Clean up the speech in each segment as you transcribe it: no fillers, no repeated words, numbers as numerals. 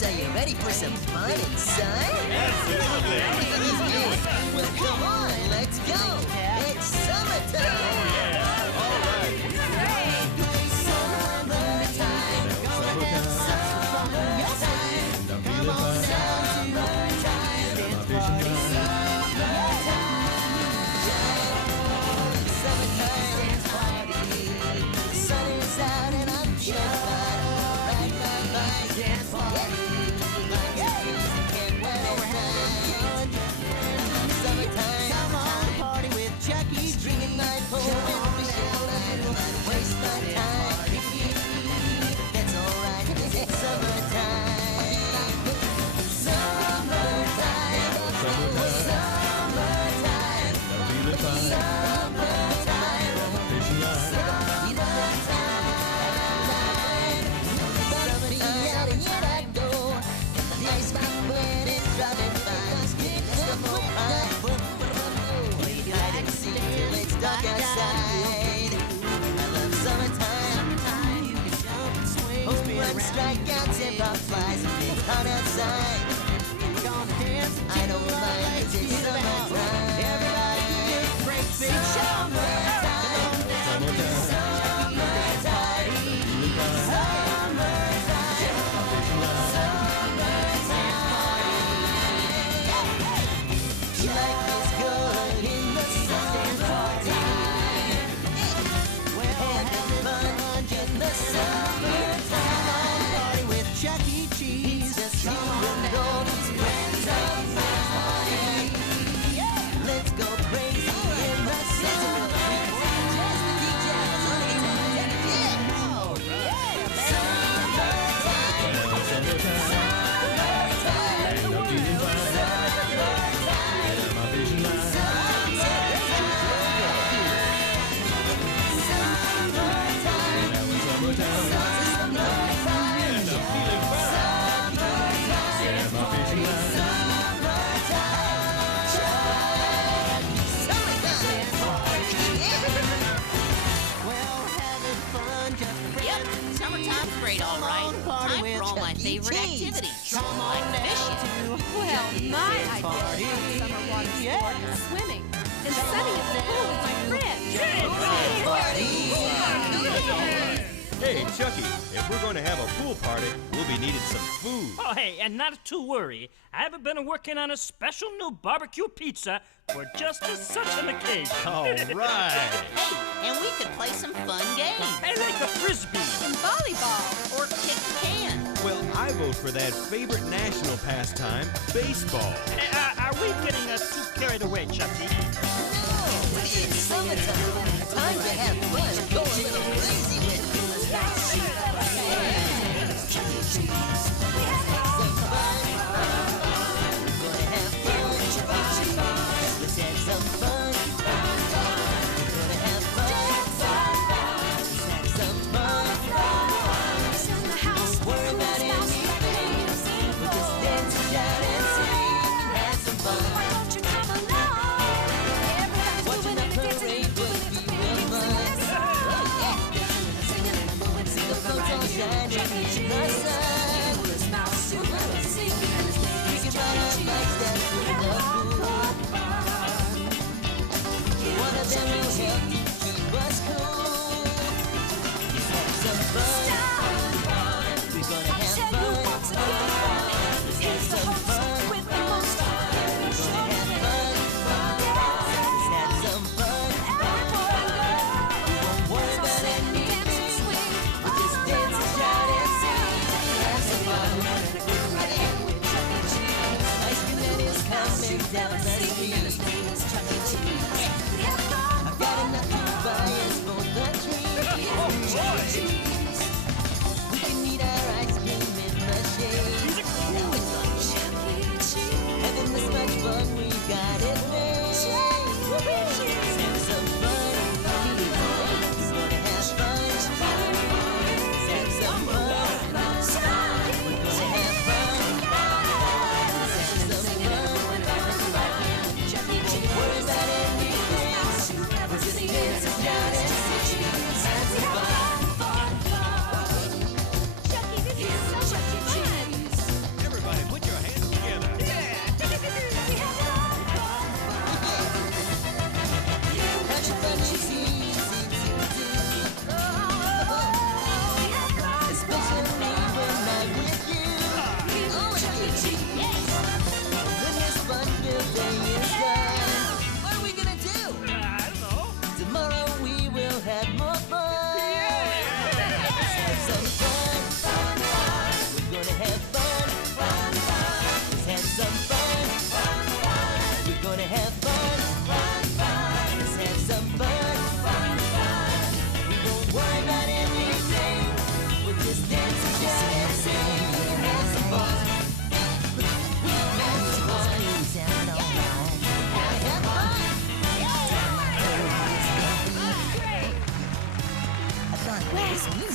So you ready for some fun and sun? Absolutely. Well, come on, let's go. It's summertime. Oh, yeah. All right. Summertime. Come on, summertime. Dance party. Summertime dance party. The sun is out and I'm feeling fine. Ride my bike, dance party. Music and weather time. Summertime. Come on, party with ChuckECheese. Stringing my pole with Michelle and I'll waste my time. That's alright. It's summertime. Summertime. Summertime. Summertime. Dark outside. I love summertime. You can jump and swing, home run, strikeouts, and pop flies. It's hot outside. Gonna dance. I don't mind 'cause it's summertime. Everybody get break, big summertime. Summertime. Summertime. Life is good in the summertime. Having fun in the summertime. Party with ChuckECheese. Just you and all these friends of mine. Let's go crazy in the summertime. Summertime's great, all right. Time for all my favorite activities, like fishing. Well, my idea of summer water sport is swimming and setting at the pool with my friends. Hey, Chucky, if we're going to have a pool party, we'll be needing some food. Oh, hey, and not to worry. I have been working on a special new barbecue pizza for just such an occasion. All right. Hey, and we could play some fun games. I like a frisbee. And volleyball. Or kick the can. Well, I vote for that favorite national pastime, baseball. Hey, are we getting too carried away, Chucky? No, it's summertime. Time to have fun. Go a little crazy with it. Watching the parade would be real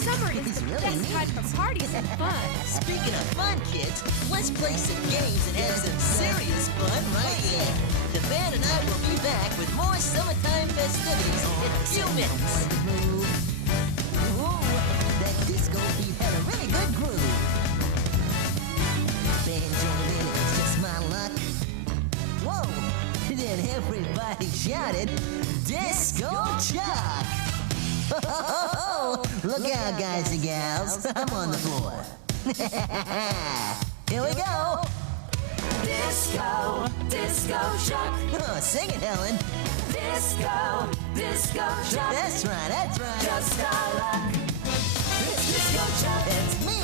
Summer is He's the really best neat. time for parties and fun. Speaking of fun, kids, let's play some games and have some serious fun right here. The band and I will be back with more summertime festivities in a few minutes. Ooh, that disco beat had a really good groove. Band joined in, it was just my luck. Whoa! Then everybody shouted, Disco Chuck! Look out, guys and gals. I'm on the floor. Here we go. Disco, disco shock. Oh, sing it, Helen. Disco, disco shock. That's right. Just our luck. It's disco shock. It's me.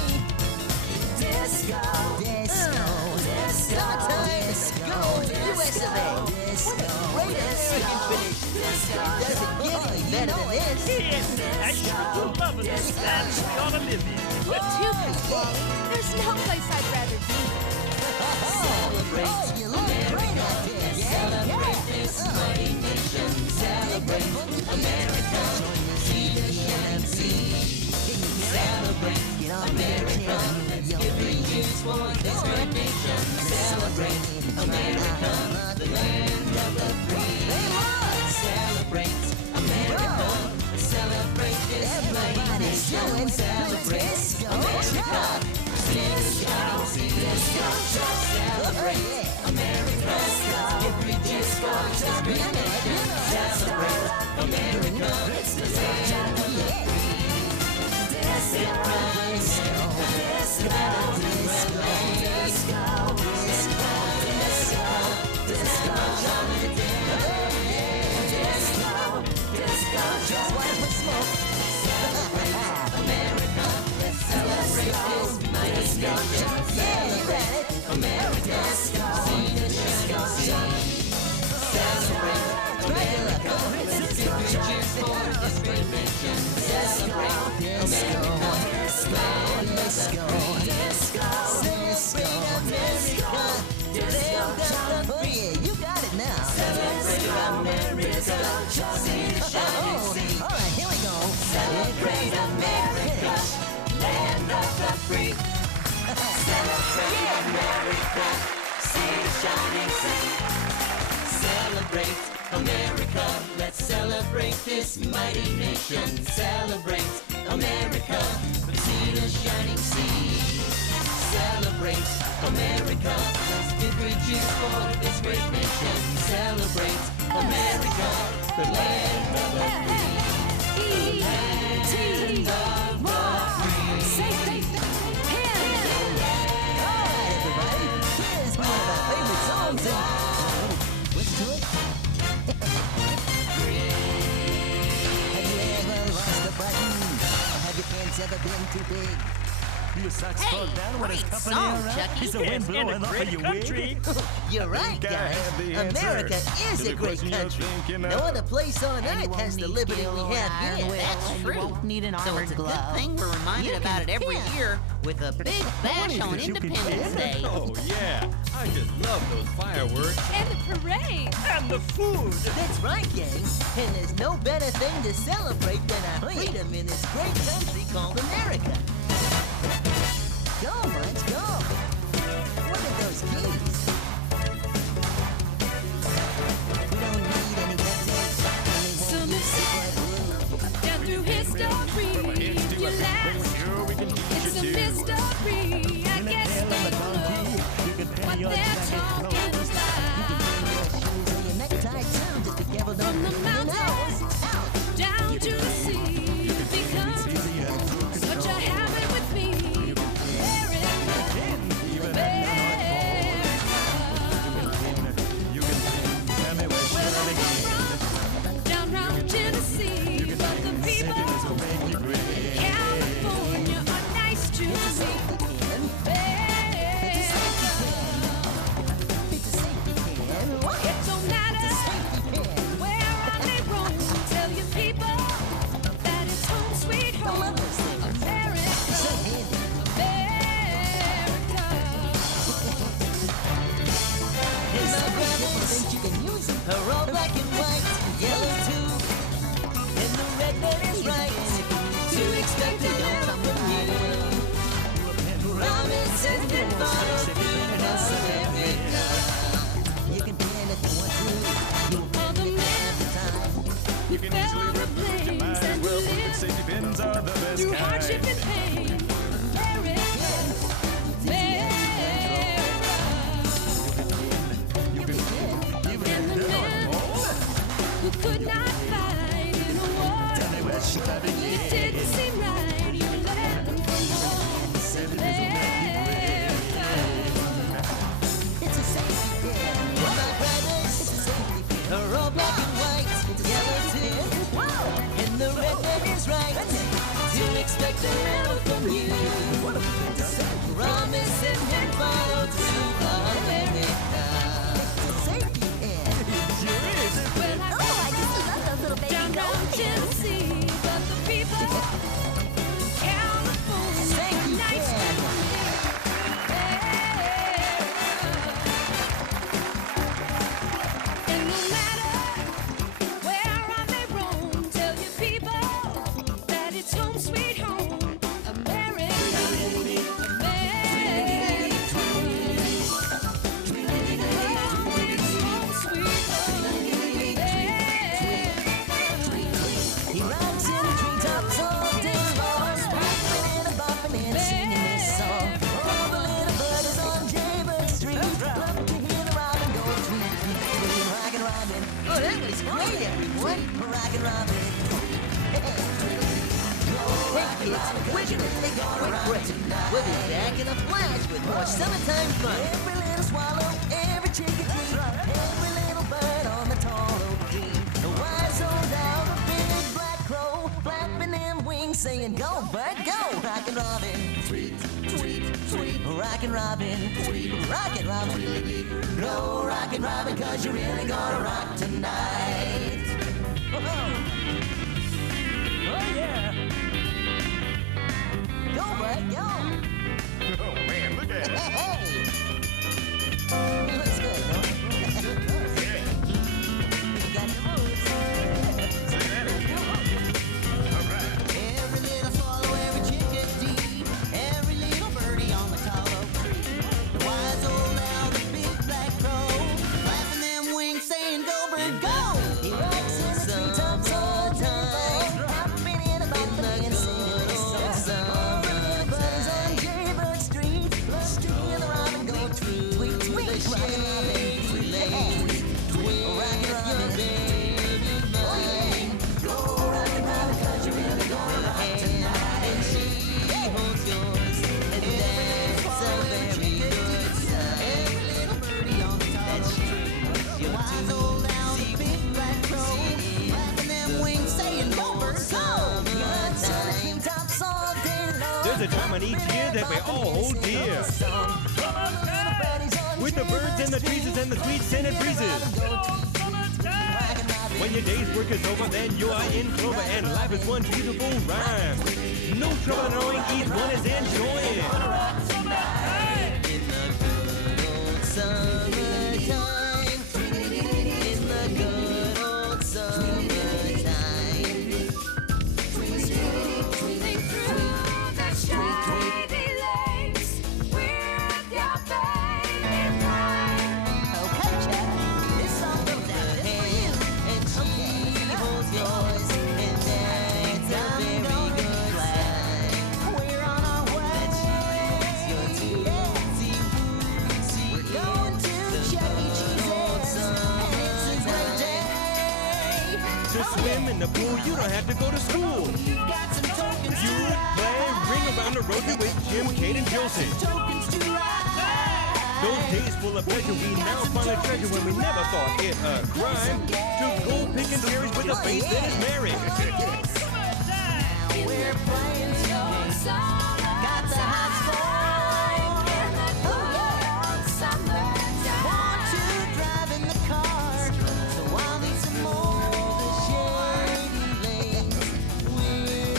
Disco, Disco. disco, Summertime disco. US of A. Disco. Great American tradition. disco, Doesn't get any better than this. Yes, I sure do love it. This time we ought to live in. Too bad, Wally. There's no place I'd rather be. Oh, you look great out there, yeah. Celebrate this mighty nation. Celebrate America. See the shining sea. Celebrate Get on America. Let's Give three cheers for this great nation. Celebrate America, the land of the free. Celebrate America. Celebrate this mighty Everybody's nation. doing Celebrate Disco America. Chuck. Disco Chuck. Celebrate America. Give three cheers for this great nation. Celebrate America. It's the land of the free. Oh yeah, you got it now. All right, here we go. Celebrate America, land of the free. Celebrate America, see the shining sea. Celebrate America, let's celebrate this mighty nation. Celebrate America, see the shining sea. Celebrate America, let's give great cheers for this great nation. Celebrate America, the land of the free. Land of the free. All right, everybody. Here's one of our favorite songs. What's to it? Have you ever lost a button? Or have your pants ever been too big? Your socks Hey, fall down when it's great company song, around. Chucky. Is the wind Yes, in a blowing off of great your country. wig? You're right, think I guys. have the answer America to is the a great question you're country. thinking No of. other place on earth has the liberty we have here. That's true. won't need an So armored it's a glove. good thing we're reminded You about can it every pin. year with a big bash on that you can Independence pin? Day. Oh, yeah. I just love those fireworks. And the parade. And the food. That's right, gang. And there's no better thing to celebrate than our freedom in this great country called America. Go, Munch, go. What are those keys? We don't need any buttons. So let's down through history. You laugh. Sure, we can teach It's a you too. mystery. I guess they know You can pay what your they're jacket talking clothes. about. Shoes or your necktie, too. Just be careful, don't From the you know. mountains Ouch. down to the sea. Because what you're having with me. Very, very Quick break. We'll be back in a flash with more summertime fun. Every little swallow, every chickadee, every little bird on the tall oak tree. The wise old owl, the big black crow, flapping them wings, saying, "Go, bird, go!" Rockin' Robin, tweet, tweet, tweet. Rockin' Robin, tweet, rockin' Robin. Go, rockin' Robin, 'cause you're really gonna rock tonight. Oh, yeah. Go, bud, go! Oh, man, look at it. Hey! He looks good, huh? Yeah. You got the moves. Say that again. All right. Every little swallow, every chickadee, every little birdie on the tall oak tree. The wise old owl, the big black crow, flapping them wings, saying, "Go, bird, go!" He rocks in the treetops all the time, hopping in about the and singing his song. All the little birds on Jaybird Street, steal the robin, go tweet, tweet, tweet. Rockin' Robin, tweet, tweet, rockin' Robin. Oh yeah, go rockin' Robin, 'cause you're really gonna rock tonight. And she holds yours, and that's a very good sign. Every little birdie on the tall tree, the wise old owl, the big black crow, flapping them wings, saying, "Go, bird, go!" Birds on the treetops all day long. There's a time on each year that we all hold dear. With the birds and the trees and the sweet scented breezes. When your day's work is over, then you are in clover, and life is one beautiful rhyme. No trouble knowing each one is enjoying. In the good old summertime. In the good old summertime. Tweeting through the shady lakes with your baby flying. Okay, Chuck, this song goes out just for you. And she holds yours, and that's a very good sign. We're on our way. Your teensy wootsy. We're going to ChuckECheese, and it's a great day. To swim in the pool, you don't have to go to school. You've got some tokens You to play ride. Ring Around the Rosy with Jim, Kate, and Josie. Tokens to ride. Those days full of pleasure, we now find a treasure when we never thought it a crime to go picking cherries with a face that is merry. We're playing some games. Got the hots flowing. Oh yeah. Want to drive in the car, so I'll need some more shady lanes.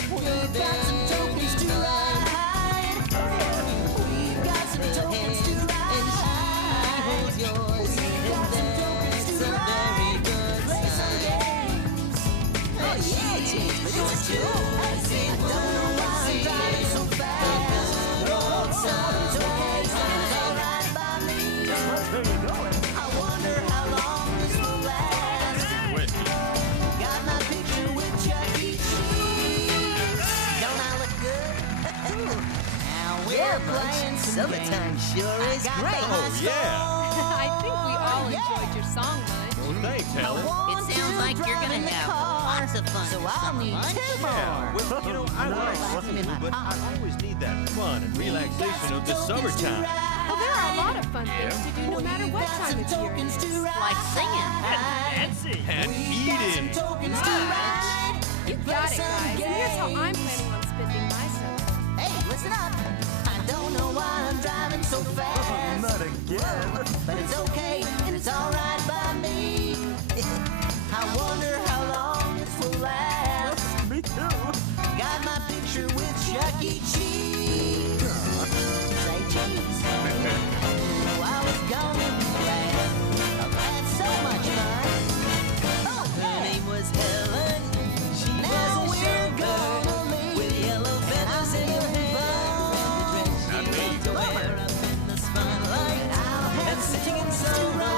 We've got some tokens to ride. We've got some tokens to ride. And she holds yours, and that's a very good sign. Oh yeah, James, but it's true. I don't know why I'm driving so fast. Road signs, okay, it's alright by me. Where you going? I wonder how long this will last. Got my picture with ChuckECheese. Don't I look good? Now we're playing summertime. Sure is great. Oh, yeah. I think we all enjoyed your song, Bud. Well, thanks, Helen. It sounds like you're gonna have lots of fun So this I'll summer, need Bud. 2 more. Well, you know, I like swimming, but I always need that fun and relaxation of the summertime. Well, there are a lot of fun things to do no matter what time of year it is. Like singing. Fancy. And eating. Tokens to ride. You got it, guys. And here's how I'm planning on spending my summer. Hey, listen up. I don't know why I'm driving so fast. Not again. But it's okay, and it's alright by me. I wonder how long this will last. Me too. Got my picture with ChuckECheese. Say cheese. Oh, I was going glad. I've had so much fun. Oh, her name was Helen. She was a sugar with yellow feathers in her hair. She loved to wear up in the spotlight and sing in solo.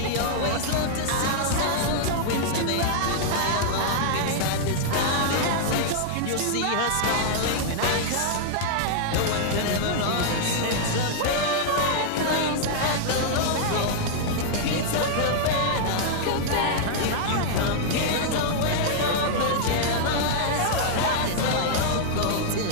She always loved to see sun when the man would fly along inside this crowded place. You'll see her smiling when I come back. No one can ever understand. It's a favorite place at the local Pizza Cabana. If you come here, don't wear your pajamas. That is a local tip.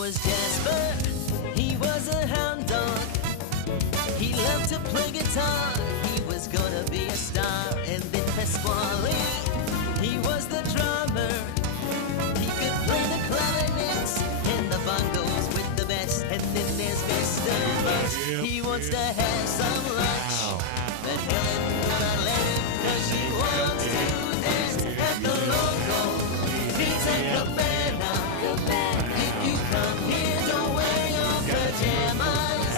was Jasper, he was a hound dog. He loved to play guitar, he was gonna be a star. And then Pasquale, he was the drummer. He could play the clarinets and the bongos with the best. And then there's Mr. Bunch, he wants to have some lunch. But Helen will not let him, 'cause she wants to dance at the local pizza cabana. If you come here, don't wear your pajamas.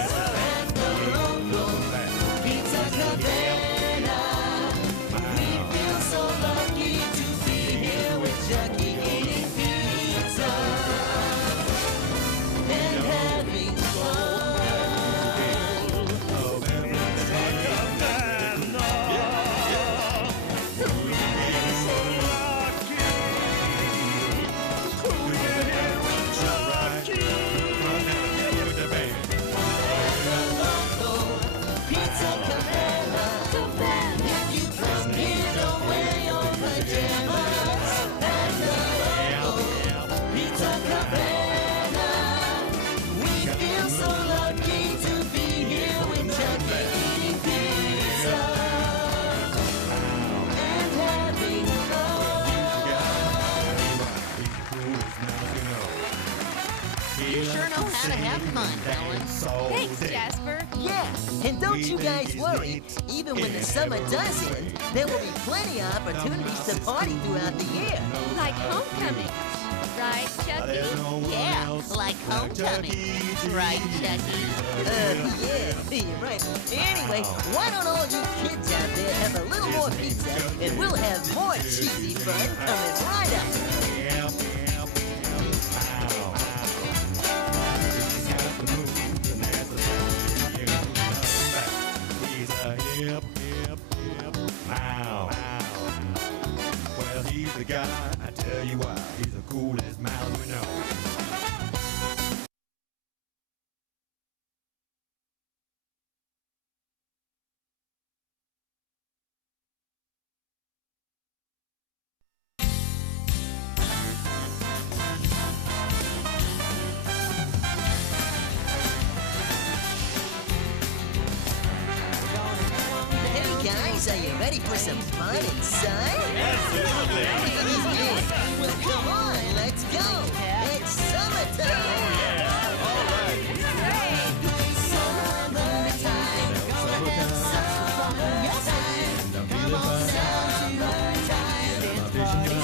At the local pizza cabana. We feel so lucky to be here with Chucky eating pizza and having fun. Pizza cabana. If you come here, don't wear your pajamas. At the local pizza cabana. We feel so lucky to be here with Chucky eating pizza and having fun. You sure know how to have fun, Helen. Thanks, Jasper. Yeah, and don't you guys worry. Even when the summer does end, there will be plenty of opportunities to party throughout the year. Like homecoming. Right, Chucky? Yeah, like homecoming. Right, Chucky? Yeah, you're right. Anyway, why don't all you kids out there have a little more pizza, and we'll have more cheesy fun coming right up. Hip, hip, hip, wow. Well, he's the guy, I tell you why. He's the coolest mouse we know. Hey guys, are you ready for some fun inside? Absolutely. Well, come on, let's go. It's summertime. Summertime. Gonna have summertime. Come on, summertime. Dance party.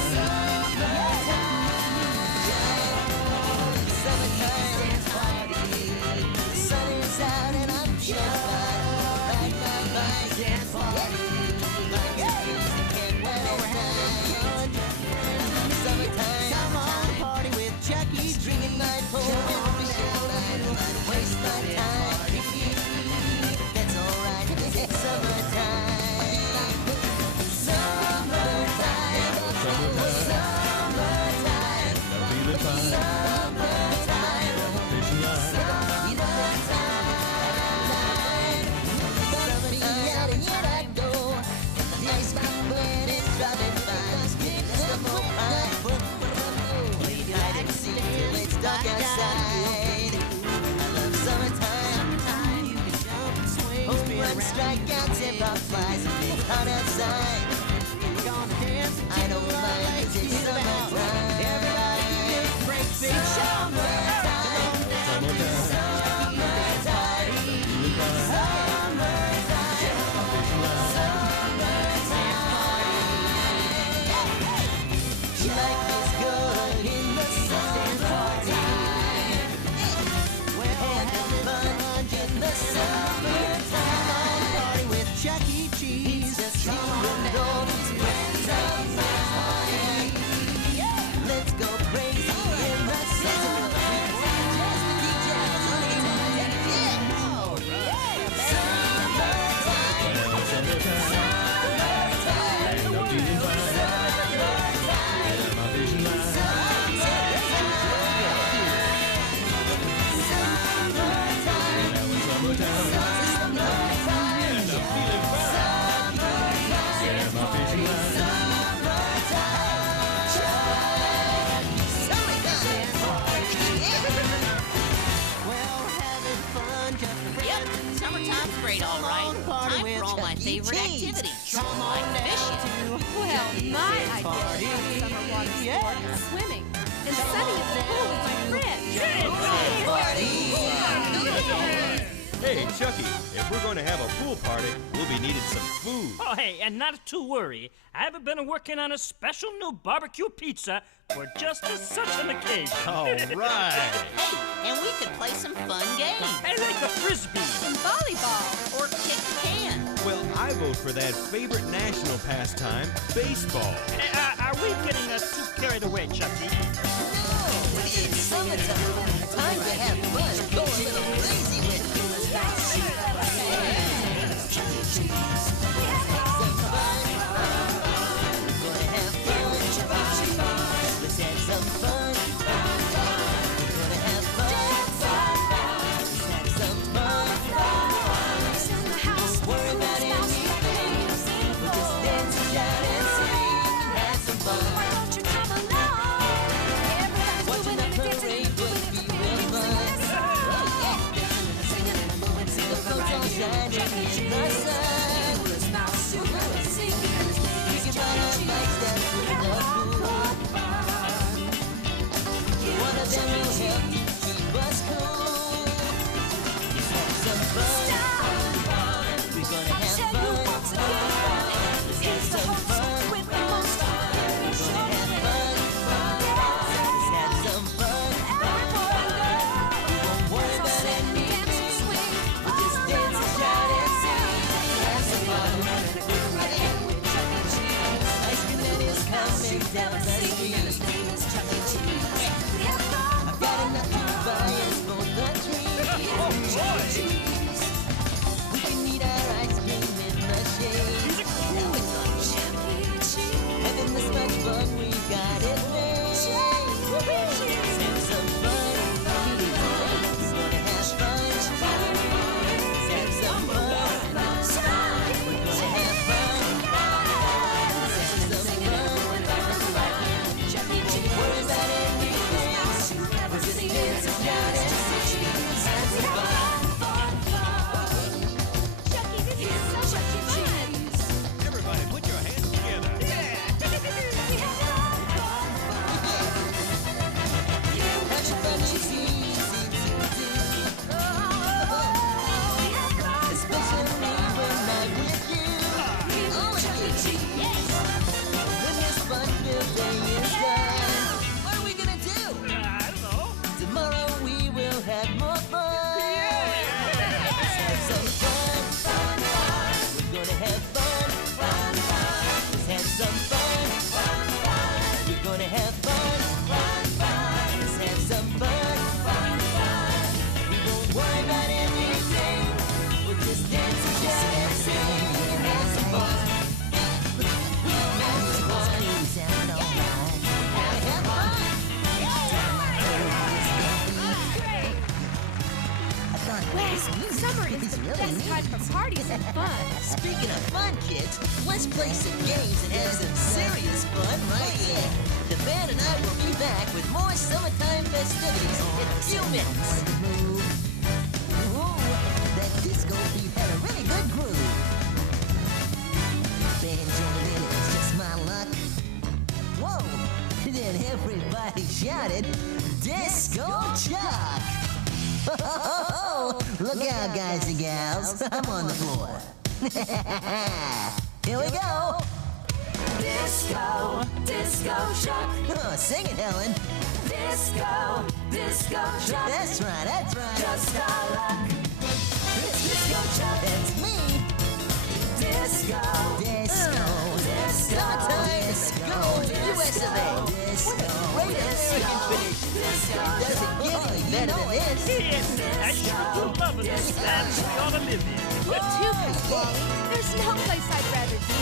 Summertime. Dance party. The sun is out and I'm jumping. Ride my bike. Dance party. Like music and weather night. Summertime. Come on, party with Chucky. Drinking my pole and waste my time. That's alright. It's summertime. Summertime. Summertime. Summertime. Dark outside. I love summertime. Home run strikeouts and pop flies and it's hot outside. I don't mind 'cause it's summertime. Everybody get break big summertime. Summertime. Summertime. Life is good in the summertime. Having fun in the summertime. Party with ChuckECheese. Just you and favorite activity, like fishing. Well, my idea of summer water sport is swimming. And setting up the pool with my friends. Hey, Chucky, if we're going to have a pool party, we'll be needing some food. Oh, hey, and not to worry. I have been working on a special new barbecue pizza for just such an occasion. All right. Hey, and we could play some fun games. I like a frisbee. And volleyball. Or kick the can. Well, I vote for that favorite national pastime, baseball. Are we getting too carried away, Chucky? No, it's summertime. Time to have fun. Go a little crazy with it. ChuckECheese. Some fun. We're gonna have fun. Let's have some fun. We're gonna have fun. Let's have some fun. Don't worry about anything. We'll just dance and shout and sing. Have some fun. Watching a parade would be real fun. See the floats all shining in the sun. We can ride our bikes down to the pool. One of them will help you keep us cool. Let's have some fun. We're gonna have fun. Let's have some fun. We're gonna have fun. Let's have some fun. We won't worry about anything. We'll just dance and shout and sing. Have some fun. Ice cream that is coming down the street. I've got enough to buy us both a treat. We can eat our ice cream in the shade. Having this much fun, we got it made. Let's have some fun. We're gonna have fun. Let's have some fun. We're gonna have fun. Let's have some fun. Don't worry about anything. We'll just dance and shout and sing. Have some fun. Everybody, put your hands together. Having fun is easy to do. Especially when I'm with you. Oh, ChuckECheese. When this fun-filled day is done, what are we gonna do? I don't know. Tomorrow we will have more fun. Let's have some fun. We're gonna have fun. Let's have some fun. We're gonna have fun. Let's have some fun. We won't worry about anything. We'll just dance and shout and sing and have some fun. Have some fun. Sound alright. Have fun. Well, summer is the best time for parties and fun. Speaking of fun, kids, let's play some games and have some serious fun right here. The band and I will be back with more summertime festivities in a few minutes. Ooh, that disco beat had a really good groove. Band joined in, it's just my luck. Whoa! Then everybody shouted, Disco Chuck! Look out, guys and gals. I'm on the floor. Here we go. Disco, disco Chuck. Oh, sing it, Helen. Disco, disco Chuck. That's right, that's right. Just our luck. It's Disco Chuck. That's me. Disco, Disco. disco, Summertime, disco, US of A. Disco. Great American tradition. Doesn't get any better than this. Yes, I sure do love this dance we ought to live in. Me too, Chris Wally. There's no place I'd rather be.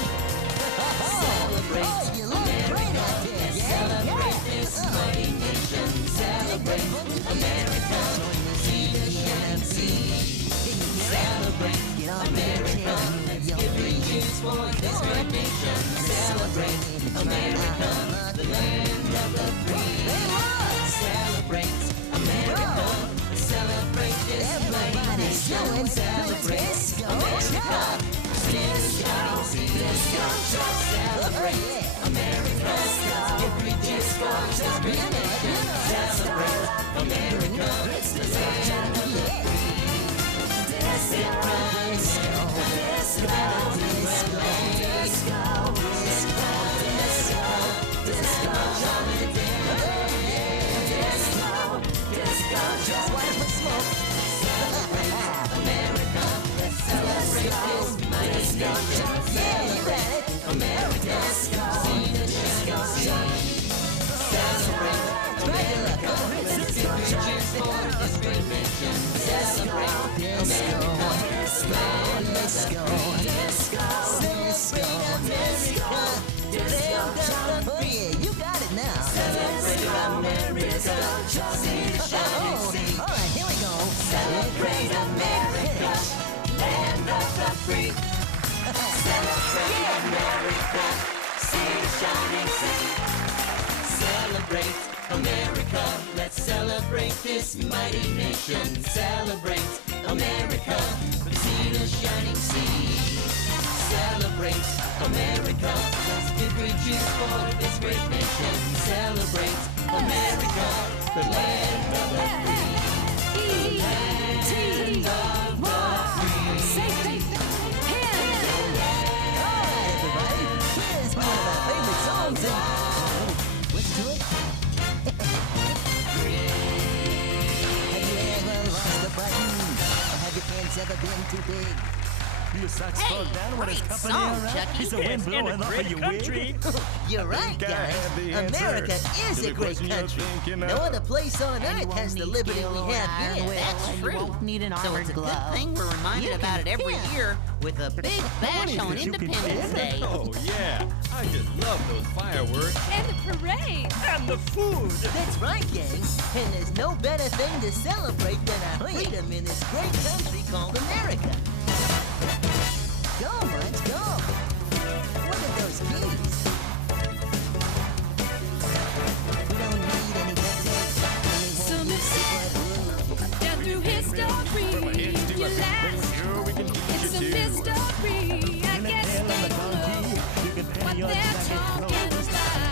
Oh, you look great out there. Celebrate this mighty nation. Celebrate America. Celebrate America. Let's give 3 years for this great nation. Celebrate America, the land of the free. Celebrate America. Celebrate this mighty nation. Celebrate America. Stand aside. celebrate America. Get reduced for discrimination. Celebrate America. It's the land of the free. Disco, disco, disco, disco, disco, disco, disco, disco, Johnny Disco, disco, just wanna put smoke. Celebrate America. Let's celebrate this mighty nation. Celebrate America. See the disco, celebrate America. Let's give cheers for this great nation. Celebrate America. Let's go. Celebrate America. Oh yeah, you got it now. Celebrate America. See the shining sea. All right, here we go. Celebrate America, land of the free. Celebrate America. See the shining sea. Celebrate America. Let's celebrate this mighty nation. Celebrate America. See the shining sea. Celebrate America. Let's give rejoice for this great nation. Celebrate America, the land of the free. Land of the free. Say Everybody, here's one of our favorite songs. What's to it? Have you ever lost a button? Or have your pants ever been too big? Your socks Hey, fall down when it's great company song, around. Chucky. It's a wind Yes, in blowing a off of great your country. wig. You're right, I have guys. the answer America to is the a great question you're country. thinking No of. other place on earth has the liberty we have here. That's true. Need an So armored it's a glove. good thing we're reminded You about it can every pin. year with a big bash on Independence Day. Oh, yeah. I just love those fireworks. And the parade. And the food. That's right, gang. And there's no better thing to celebrate than our freedom in this great country called America. Go, Munch, go. What are those keys? We don't need any dictates. So down through history, you last. Sure, we can teach It's a you too. mystery. I guess they know what they're talking about.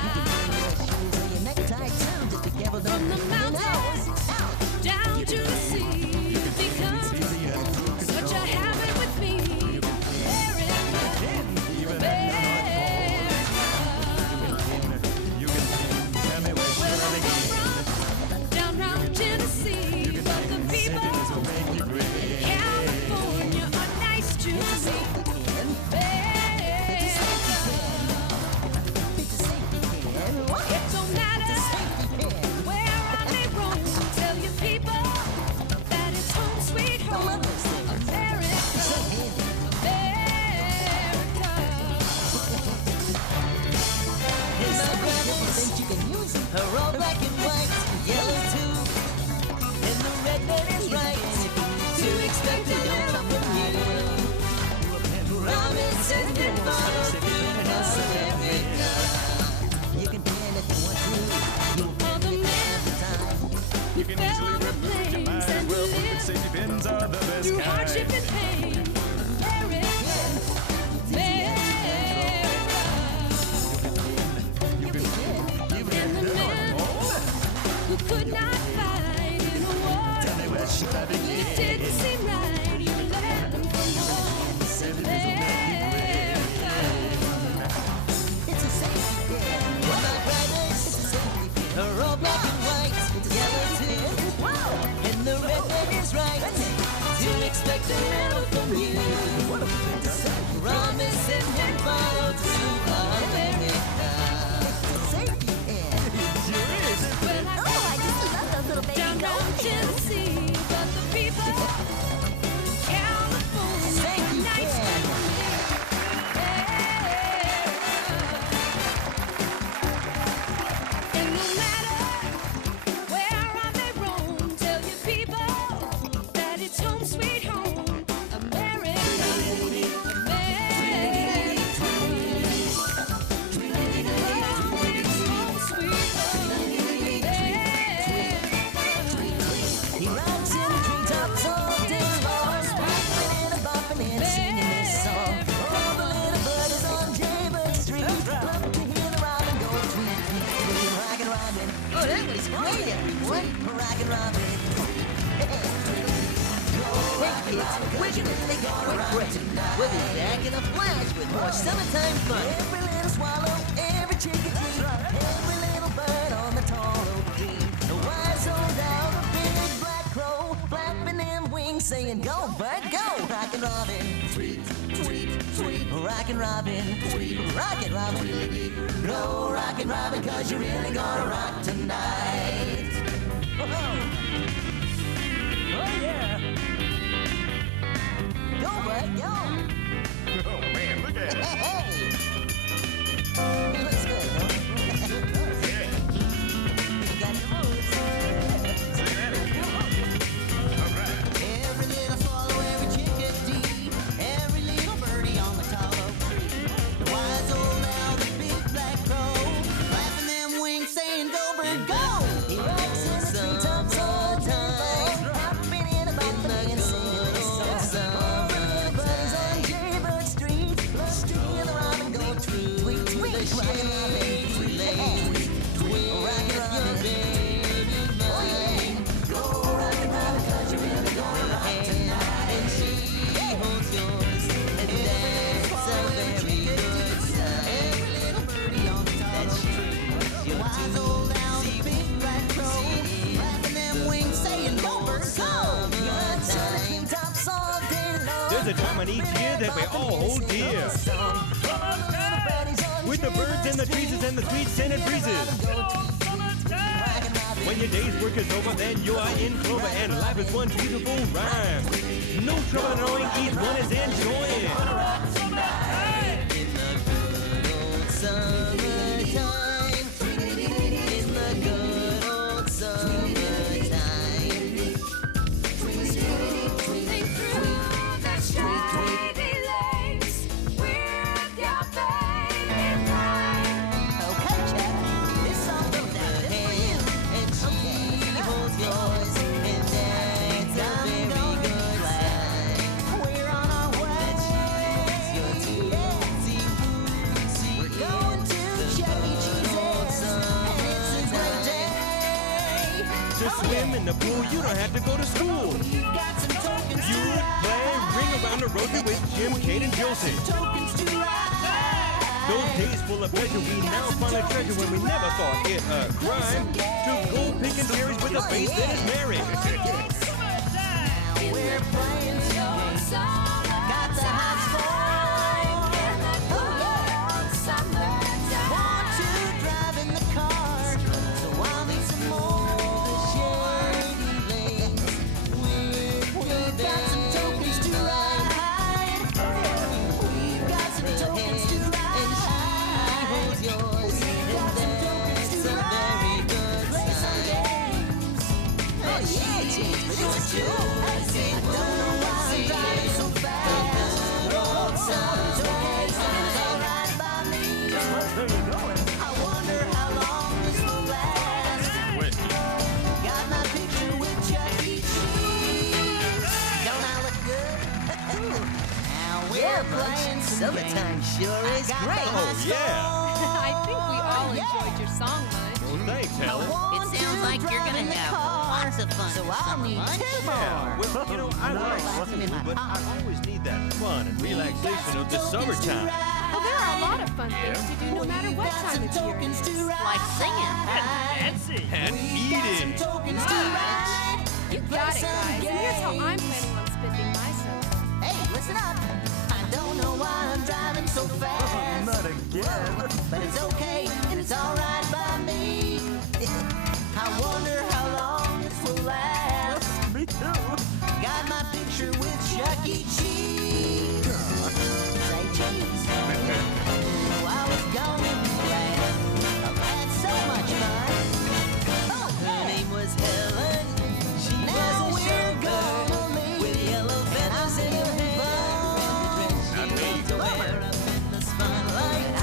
Shoes on your necktie, too. Just be careful, don't From the hit your mountains nose. Ouch. down to the sea, because what you're having with me, wearing that was great, everyone. Rockin' Robin. Hey, kids, we're gonna take a quick break. We'll be back in a flash with more summertime fun. Every little swallow, every chickadee, every little bird on the tall oak tree. The wise old owl, the big black crow, flapping them wings, saying, "Go, bird, go!" Rockin' Robin, tweet, tweet, tweet. Rockin' Robin, tweet, Rockin' Robin. Go, Rockin' Robin, 'cause you're really gonna rock tonight. Oh yeah. Go, bud, go. Oh, man, look at it. Hey. He looks good, huh? Yeah. You got the moves. All right. Every little swallow, every chickadee, every little birdie on the tall oak tree. The wise old owl, the big black crow, flapping them wings, saying, "Go, bird, go!" He rocks in the treetops all the time, hopping in about the man, singing a song. All the little buddies on Jaybird Street, love to hear the robin go tweet, tweet, tweet. Rockin' Robin, tweet, tweet, rockin' Robin. Oh yeah, go rockin' Robin, 'cause you're really gonna rock tonight. And she holds yours, and that's a very good sign. Every little birdie on the tall oak tree. The wise old owl, the big black crow, flapping them wings, saying, "Go, bird, go!" Birds on the treetops all day long. There's a time in each year that we all hold dear. With the birds and the trees and the sweet scented breezes. When your day's work is over, then you are in clover, and life is one beautiful rhyme. No trouble knowing each one is enjoying. In the good old summertime, in the good old summertime. Think through the shady lanes with your baby mine. Okay, Jack, this song goes down this for you. And she holds yours, and that's a very good sign. We're on our way. Your We're going to ChuckECheese, and it's a great day. To swim in the pool, you don't have to go to school. Got some tokens You to play Ring Around the Rosy with Jim, Kate, and Josie. tokens to ride. Those days full of pleasure we now find a treasure when we never thought it a crime to go picking cherries with a face that is merry. We're playing songs. Got the house full. Want to drive in the car, so I'll need some more shady lanes. We've got some tokens to ride. We've got some tokens to ride. and she holds yours, and that's a very good Play some sign. games. Oh yeah, James, but it's true. I don't know why I'm driving so fast. Road sounds okay, sounds alright by me. Where you going? I wonder how long this will last. Got my picture with ChuckECheese. Don't I look good? Now we're playing some Summertime games. sure is Got the great. Oh, yeah. I think we all enjoyed your song, Mudge. Well, thanks, Helen. It sounds like you're gonna have lots of fun So this I'll summer, need Mudge. two Yeah, more. well, you know, I like walking through, but I always need that fun and relaxation of the summertime. Well, there are a lot of fun things to do no matter what time of year it is. Like singing. Fancy. And eating. Tokens to ride. You got it, guys. And here's how I'm planning on spending my summer. Hey, listen up. I don't know why I'm driving so fast. Not again. But it's okay and it's alright by me. I wonder how long this will last. Me too. Got my picture with ChuckECheese. Say cheese. Oh, I was gone in the lab. I've had so much fun. Oh, Her name was Helen. She now was a we're short girl gonna leave. with yellow feathers in her hair. Fun. She loved to wear up in the spotlight and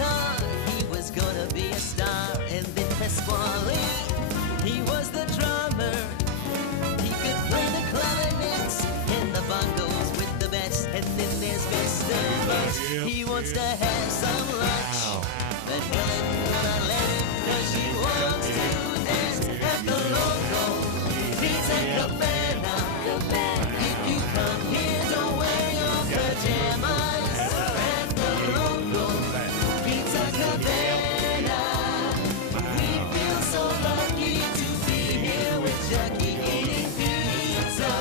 thought he was gonna be a star. And then Pasquale, he was the drummer. He could play the clarinets and the bongos with the best. And then there's Mr. Bucks. He wants to have some lunch, but Helen will not let him 'cause she wants to dance at the local pizza cabana. If you come here, don't wear your pajamas at the local pizza cabana. We feel so lucky to be here with Chucky eating pizza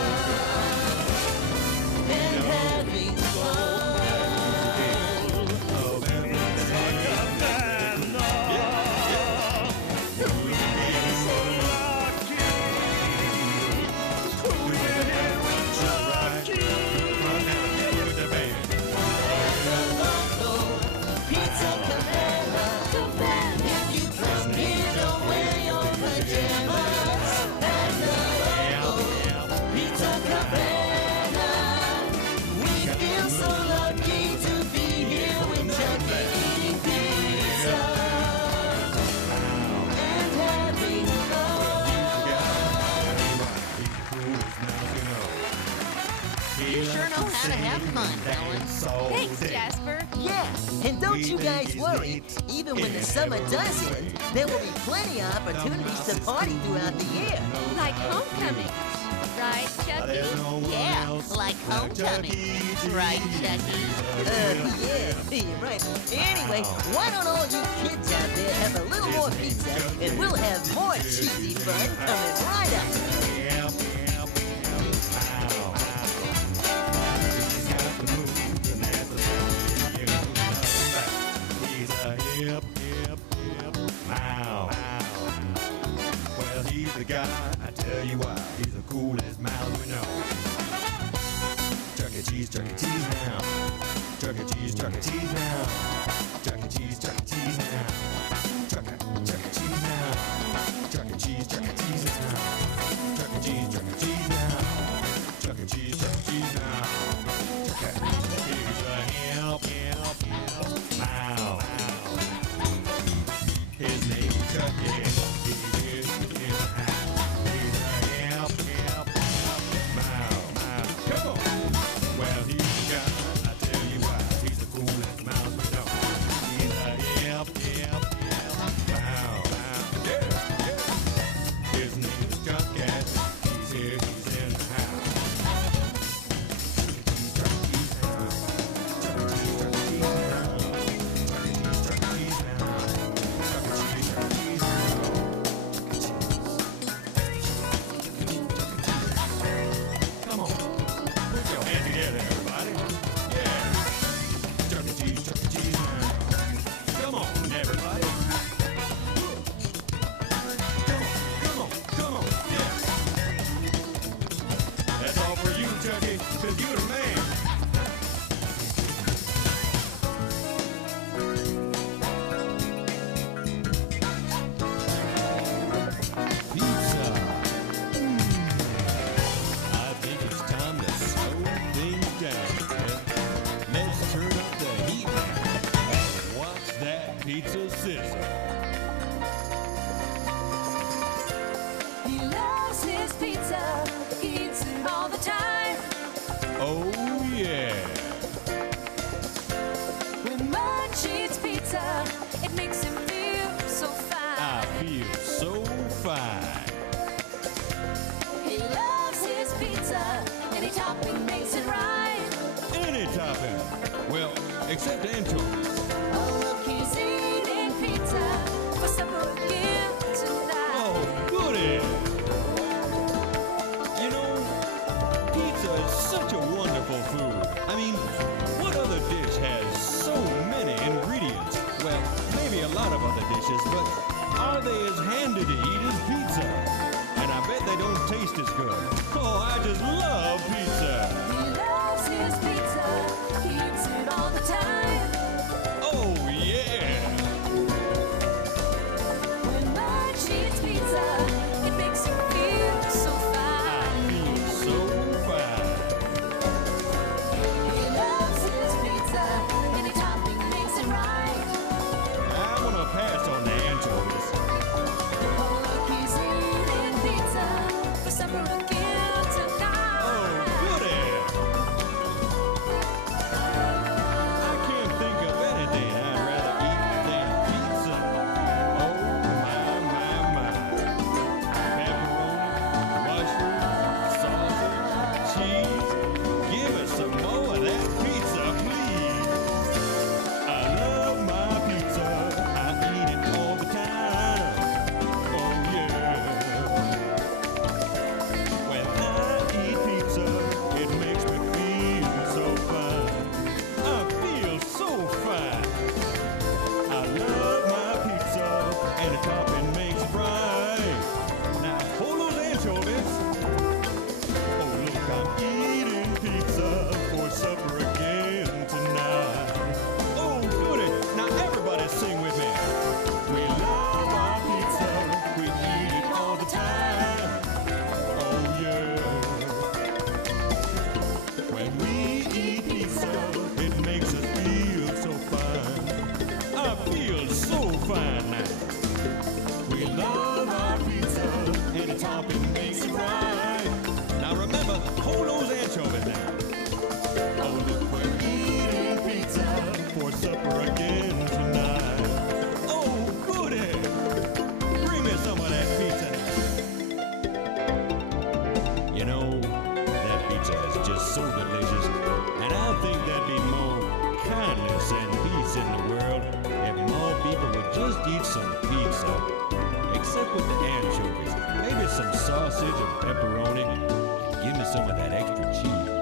and having fun. Pizza cabana. If you come here, don't wear your pajamas at the local pizza cabana. We feel so lucky to be here with Chucky eating pizza and having You sure know how to have fun, Helen. Thanks, Jasper. Yeah, and don't you guys worry. Even when the summer does end, there will be plenty of opportunities to party throughout the year. Like homecoming. Right, Chucky? Yeah, like homecoming. Right, Chucky? Yeah, you're right. Anyway, why don't all you kids out there have a little more pizza, and we'll have more cheesy fun coming right up. Yep, wow. Well, he's the guy, I tell you why. He's the coolest mouse we know. ChuckECheese now. ChuckECheese now. ChuckECheese now. ChuckECheese now. ChuckECheese now. ChuckECheese now. ChuckECheese now. He's a help, wow. His name's Chucky. He's in the house. He's a help, mouse. Come on. Well, he's the guy, I tell you why. He's the coolest mouse we know. He's a help, mouse. Yeah. His name is ChuckECheese. He's here, he's in the house. ChuckECheese now. Come on, put your hands together, everybody. Yeah, ChuckECheese now. Come on, everybody. Come on, yeah. That's all for you, Chucky, 'cause you're the man. Pizza. I think it's time to slow things down. Let's turn up the heat now. Watch that pizza sizzle. He loves his pizza. He eats it all the time. Oh yeah. When Munch eats pizza, it makes him feel so fine. I feel so fine. He loves his pizza. Any topping makes it right. Any topping. Well, except anchovies. Oh, look, he's eating pizza for supper again tonight. Oh, goody. You know, pizza is such a wonderful food. I mean, what other dish has so many ingredients? Well, maybe a lot of other dishes, but are they as handy to eat as pizza? And I bet they don't taste as good. Oh, I just love pizza. He loves his pizza. He eats it all the time. Oh, yeah. When eat some pizza. Except with the anchovies. Maybe some sausage and pepperoni. Give me some of that extra cheese.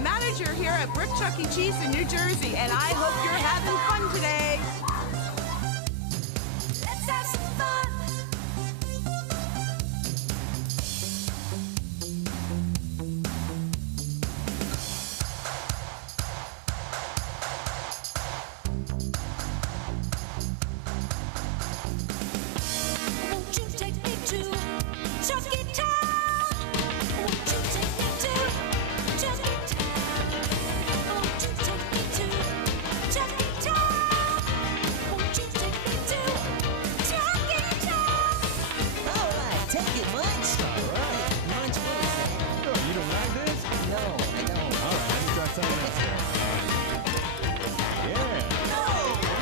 Manager here at ChuckECheese in New Jersey, and I hope you're having fun today. Let's have some fun. Won't you take me to Chucky Town? Won't you take me to Chucky Town? Won't you take me to Chucky Town? Won't you take me to Chucky Town? All right, take it, Munch. All right. Munch, what is that? Oh, you don't like this? No, I don't. All right, let me try something else here. Yeah. No!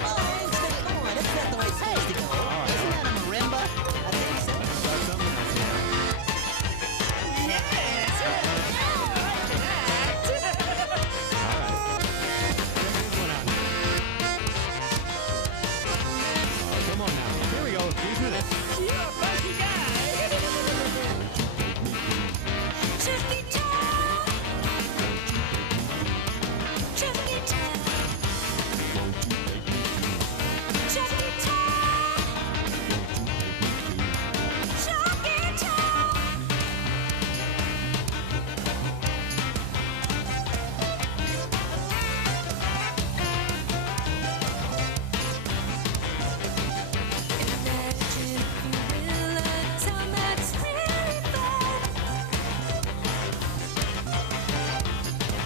Oh, instant, come on, that's not the way it's supposed to go. Isn't that a marimba? I think so. Try something else here. Come on now. Here we go. These are this. Chucky Town. Chucky Town. Chucky Town. Chucky Town. Imagine, if you will, a town that's really fun.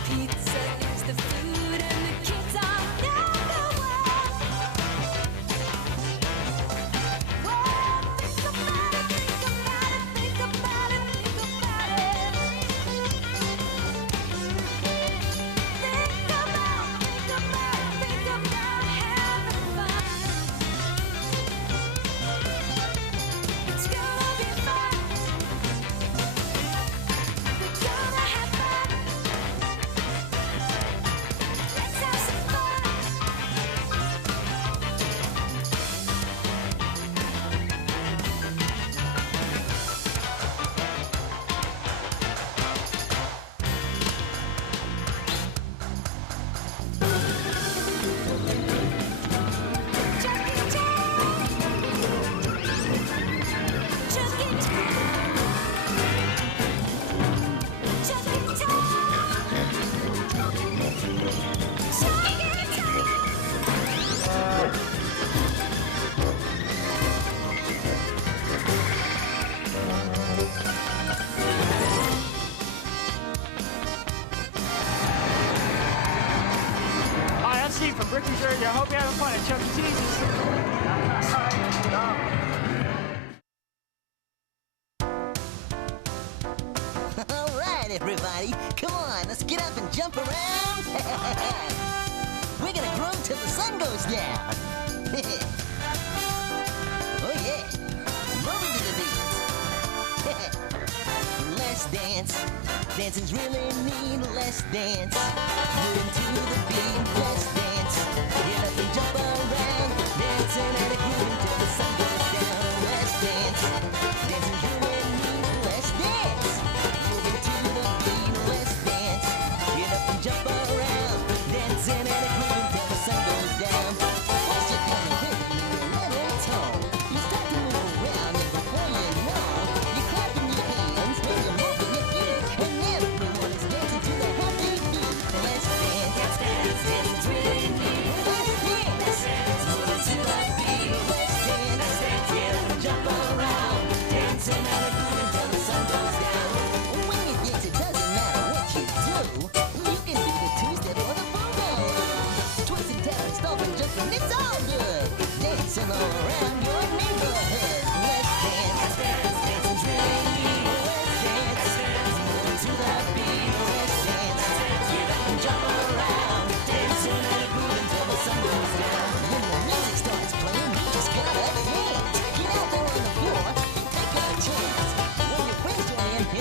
Pizza is the food and the kids are number one. Well, think about it, think about it, think about it, think about it. Think about having fun. It's gonna be fun. We're gonna have fun. Let's have some fun. Chucky Town. Chucky Town. Chucky Town. Chucky Town. Hi, I'm Steve from Brick, New Jersey. I hope you're having fun at ChuckECheese. All right, everybody. Come on, let's get up and jump around. We're gonna groove till the sun goes down. Oh, yeah. Moving to the beat. Let's dance. Dancing's really neat. Let's dance. Moving to the beat. Let's dance. Get up and jump around. Dancing and a groove till the sun goes down. Let's dance. Dancing's really neat. Let's dance. Moving to the beat. Let's dance. Get up and jump around. Dancing and a groove till the sun goes down. Once you get the rhythm in your little toe, you start to move around, and before you know, you're clapping your hands and you're moving your feet, and everyone is dancing to the happy beat. Let's dance, dance, dance, dance, really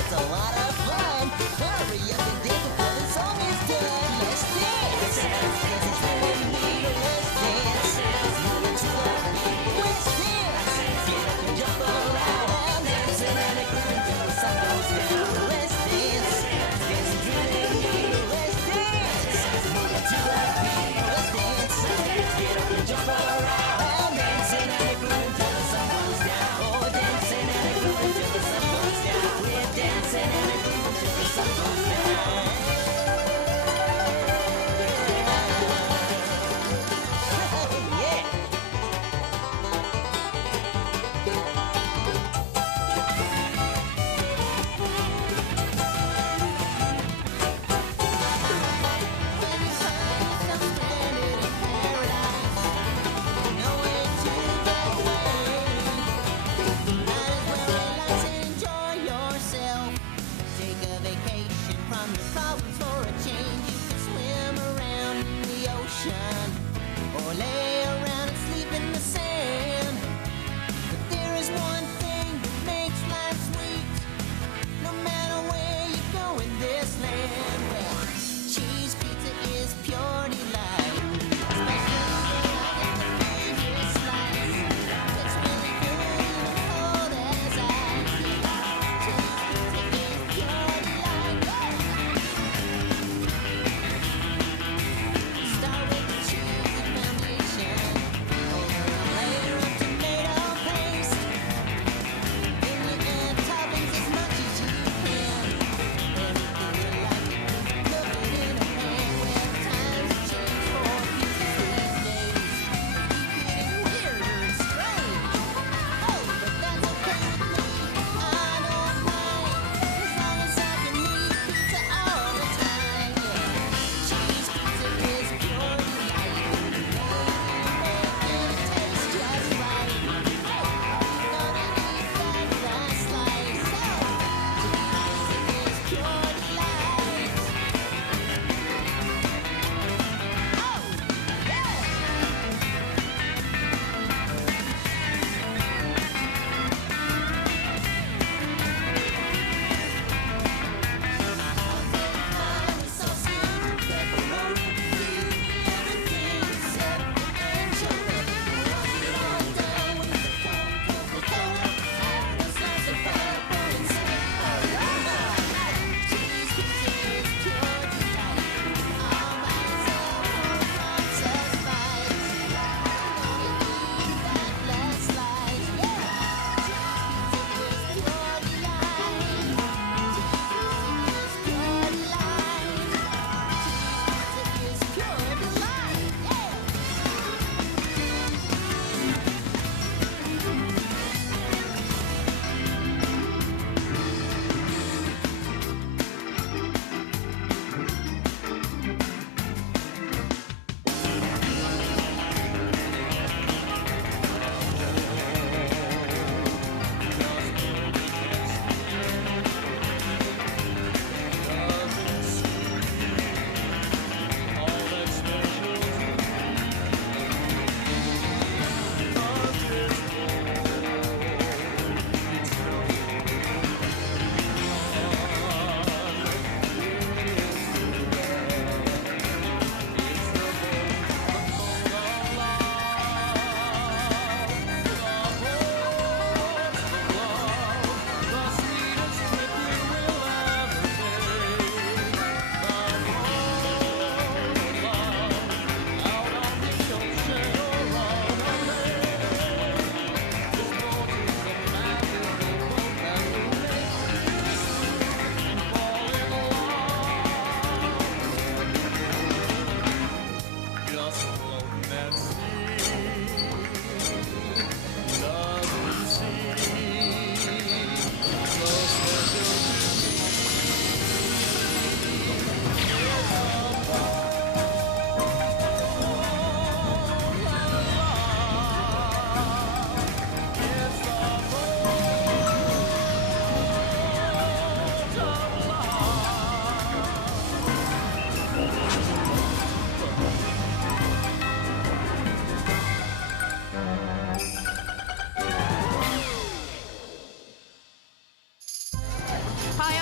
It's a lot of fun. Hurry up and dance before the song is done. Let's dance. This is what we need. Let's dance. Moving to the beat. Let's dance. Get up and jump around. Dancing and a groove until the sun goes down. Let's dance. This is what we need. Let's dance. Moving to the beat. Let's dance. Get up and jump around. Dancing and a groove until the sun goes down. Oh, dancing and a groove until the sun goes down. We're dancing and a groove until the sun goes down.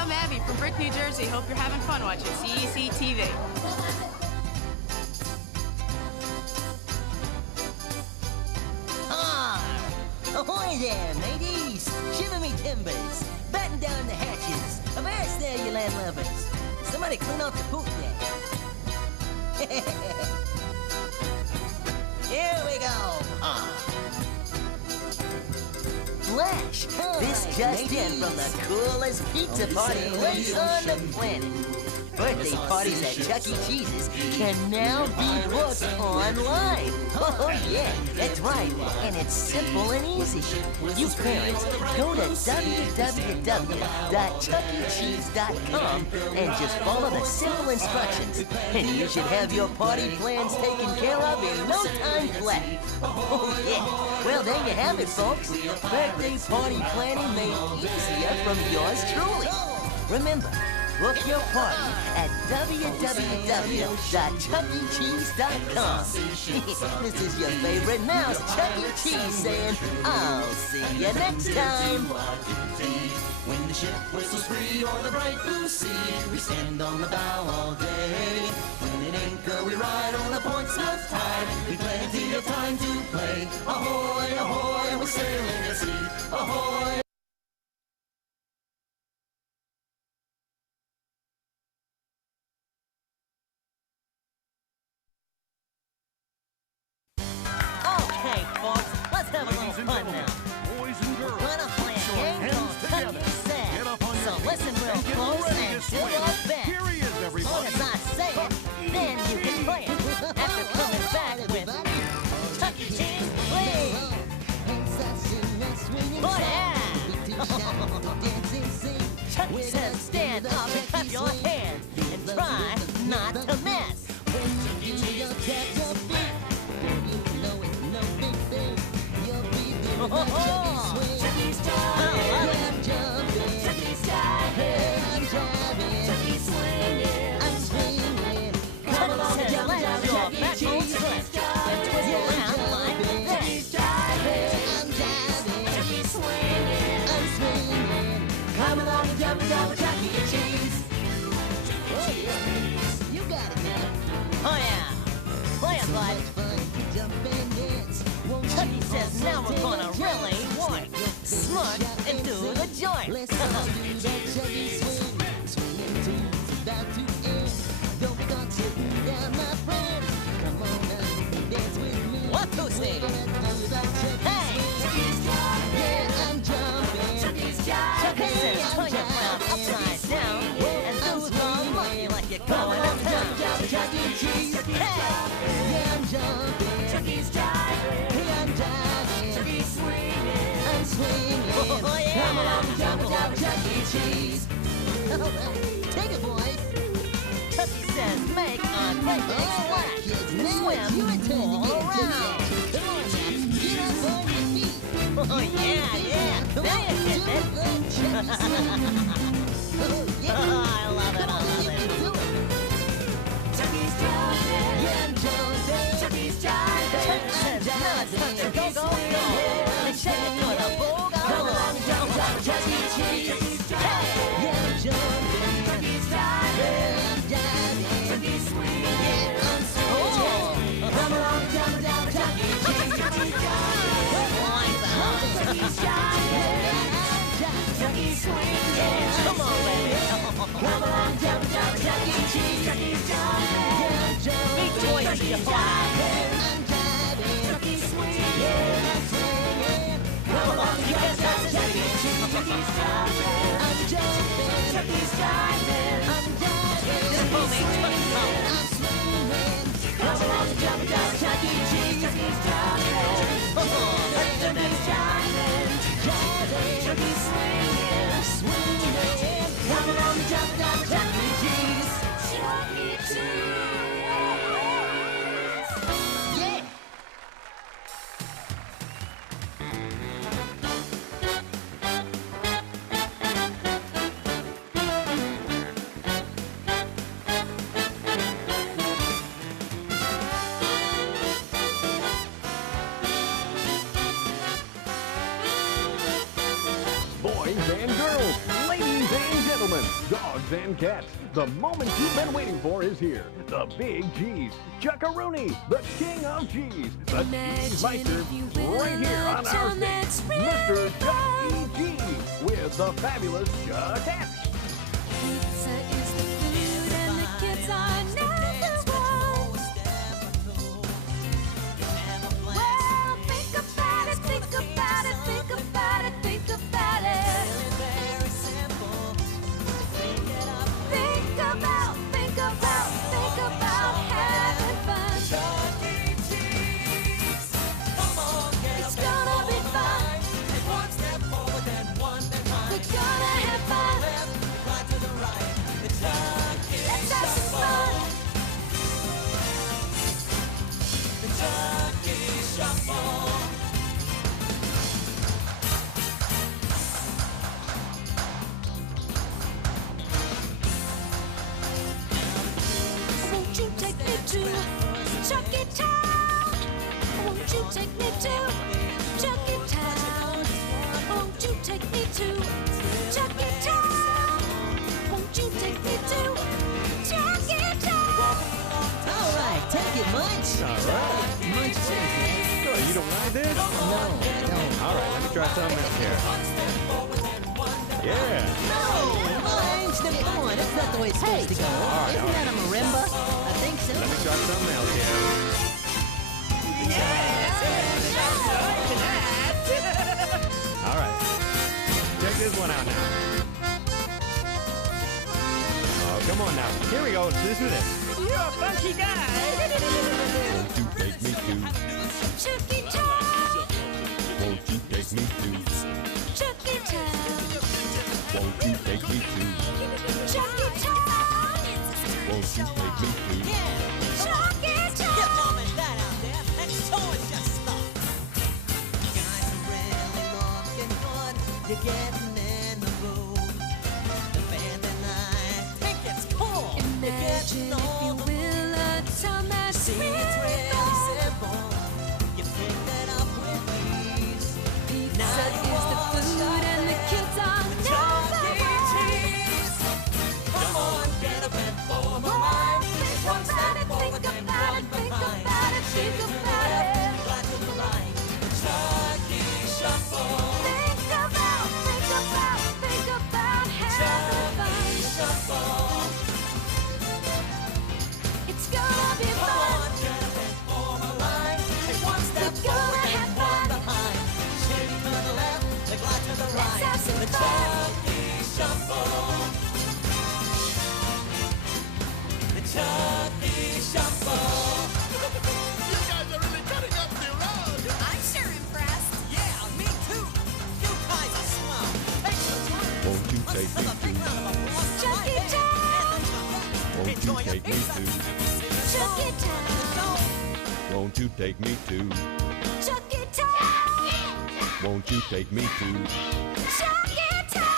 I'm Abby from Brick, New Jersey. Hope you're having fun watching CEC-TV. Ahoy there, mateys! Shiver me timbers! Batten down the hatches! Avast there, you land lovers! Somebody clean off the poop deck! Here we go! Flash! This just in from the coolest pizza party place on the planet! Birthday parties at ChuckECheese's can now be booked online. Oh yeah, that's right. And it's simple and easy. You parents, go to www.ChuckECheese.com and just follow the simple instructions. And you should have your party plans taken care of in no time flat. Oh yeah. Well, there you have it, folks. Birthday party planning made easier from yours truly. Remember, book your party at www.ChuckECheese.com. This is your favorite mouse, ChuckECheese, saying, I'll see you next time. When the ship whistles free or the bright blue sea, we stand on the bow all day. When in anchor we ride on the Portsmouth tide, we plenty of time to play. Ahoy, ahoy, we're sailing at sea. Ahoy. Okay, folks, let's have a little fun now. Boys and girls, We're gonna play a game called ChuckECheese. So listen real close and do our best. Here he is, As long everybody. as I say it, then you can play it. After coming back with ChuckECheese, please. Oh yeah! Chucky says stand up and clap your hands and try not to miss. Oh, Chucky's diving, Chucky's diving, Chucky's swinging, I'm swinging. Come along and let your backbone slip and twist around like this. Chucky's diving, I'm diving, Chucky's swinging, I'm swinging. Come along and jump ChuckECheese. Oh yeah, you got it now. Oh yeah, play it, bud. Chucky says now we're gonna really work, smart, and do the joint. What to say? Hey! Yeah, I'm jumping. Chucky says turn your crown upside down and do the monkey like you're going uptown. ChuckECheese. Hey! Yeah, I'm jumping. Chucky's diving. Chucky's swinging. I'm swinging. Oh, yeah. Come along, jump, ChuckECheese. Take it, boys. Chucky says make a great big splash. Swim all around. Come on, Max. Get up on your feet. Oh, yeah, yeah. There you did it. Oh, yeah. Oh, I love it, I love it. Chucky's jumping. Yeah, I'm jumping. Chucky's diving. Chucky says now it's time to go, go, go. And shake it for the boogaloo. Come along and jump, ChuckECheese. Hey! Yeah, I'm jumping. Chucky's diving. I'm diving. Chucky's swinging. Yeah, I'm swinging. Come along and jump, ChuckECheese. Chucky's diving. Chucky's diving. Chucky's swinging. Come on, baby. Come along, jump, ChuckECheese. Chucky's diving. Big toys to your diving. I'm diving. Chucky's swinging. I'm swinging. Come along, you can stop ChuckECheese. Chucky's diving. I'm jumping. Chucky's diving. I'm diving. Chucky's swinging. I'm swinging. Come along, jump, ChuckECheese. Chucky's diving. Chucky's diving. Chucky's swinging. Swinging. Come along, jump, ChuckECheese. Yeah! Boys and girls, ladies and gentlemen, dogs and cats. The moment you've been waiting for is here. The Big Cheese. ChuckECheese, the king of cheese. The cheese meister right here on our stage. Mr. ChuckECheese with the fabulous ChuckECheese. Pizza is the food and the kids are number one. Well, think about it, think about it, think about it, think about it. Think about having fun. It's gonna be fun. We're gonna have fun. Let's have some fun. Won't you take me to ChuckECheese? Won't you take me to ChuckECheese? Won't you take me to ChuckECheese? Won't you take me to ChuckECheese? All right, take it, Munch. All right. Munch takes it. Good. You don't like this? No, no. All right, let me try something else here. Yeah. No, Munch, come on, that's not the way it's supposed to go. right, Isn't all that a marimba? I think so. Let me try something else here. All right. Check this one out now. Oh, come on now. Here we go. Listen to this. You're a funky guy. Won't you take me to? ChuckECheese. Won't you take me to? ChuckECheese. Won't you take me to? ChuckECheese. Won't you take me to? ChuckECheese. Get Mom and Dad out there and show us your stuff. Guys are really looking good. You're getting in the mood. The band and I think it's cool. You're Imagine, getting if you on the will, a time that's See, it's really simple. You pick that up with ease. Pizza Now is you the wanna food and the kids are number one. ChuckECheese. Come on, get up and form a line. Think One step about it, forward, think then about one it, think behind. about it, think Shake it about left, it. right to the right. ChuckECheese shuffle. Think about having fun. ChuckECheese shuffle. It's gonna be Come fun. on, get up and form a line. Take one step We're gonna forward have and one fun. behind. Shake to the left, then glide to the right. have some The fun. ChuckECheese shuffle. The ChuckECheese shuffle. You guys are really cutting up the rug. I'm sure impressed. Yeah, me too. You guys are swell. Take some time. Won't you take me Let's give a big to? round of applause for my ChuckECheese. band and the chocolate. Won't you Enjoy your take me pizza. to? ChuckECheese. Won't you take me to? ChuckECheese. Won't you take me to? ChuckECheese.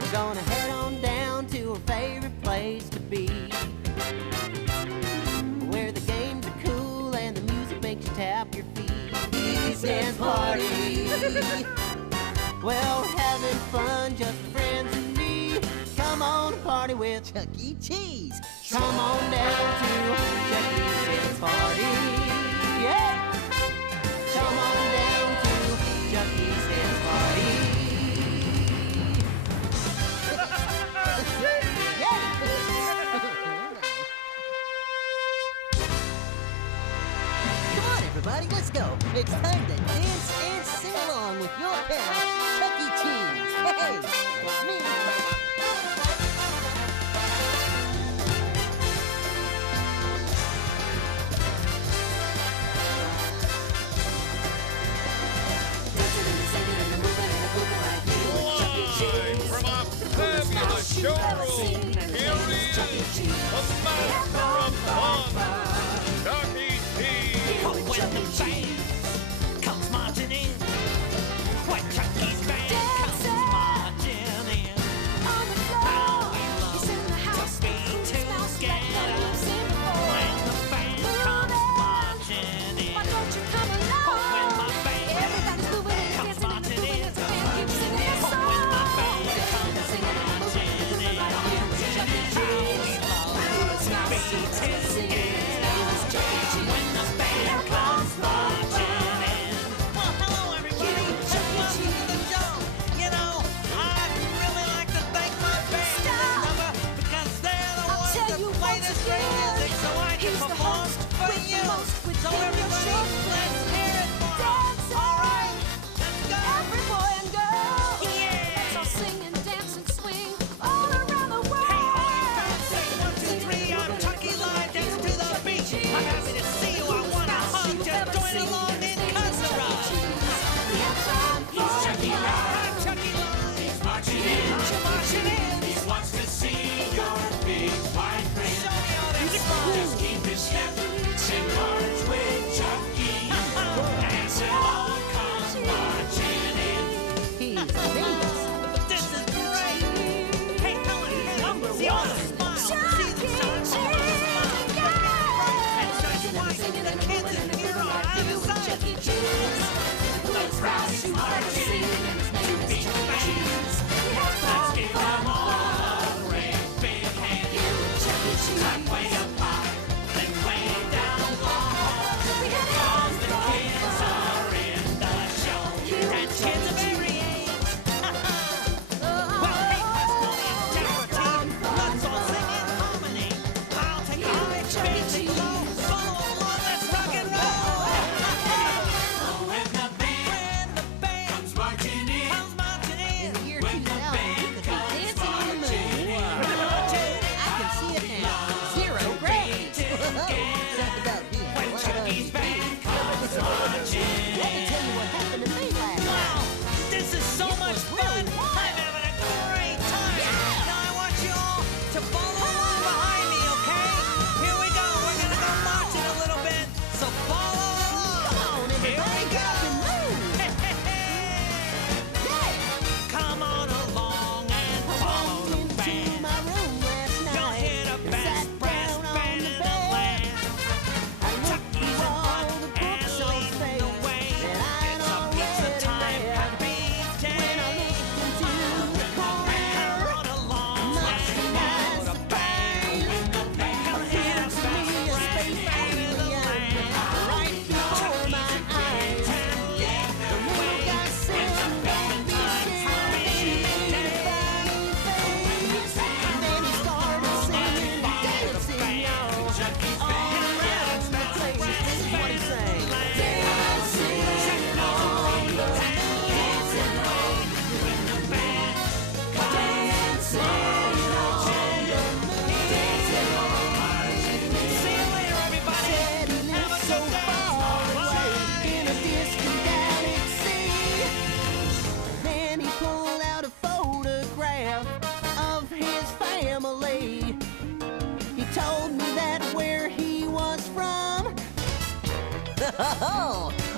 We're gonna head on down to our favorite place to be, where the games are cool and the music makes you tap your feet. Cheese dance party. Well, we're having fun, just friends and me. Come on and party with ChuckECheese. Come on down to ChuckECheese dance party. Yeah. Come on down to ChuckECheese dance party. Come on, everybody, let's go. It's time to dance and sing along with your pal, ChuckECheese. Hey, it's me. From our fabulous showroom, here he is, the master of fun, ChuckECheese. When the band comes marching in, everybody. Let's hear it for 'em. All right, let's go. Every boy and girl. Yeah. Let's all sing and dance and swing all around the world. Hey, all you fans say 1, 2, 3. I'm Chucky live dance to the beat. I'm happy to see you. I wanna hug you. Join along in Kasara. He's Chucky I'm Chucky live. He's marching in. You're marching in. He wants to see your big white crane. Show me all that stuff. Just keep his step and march with Chucky. As it all comes marching in. He's famous. This is great. Hey, Helen, Number see all one. the smiles. See the signs. All the smiles. And that's why the kids in here are out of sight. The crowd is marching to beat the band. Let's give them all a great big hand. Clap way up high, then way down low. Cause the kids are in the show. And kids of every age. Well, hey, Pascal and Deborah team, let's all sing in harmony. I'll take a high, big, low, follow along, let's rock and roll. Oh, when the band comes marching in. Comes marching in. Year When the 2000, band you could be comes dancing on the marching moon. in. I can see it now. Zero gravity. Talk about being When wild. Chucky's band comes marching Let me tell you what happened to me last night. Wow, this is so much fun. I'm having a great time. Now I want you all to follow along behind me, okay? Here we go. We're going to go marching a little bit. So follow along. Come on, Here everybody, we get go. up and move. Yeah. Come on along and follow the Into band. my room last You'll night. hear the best Sat brass down on band the in the bed. land. I looked Chucky's in through all front the and books on leading stage the way. that I'd It's a pizza already time read. happy When I day. looked into the corner, Run along, my follow the band. You'll hear the to me best a brass space band in the land. right before my eyes. The little guy said, "Don't be scared, ain't a funny face." And then he started singing, dancing, y'all, all around the place. This is what he sang. Dancing on the dancing road. Dancing on the dancing road. See you later, everybody. Said he Have lived a so good day. far away in a distant galaxy. Then he pulled out a photograph of his family. He told me that where he was from.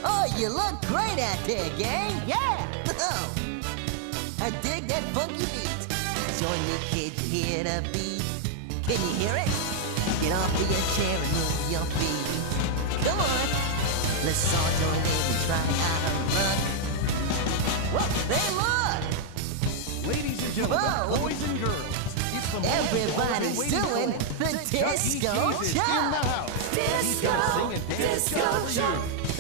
Oh, you look great out there, gang. Yeah. I dig that funky beat. Join me, kid, you hear the beat? Can you hear it? Get off of your chair and move your feet. Come on. Let's all join in and try our luck. Whoa, hey, look! Ladies and gentlemen, Whoa. boys and girls, it's the moment Everybody's you've been doing waiting the for. ChuckECheese disco is in the jump. house. He's gonna sing and dance just for you.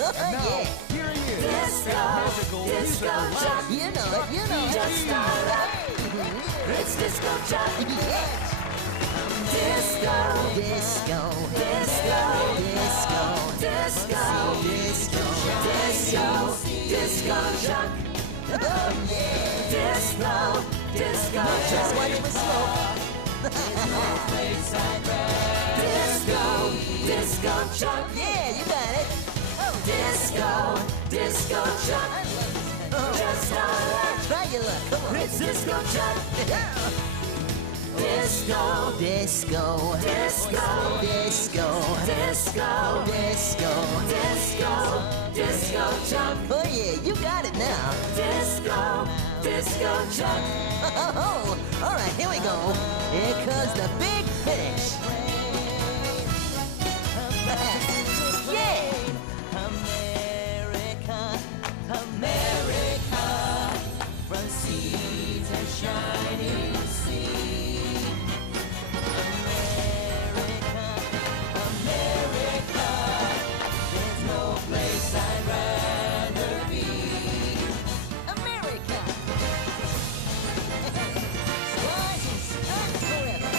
Oh, And now, yeah. here he is, that magical musical Chuck, you know it, you know it. It's Disco Chuck. Yes. Disco. Disco. Disco. Disco. Disco. Disco. Disco. Disco Chuck. Oh, yeah. Disco. Disco Just Chuck. watch me slow. Disco. Disco Chuck. Yeah, you got it. Disco. Disco Chuck. Just alright. Try your luck. Come on. It's Disco Chuck. Disco. Disco. Disco. Disco. Disco. Disco. Disco. Disco Chuck. Oh, yeah, you got it now. Disco. Disco Chuck. Oh, all right, here we go. Here comes the big finish. Yeah. America, America, from sea to shining sea. America, America, there's no place I'd rather be. America. Slice and start forever.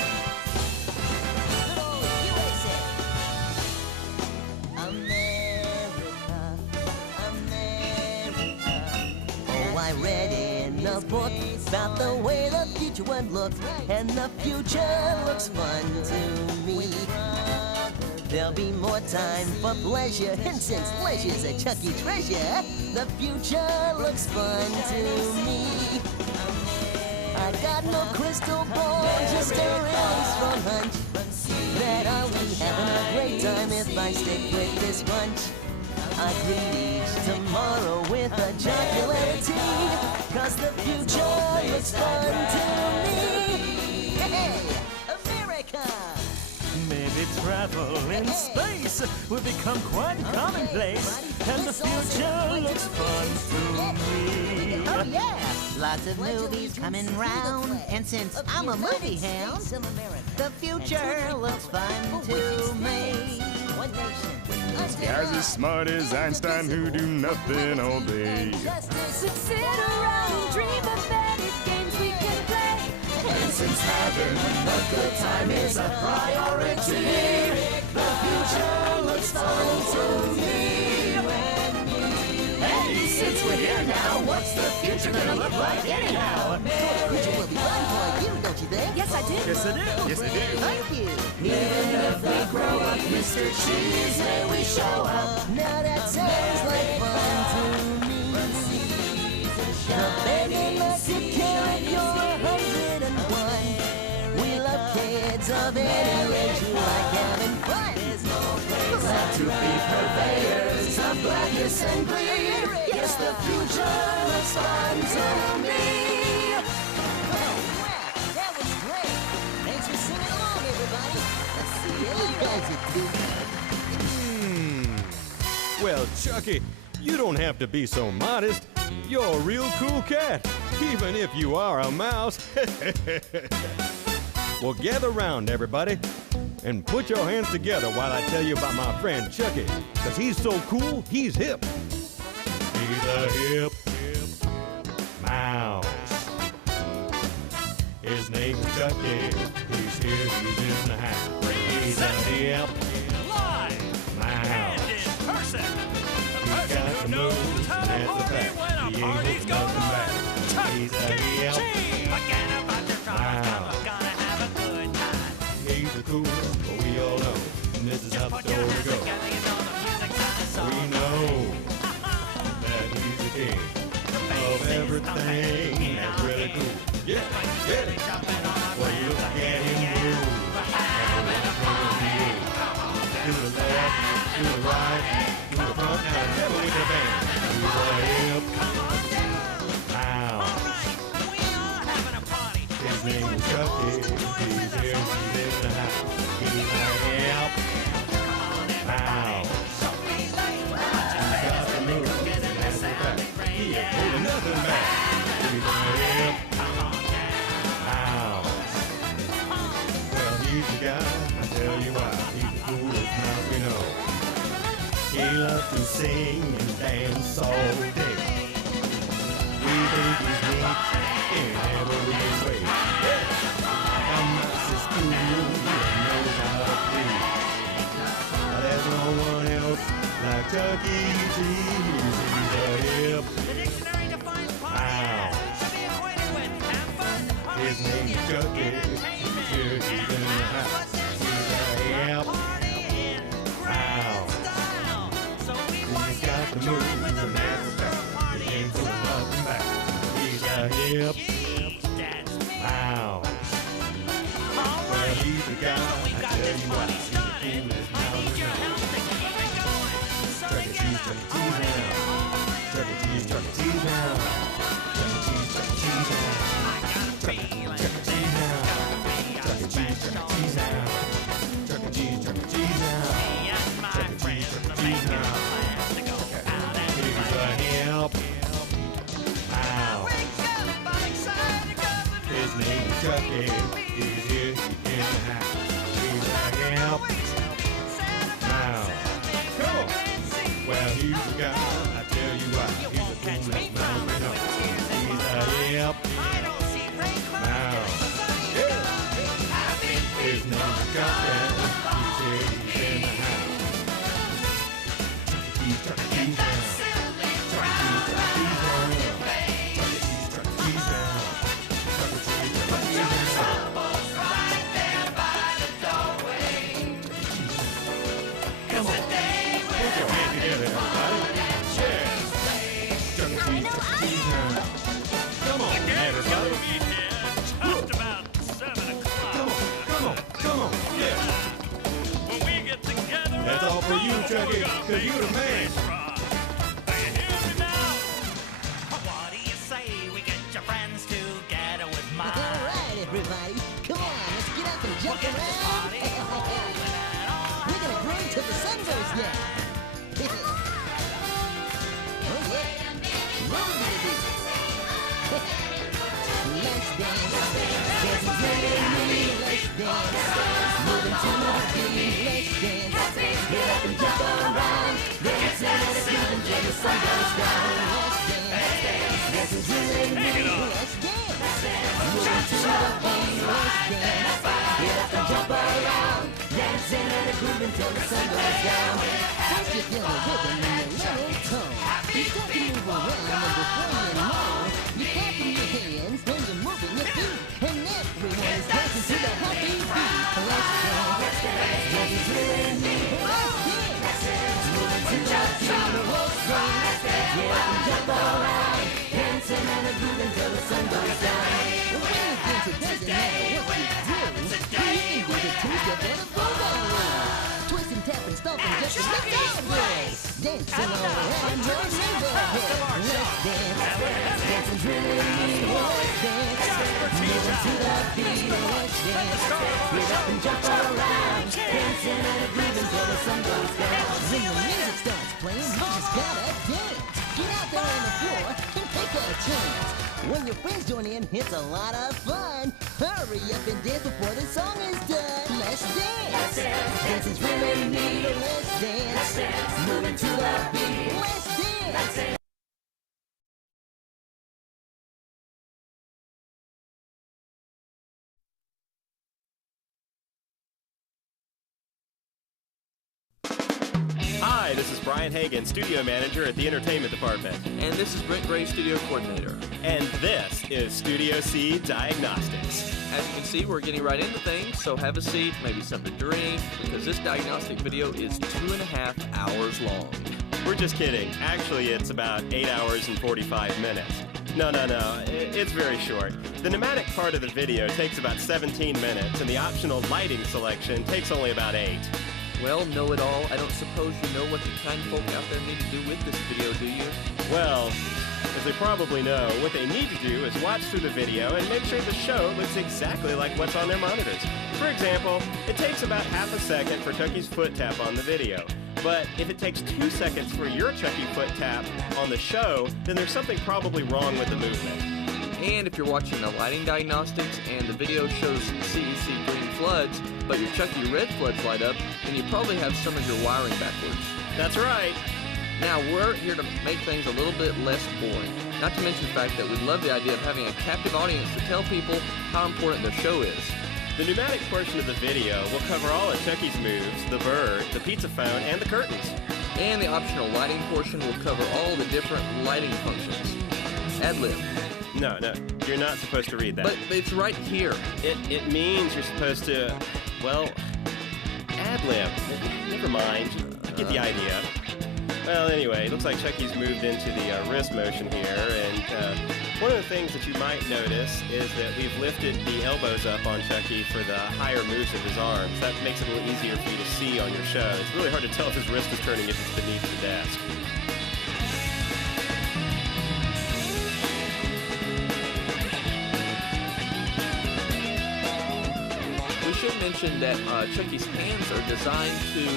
a book about the way the future would look, and the future looks fun to me. There'll be more time for pleasure, and since pleasure's a Chucky treasure, the future looks fun to me. I got no crystal ball, just a really strong hunch that I'll be having a great time if I stick with this bunch. I greet each tomorrow with a jocularity, 'cause the future looks fun to me. Hey, America! Maybe travel in space will become quite commonplace, and the future looks fun to me. Oh yeah, lots of movies coming round, and since I'm a movie hound, the future looks fun to me. Guys as smart as Einstein who do nothing all day. Sit around, dream of better games we can play. And since having a good time is a priority, the future looks fun to me. Hey, since we're here now, what's the future gonna look like anyhow? The future will be fun for you, don't you think? Yes, I do. Yes, I do. Yes, I do. Thank you. Even if we grow up, Mr. Cheese, may we show up. Now that sounds like fun to me. The baby must take care if you're 101. We love kids of any age who like having fun. Glad to be purveyors of gladness and glee. Yes, the future looks fun to me. Well, that was great. Thanks for singing along, everybody. Let's see you guys do. Well, Chucky, you don't have to be so modest. You're a real cool cat, even if you are a mouse. Well, gather round, everybody, and put your hands together while I tell you about my friend Chucky, because he's so cool, he's hip. He's a hip mouse. His name's Chucky. He's here, he's in the house. He's a hip Live mouse. and in person. The He's person got who the knows moves, how and to that's a party fact. when a He ain't party's holding going nothing back. on. He's a hip ChuckECheese. Forget about your troubles, 'cause Wow. we're gonna have a good time. He's the coolest, but we all know. And this is how the Put your story hands goes. together, you know the music's kinda soft. We know that he's the king of everything that's really cool. Yeah, get it. Well, you look at him move. Do the left, do the right, do the front, now the devil with the band. Do the hip mouse. We are having a party. His name is Chucky. He's here, he's in the house. He's a hip mouse. He's got the moves, and that's the fact. He ain't holding nothing back. He's a hip mouse. Well, he's the guy, I tell you why. He's the coolest mouse we know. He loves to sing and dance all day. We think he's neat in every way. Yeah. A mouse is cool and knows how to play. There's no one else like ChuckECheese. He's a hip The dictionary defines party mouse. as to be acquainted with, have fun, or His name's reunion, Chucky. entertainment. He's here, he's in the house. He's a hip Party in grand mouse. style. So we want He's you got to the join moves, with the and that's the master fact. of He party ain't and holding style. nothing back. He's a hip Cheese, that's me. mouse. All Well, right. he's the guy, Now we I got tell this you what. party He's the started. coolest I mouse need we your know. help to keep it going. So ChuckECheese, together, ChuckECheese now. ChuckECheese, ChuckECheese now. ChuckECheese, ChuckECheese now. I got a feeling ChuckECheese now. ChuckECheese, ChuckECheese now. ChuckECheese, ChuckECheese now. me and my friends are ChuckECheese making now. plans to go out and He's a play. hip mouse. His name is Chucky. He's here, he's in the house. He's a hip mouse. Come on. Well, he's the guy, I tell you what. He's the coolest mouse we know. He's a hip mouse. Yeah. His name is Chucky. He's here, he's in the house. ChuckECheese, ChuckECheese now. ChuckECheese, ChuckECheese now. ChuckECheese, ChuckECheese Chucky, 'cause you're the man. What do you say we get your friends together with mine? All right, everybody. Come on, let's get up and jump around. We're gonna groove till the sun goes down. Oh, yeah. Move to the beat. Let's dance. Dance is really me. Let's dance. Moving to the beat. Let's dance. Get up and jump around. Dance and let it groove until the sun goes down. Let's dance. Dance is really me. Let's dance. Moving to the beat. Let's dance. Get up and jump around. Dance and let it groove until the sun goes down. First you feel the rhythm in your little toe. You start to move around and before you know, you're clapping your hands when you're moving your feet. And everyone is dancing to the happy beat. Let's dance. Dance is really me. Let's dance. Moving to the beat. Let's dance. Get up and jump around. Dancing and a groove until the sun goes down. When you dance, it doesn't matter what you do. You can do the two-step or the boogaloo. Twist and tap and stomp and just a little break. Dancing all around your neighborhood. Let's dance. Dancing's really me. Let's dance. Moving to the beat. Let's dance. Get up and jump around. Dancing and a groove until the sun goes down. When the music starts playing, you just gotta dance. Get out there on the floor and take a chance. When your friends join in, it's a lot of fun. Hurry up and dance before the song is done. Let's dance. Dance is really me. Let's dance. Moving to the beat. Let's dance. Hi, this is Brian Hagan, studio manager at the entertainment department. And this is Brent Gray, studio coordinator. And this is Studio C Diagnostics. As you can see, we're getting right into things, so have a seat, maybe something to drink, because this diagnostic video is 2.5 hours long. We're just kidding. Actually, it's about 8 hours and 45 minutes. No, it's very short. The pneumatic part of the video takes about 17 minutes, and the optional lighting selection takes only about 8. Well, know-it-all, I don't suppose you know what the kind folk out there need to do with this video, do you? Well, as they probably know, what they need to do is watch through the video and make sure the show looks exactly like what's on their monitors. For example, it takes about half a second for Chucky's foot tap on the video. But if it takes 2 seconds for your Chucky foot tap on the show, then there's something probably wrong with the movement. And if you're watching the lighting diagnostics and the video shows CEC green floods, but your Chucky red floods light up, then you probably have some of your wiring backwards. That's right. Now, we're here to make things a little bit less boring. Not to mention the fact that we love the idea of having a captive audience to tell people how important their show is. The pneumatic portion of the video will cover all of Chucky's moves, the bird, the pizza phone, and the curtains. And the optional lighting portion will cover all the different lighting functions. Ad-lib. No, you're not supposed to read that. But it's right here. It means you're supposed to, well, ad-lib. Never mind. You get the idea. Well, anyway, it looks like Chucky's moved into the wrist motion here, and one of the things that you might notice is that we've lifted the elbows up on Chucky for the higher moves of his arms. That makes it a little easier for you to see on your show. It's really hard to tell if his wrist is turning if it's beneath the desk. We should mention that Chucky's hands are designed to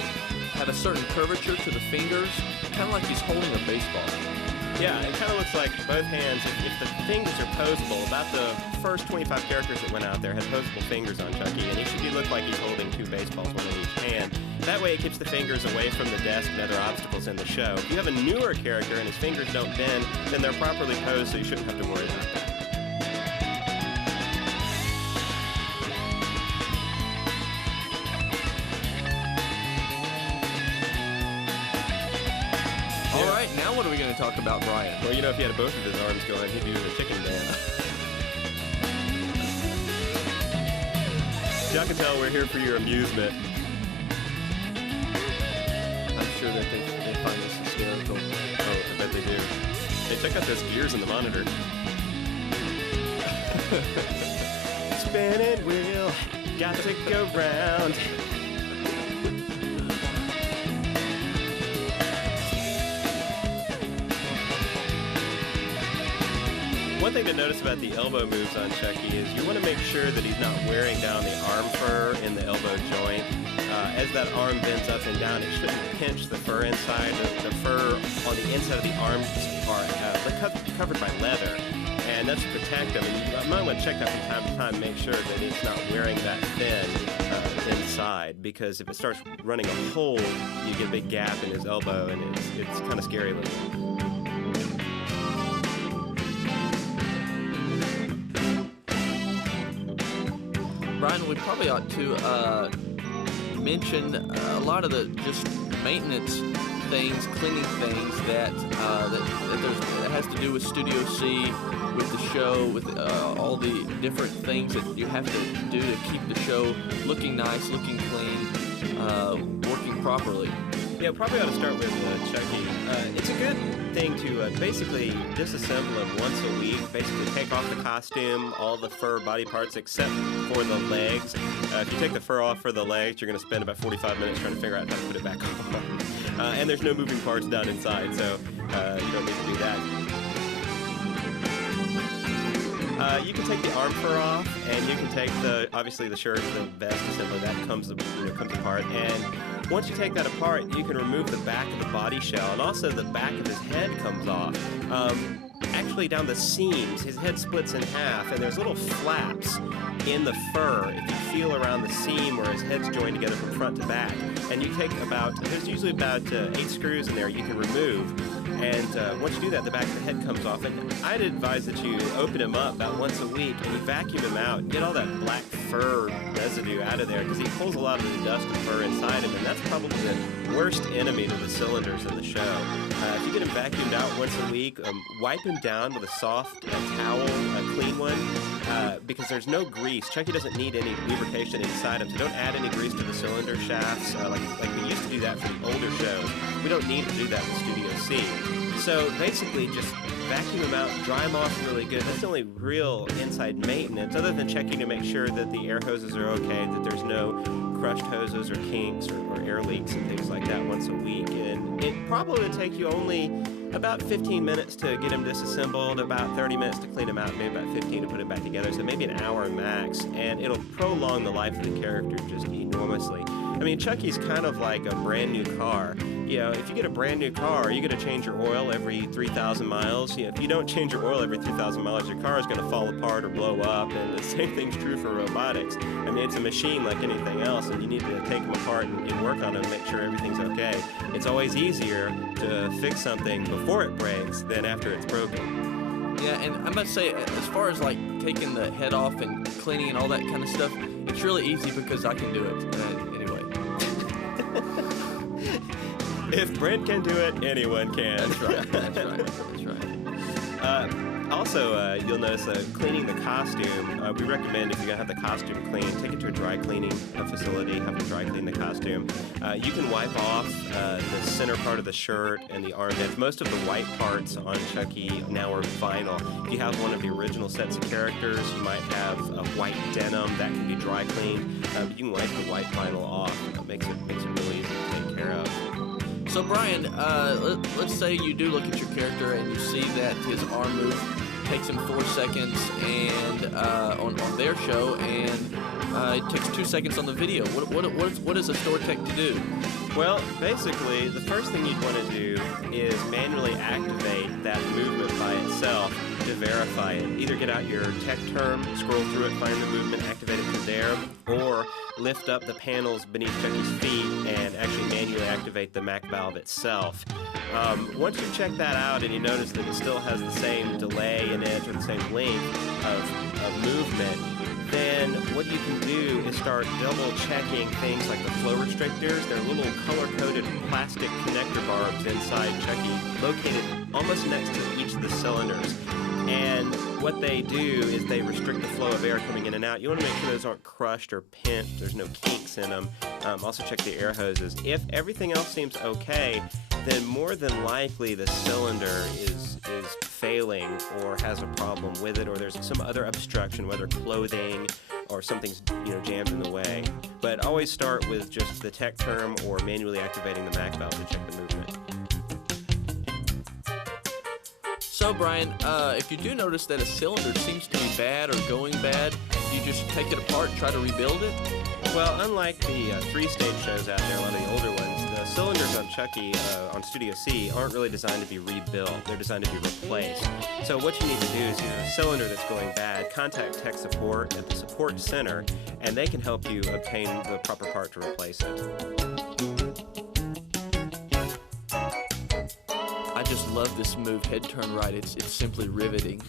have a certain curvature to the fingers, kind of like he's holding a baseball. Yeah, it kind of looks like both hands, if the fingers are posable, about the first 25 characters that went out there had posable fingers on Chucky, and he should look like he's holding 2 baseballs, one in each hand. That way it keeps the fingers away from the desk and other obstacles in the show. If you have a newer character and his fingers don't bend, then they're properly posed, so you shouldn't have to worry about that. All right, now what are we going to talk about, Brian? Well, you know, if he had both of his arms going, he'd do the chicken dance. Y'all can tell we're here for your amusement. I'm sure that they find this hysterical. Oh, I bet they do. Hey, check out those gears in the monitor. Spinning wheel, got to go round. one thing to notice about the elbow moves on Chucky is you want to make sure that he's not wearing down the arm fur in the elbow joint. As that arm bends up and down, it shouldn't pinch the fur inside. The fur on the inside of the arms are covered by leather, and that's to protect them. And you might want to check that from time to time, make sure that it's not wearing that thin inside, because if it starts running a hole, you get a big gap in his elbow, and it's kind of scary looking. Brian, we probably ought to mention a lot of the just maintenance things, cleaning things that has to do with Studio C, with the show, with all the different things that you have to do to keep the show looking nice, looking clean, working properly. Yeah, probably ought to start with Chucky. It's a good thing to basically disassemble him once a week. Basically take off the costume, all the fur body parts except for the legs. If you take the fur off for the legs, you're going to spend about 45 minutes trying to figure out how to put it back on. And there's no moving parts down inside, so you don't need to do that. You can take the arm fur off, and you can take obviously the shirt, the vest, assembly that comes apart. And once you take that apart, you can remove the back of the body shell, and also the back of his head comes off. Actually, down the seams, his head splits in half, and there's little flaps in the fur if you feel around the seam where his head's joined together from front to back. And you take there's usually about 8 screws in there you can remove. And once you do that, the back of the head comes off. And I'd advise that you open him up about once a week and you vacuum him out and get all that black fur residue out of there, because he pulls a lot of the dust and fur inside him, and that's probably the worst enemy to the cylinders in the show. If you get him vacuumed out once a week, wipe him down with a soft towel, a clean one, because there's no grease. Chucky doesn't need any lubrication inside him, so don't add any grease to the cylinder shafts like we used to do that for the older shows. We don't need to do that with Studio C. So basically just vacuum them out, dry them off really good. That's the only real inside maintenance, other than checking to make sure that the air hoses are okay, that there's no crushed hoses or kinks or air leaks and things like that once a week. And it probably would take you only about 15 minutes to get them disassembled, about 30 minutes to clean them out, maybe about 15 to put them back together, so maybe an hour max, and it'll prolong the life of the character just enormously. I mean, Chucky's kind of like a brand new car. You know, if you get a brand new car, you're going to change your oil every 3,000 miles. You know, if you don't change your oil every 3,000 miles, your car is going to fall apart or blow up, and the same thing's true for robotics. I mean, it's a machine like anything else, and you need to take them apart and work on them and make sure everything's okay. It's always easier to fix something before it breaks than after it's broken. Yeah, and I must say, as far as like taking the head off and cleaning and all that kind of stuff, it's really easy because I can do it. Anyway. If Brent can do it, anyone can. That's right. That's right. Also, you'll notice cleaning the costume. We recommend, if you're going to have the costume clean, take it to a dry cleaning facility, have them dry clean the costume. You can wipe off the center part of the shirt and the armbands. Most of the white parts on Chucky now are vinyl. If you have one of the original sets of characters, you might have a white denim that can be dry cleaned. But you can wipe the white vinyl off. It makes it really easy to take care of. So Brian, let's say you do look at your character and you see that his arm move takes him 4 seconds and on their show, and it takes 2 seconds on the video. What is a store tech to do? Well, basically, the first thing you'd want to do is manually activate that movement by itself to verify it. Either get out your tech term, scroll through it, find the movement, activate it from there, or lift up the panels beneath Chucky's feet and actually manually activate the Mac valve itself. Once you check that out and you notice that it still has the same delay in it or the same length of movement, then what you can do is start double checking things like the flow restrictors. They're little color-coded plastic connector barbs inside Chucky, located almost next to each of the cylinders. And what they do is they restrict the flow of air coming in and out. You want to make sure those aren't crushed or pinched, there's no kinks in them. Also check the air hoses. If everything else seems okay, then more than likely the cylinder is failing or has a problem with it, or there's some other obstruction, whether clothing or something's jammed in the way. But always start with just the tech term or manually activating the Mac valve to check the movement. So, Brian, if you do notice that a cylinder seems to be bad or going bad, do you just take it apart and try to rebuild it? Well, unlike the 3-stage shows out there, a lot of the older ones, the cylinders on on Studio C aren't really designed to be rebuilt. They're designed to be replaced. So what you need to do is, you have a cylinder that's going bad, contact tech support at the support center, and they can help you obtain the proper part to replace it. I just love this move, head turn right. It's simply riveting.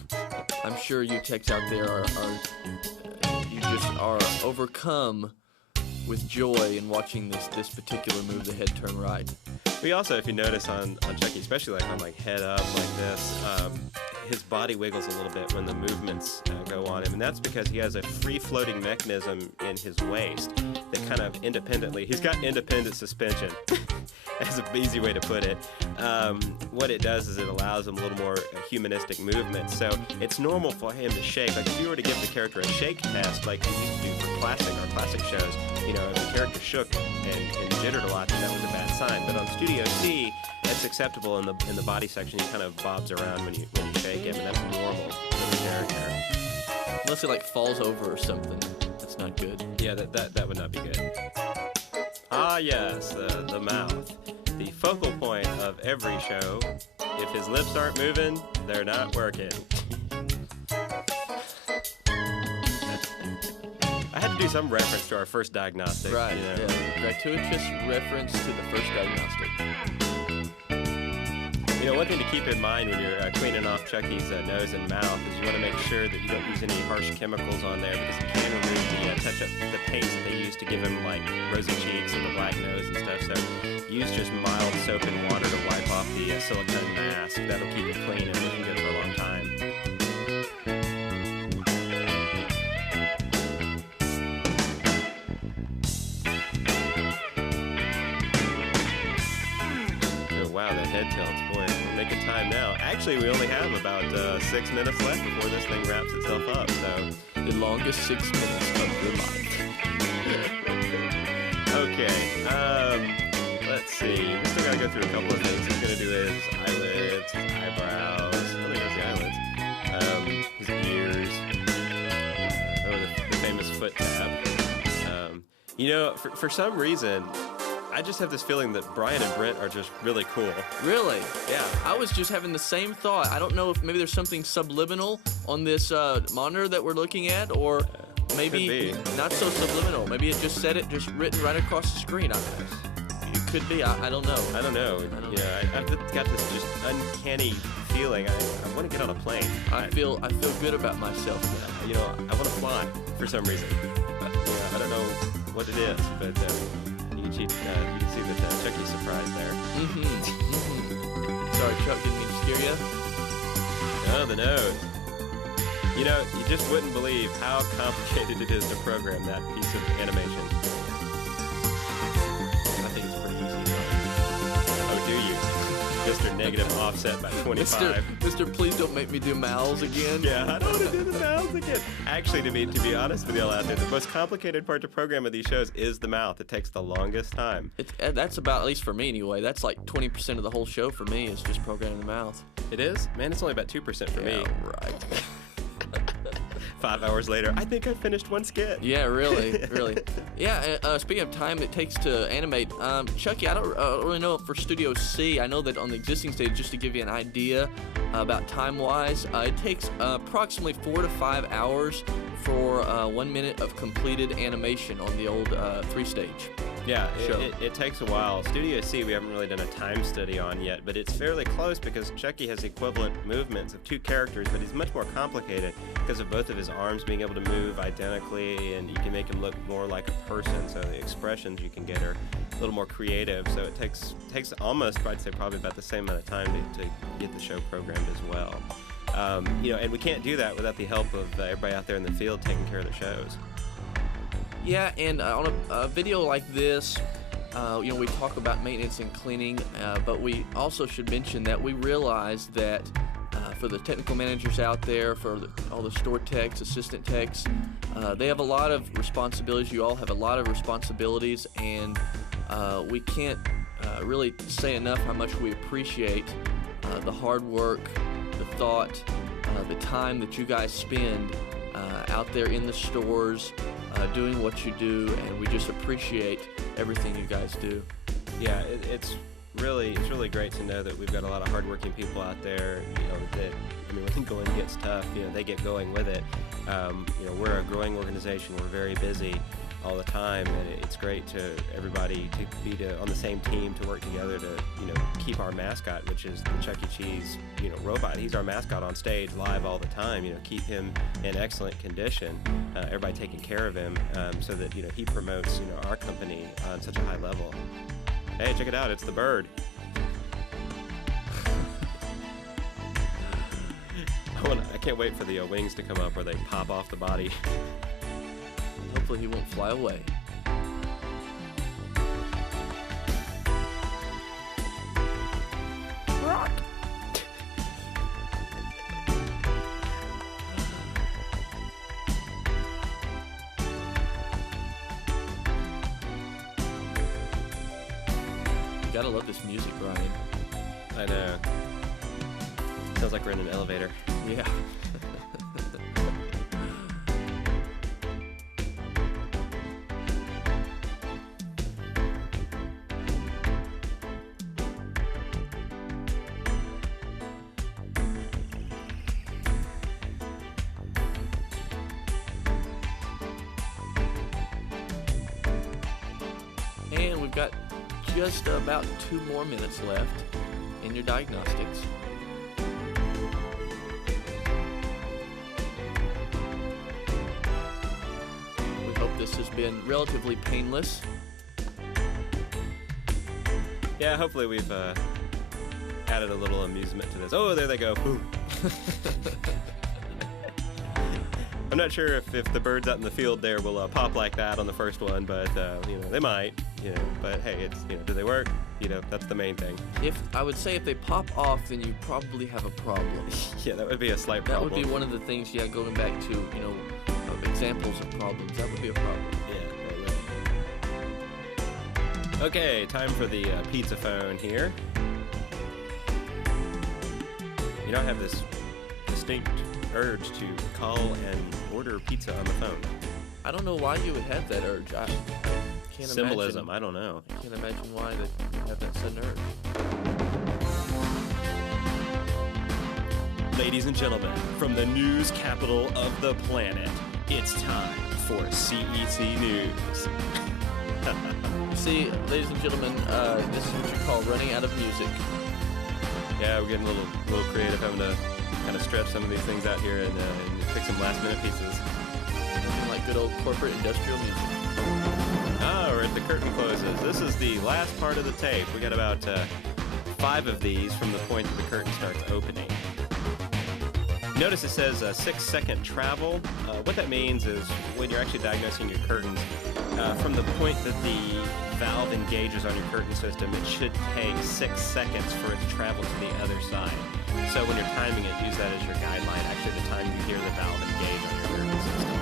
I'm sure you techs out there are overcome with joy in watching this particular move, the head turn right. We also, if you notice on Chucky, especially like on head up like this, his body wiggles a little bit when the movements go on him, and that's because he has a free-floating mechanism in his waist that kind of he's got independent suspension. That's an easy way to put it. What it does is it allows him a little more humanistic movement. So it's normal for him to shake. Like if you were to give the character a shake test, like you used to do for classic shows, if the character shook and jittered a lot, then that was a bad sign. But on Studio C, it's acceptable in the body section. He kind of bobs around when you shake him, and that's normal for the character. Unless it falls over or something. That's not good. Yeah, that would not be good. Ah, yes, the mouth. The focal point of every show. If his lips aren't moving, they're not working. I had to do some reference to our first diagnostic. Right, yeah. Gratuitous reference to the first diagnostic. One thing to keep in mind when you're cleaning off Chucky's nose and mouth is you want to make sure that you don't use any harsh chemicals on there, because you can remove the touch-up, the paints that they use to give him rosy cheeks and the black nose and stuff. So use just mild soap and water to wipe off the silicone mask. That'll keep it clean and looking good for a long time. Wow, that head tilts. Boy, we're making time now. Actually, we only have about 6 minutes left before this thing wraps itself up, so... The longest 6 minutes of your life. Okay, let's see. We still gotta go through a couple of things. He's gonna do his eyelids, his eyebrows. I think it was the eyelids. His ears. The famous foot tap. For some reason... I just have this feeling that Brian and Brent are just really cool. Really? Yeah. I was just having the same thought. I don't know if maybe there's something subliminal on this monitor that we're looking at, or maybe not so subliminal. Maybe it just said it, just written right across the screen. It could be. I don't know. I don't know. I've got this just uncanny feeling. I want to get on a plane. I feel good about myself now. I want to fly for some reason. I don't know what it is, but... You can see that Chucky's surprised there. Sorry, Chuck, didn't mean to scare you. Oh, the nose. You just wouldn't believe how complicated it is to program that piece of animation. I think it's pretty easy, though. Oh, do you? Mr. Negative offset by 25. Mr. Please don't make me do mouths again. Yeah, I don't want to do the mouths again. Actually, to be honest with y'all out there, the most complicated part to program of these shows is the mouth. It takes the longest time. That's about, at least for me anyway, that's like 20% of the whole show for me is just programming the mouth. It is? Man, it's only about 2% for me. Right. 5 hours later, I think I finished one skit. Yeah, really. Yeah, speaking of time it takes to animate, Chucky, I don't really know for Studio C. I know that on the existing stage, just to give you an idea about time-wise, it takes approximately 4 to 5 hours for 1 minute of completed animation on the old 3-stage. Yeah, it takes a while. Studio C we haven't really done a time study on yet, but it's fairly close because Chucky has equivalent movements of 2 characters, but he's much more complicated because of both of his arms being able to move identically, and you can make him look more like a person, so the expressions you can get are a little more creative. So it takes almost, I'd say, probably about the same amount of time to get the show programmed as well. And we can't do that without the help of everybody out there in the field taking care of the shows. Yeah, and on a video like this, we talk about maintenance and cleaning, but we also should mention that we realize that for the technical managers out there, for all the store techs, assistant techs, they have a lot of responsibilities. You all have a lot of responsibilities, and we can't really say enough how much we appreciate the hard work, the thought, the time that you guys spend out there in the stores doing what you do, and we just appreciate everything you guys do. Yeah, it's really great to know that we've got a lot of hardworking people out there. You know, that when going gets tough, they get going with it. We're a growing organization. We're very busy all the time, and it's great to everybody to be on the same team, to work together to keep our mascot, which is the ChuckECheese robot. He's our mascot on stage live all the time. Keep him in excellent condition. Everybody taking care of him, so that he promotes our company on such a high level. Hey, check it out! It's the bird. I can't wait for the wings to come up where they pop off the body. Hopefully he won't fly away. Rock! You gotta love this music, Brian. I know. Feels like we're in an elevator. Yeah. And we've got just about 2 more minutes left in your diagnostics. We hope this has been relatively painless. Yeah, hopefully we've added a little amusement to this. Oh, there they go. Boom. I'm not sure if the birds out in the field there will pop like that on the first one, but they might. But hey, it's do they work? That's the main thing. I would say if they pop off, then you probably have a problem. Yeah, that would be a slight problem. That would be one of the things. Yeah, going back to examples of problems, that would be a problem. Yeah, that would. Okay, time for the pizza phone here. I have this distinct urge to call and order pizza on the phone. I don't know why you would have that urge. I can't Symbolism, imagine. I don't know. I can't imagine why that you have that sudden urge. Ladies and gentlemen, from the news capital of the planet, it's time for CEC News. See, ladies and gentlemen, this is what you call running out of music. Yeah, we're getting a little creative, having to kind of stretch some of these things out here and pick some last-minute pieces. Something like good old corporate industrial music. Oh, we're at the curtain closes. This is the last part of the tape. We got about 5 of these from the point that the curtain starts opening. Notice it says 6-second travel. What that means is when you're actually diagnosing your curtains, from the point that the valve engages on your curtain system, it should take 6 seconds for it to travel to the other side. So when you're timing it, use that as your guideline. Actually, the time you hear the valve engage on your curtain system.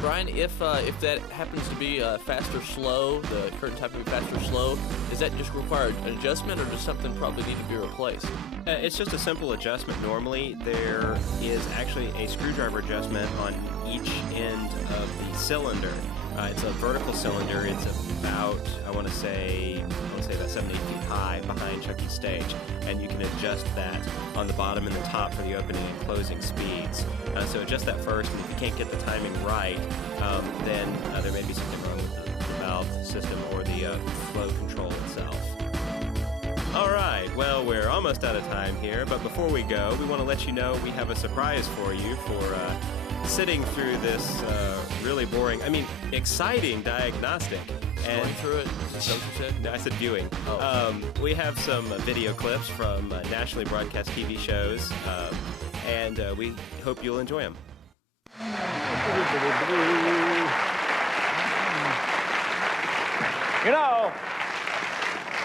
Brian, if that happens to be fast or slow, the curtain type to be fast or slow, does that just require an adjustment, or does something probably need to be replaced? It's just a simple adjustment. Normally, there is actually a screwdriver adjustment on each end of the cylinder. It's a vertical cylinder. It's about, I want to say about 7 to 8 feet high behind ChuckECheese stage, and you can adjust that on the bottom and the top for the opening and closing speeds. So adjust that first, and if you can't get the timing right, then there may be something wrong with the valve system or the flow control itself. All right, well, we're almost out of time here, but before we go, we want to let you know we have a surprise for you for sitting through this really boring, exciting diagnostic. And going through it, is that what you said? No, I said viewing. Oh. We have some video clips from nationally broadcast TV shows, and we hope you'll enjoy them.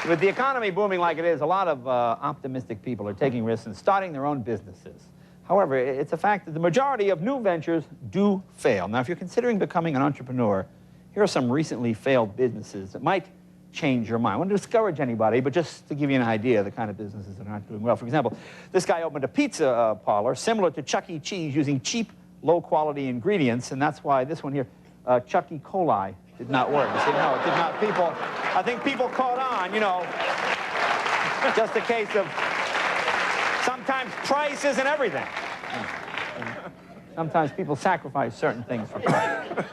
With the economy booming like it is, a lot of optimistic people are taking risks and starting their own businesses. However, it's a fact that the majority of new ventures do fail. Now, if you're considering becoming an entrepreneur, here are some recently failed businesses that might change your mind. I want to discourage anybody, but just to give you an idea of the kind of businesses that aren't doing well. For example, this guy opened a pizza parlor similar to ChuckECheese using cheap, low-quality ingredients, and that's why this one here, ChuckEColi, did not work. You see, no, it did not. I think people caught on, you know, just a case of sometimes price isn't everything. Sometimes people sacrifice certain things for price.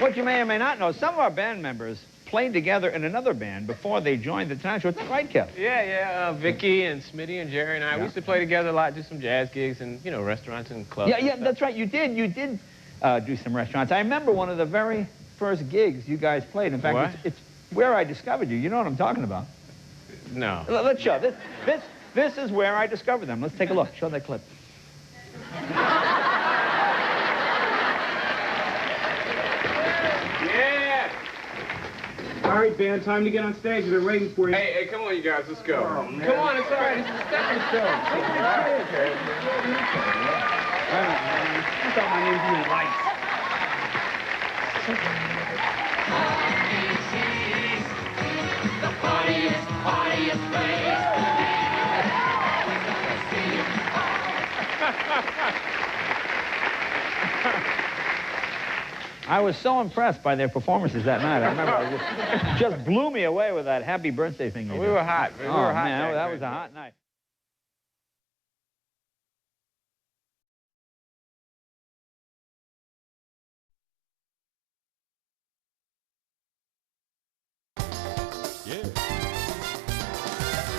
What you may or may not know, some of our band members played together in another band before they joined the Tonight Show. Is that right, Kev? Yeah, Vicky and Smitty and Jerry and I, we used to play together a lot, do some jazz gigs and, you know, restaurants and clubs. Yeah, that's right. You did do some restaurants. I remember one of the very first gigs you guys played. In fact, it's where I discovered you. You know what I'm talking about? No. Let's show. This is where I discovered them. Let's take a look. Show that clip. Yeah! All right, band, time to get on stage. They're waiting for you. Hey, come on, you guys, let's go. Oh, come on, it's all right. It's a stepping stone. I thought my name's in the lights. The partiest place. I was so impressed by their performances that night. I remember it just blew me away with that happy birthday thing. We were hot. We were hot. Man, that was a hot night.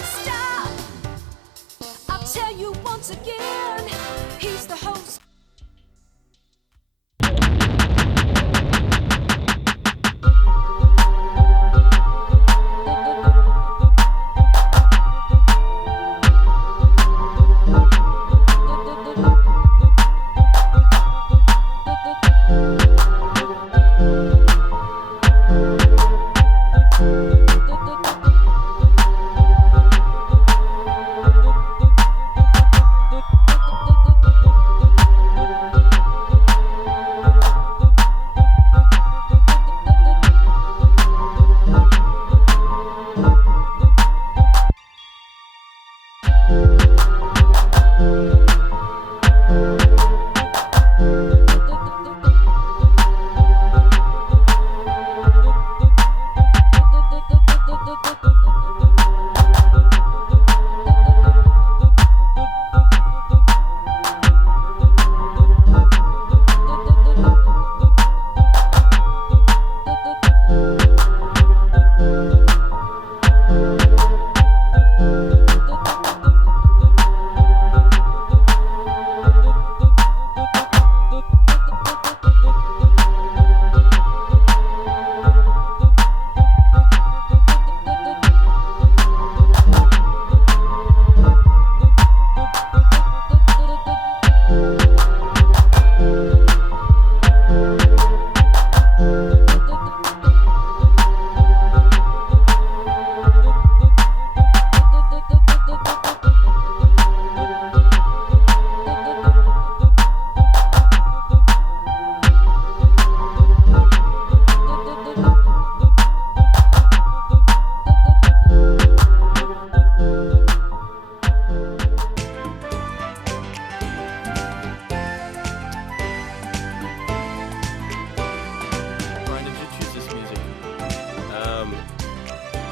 Stop! I'll tell you once again, he's the host.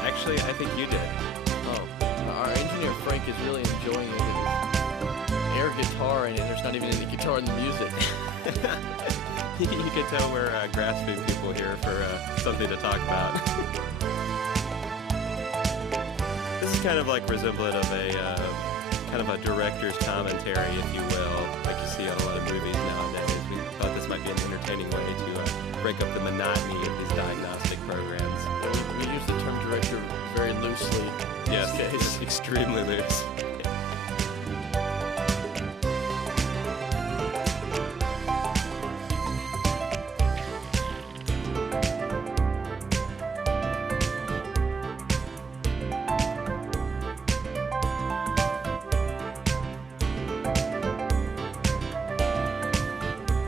Actually, I think you did. Oh, our engineer Frank is really enjoying it. His air guitar, and there's not even any guitar in the music. You can tell we're grasping people here for something to talk about. This is kind of like resemblant of a kind of a director's commentary, if you will, like you see on a lot of movies nowadays. We thought this might be an entertaining way to break up the monotony of these diagnostic programs. Yeah, we use the term director very loosely. Yes, it's extremely loose.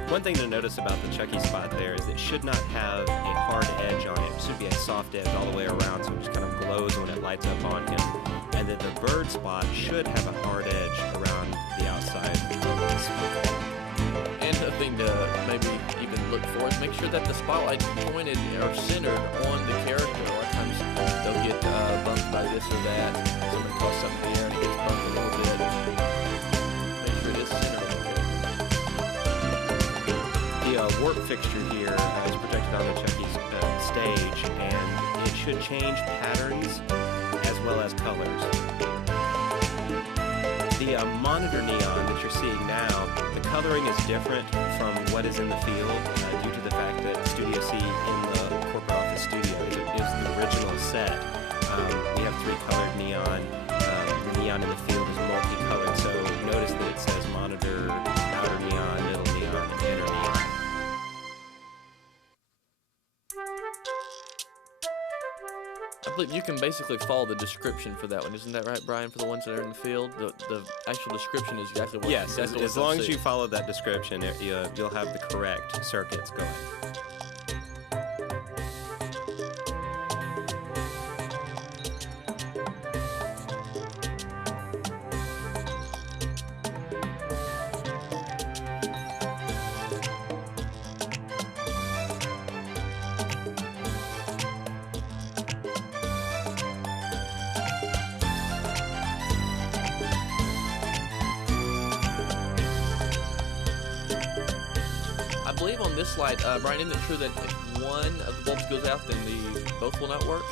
One One thing to notice about the Chucky spot there is it should not have a hard edge on it. It should be a soft edge all the way around, so it just kind of glows when it lights up on him. And that the bird spot should have a hard edge around the outside of the spot. And a thing to maybe even look for is make sure that the spotlight's pointed or centered on the character. A lot of times they'll get bumped by this or that. Someone toss something in the air and it gets bumped a little bit. Make sure it is centered on the character. The warp fixture here is projected on the Chucky's stage, and it should change patterns as well as colors. The monitor neon that you're seeing now, the coloring is different from what is in the field due to the fact that Studio C in the corporate office studio is the original set. We have 3 colored neon. The neon in the field is multicolored, so notice that it says monitor, outer neon, middle neon, and inner neon. I believe you can basically follow the description for that one. Isn't that right, Brian, for the ones that are in the field? The actual description is exactly what Yes, exactly as long as you follow that description, you'll have the correct circuits going. I believe on this light, Brian, isn't it true that if one of the bulbs goes out, then both will not work?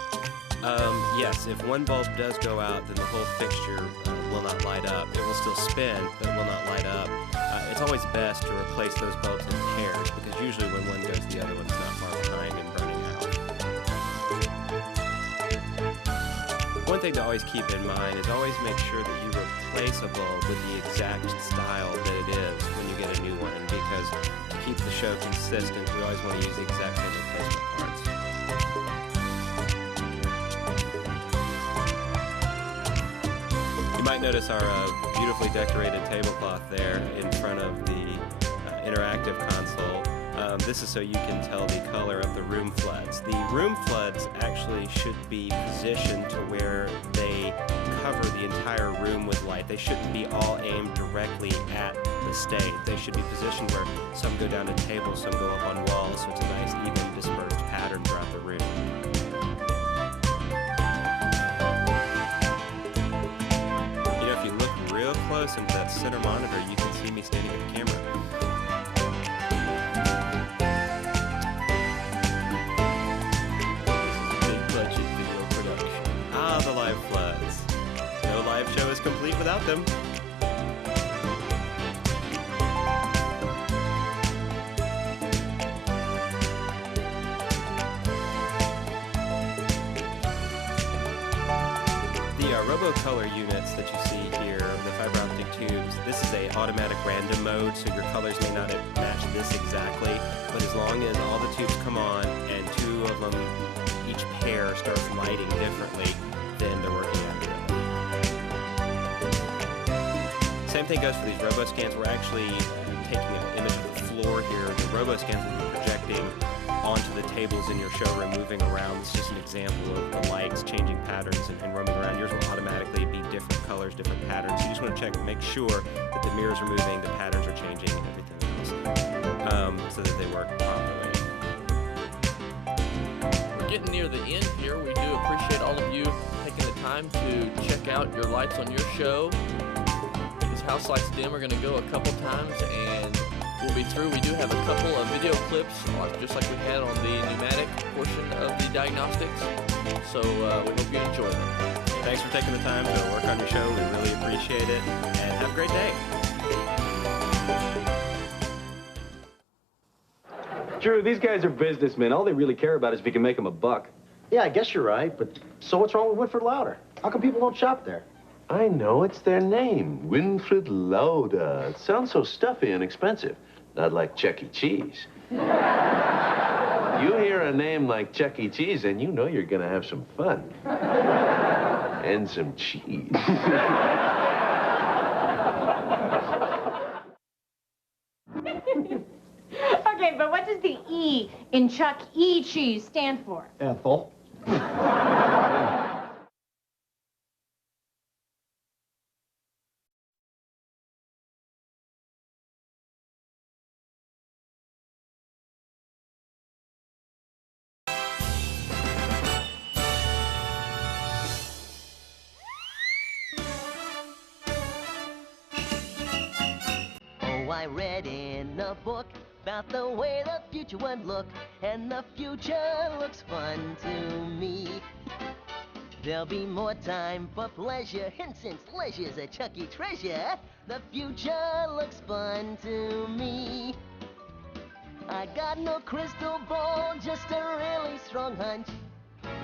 Yes, if one bulb does go out, then the whole fixture will not light up. It will still spin, but it will not light up. It's always best to replace those bulbs in pairs, because usually when one goes, the other one's not far behind and burning out. One thing to always keep in mind is always make sure that you replace a bulb with the exact style that it is when you get a new one, because to keep the show consistent, we always want to use the exact same replacement parts. You might notice our beautifully decorated tablecloth there in front of the interactive console. This is so you can tell the color of the room floods. The room floods actually should be positioned to where they cover the entire room with light. They shouldn't be all aimed directly at the stage. They should be positioned where some go down to tables, some go up on walls, so it's a nice, even dispersed pattern throughout the room. You know, if you look real close into that center monitor, you can see me standing at the camera. The live floods. No live show is complete without them. The RoboColor units that you see here, the fiber optic tubes, this is a automatic random mode, so your colors may not match this exactly, but as long as all the tubes come on and 2 of them, each pair starts lighting differently, then they're working accurately. Same thing goes for these RoboScans. We're actually taking an image of the floor here. The RoboScans will be projecting onto the tables in your showroom, moving around. It's just an example of the lights changing patterns and roaming around. Yours will automatically be different colors, different patterns. You just want to check, make sure that the mirrors are moving, the patterns are changing, and everything else, so that they work properly. Getting near the end here, we do appreciate all of you taking the time to check out your lights on your show. These house lights dim are going to go a couple times and we'll be through. We do have a couple of video clips, just like we had on the pneumatic portion of the diagnostics, so we hope you enjoy them. Thanks for taking the time to work on your show. We really appreciate it, and have a great day. Drew, these guys are businessmen. All they really care about is if you can make them a buck. Yeah, I guess you're right, but so what's wrong with Winfred Lauder? How come people don't shop there? I know, it's their name, Winfred Lauder. It sounds so stuffy and expensive. Not like ChuckECheese. You hear a name like ChuckECheese, and you know you're gonna have some fun. And some cheese. in ChuckECheese stand for? Ethel. Oh, I read in a book about the way the future would look, and the future looks fun to me. There'll be more time for pleasure, and since leisure's a Chucky treasure, the future looks fun to me. I got no crystal ball, just a really strong hunch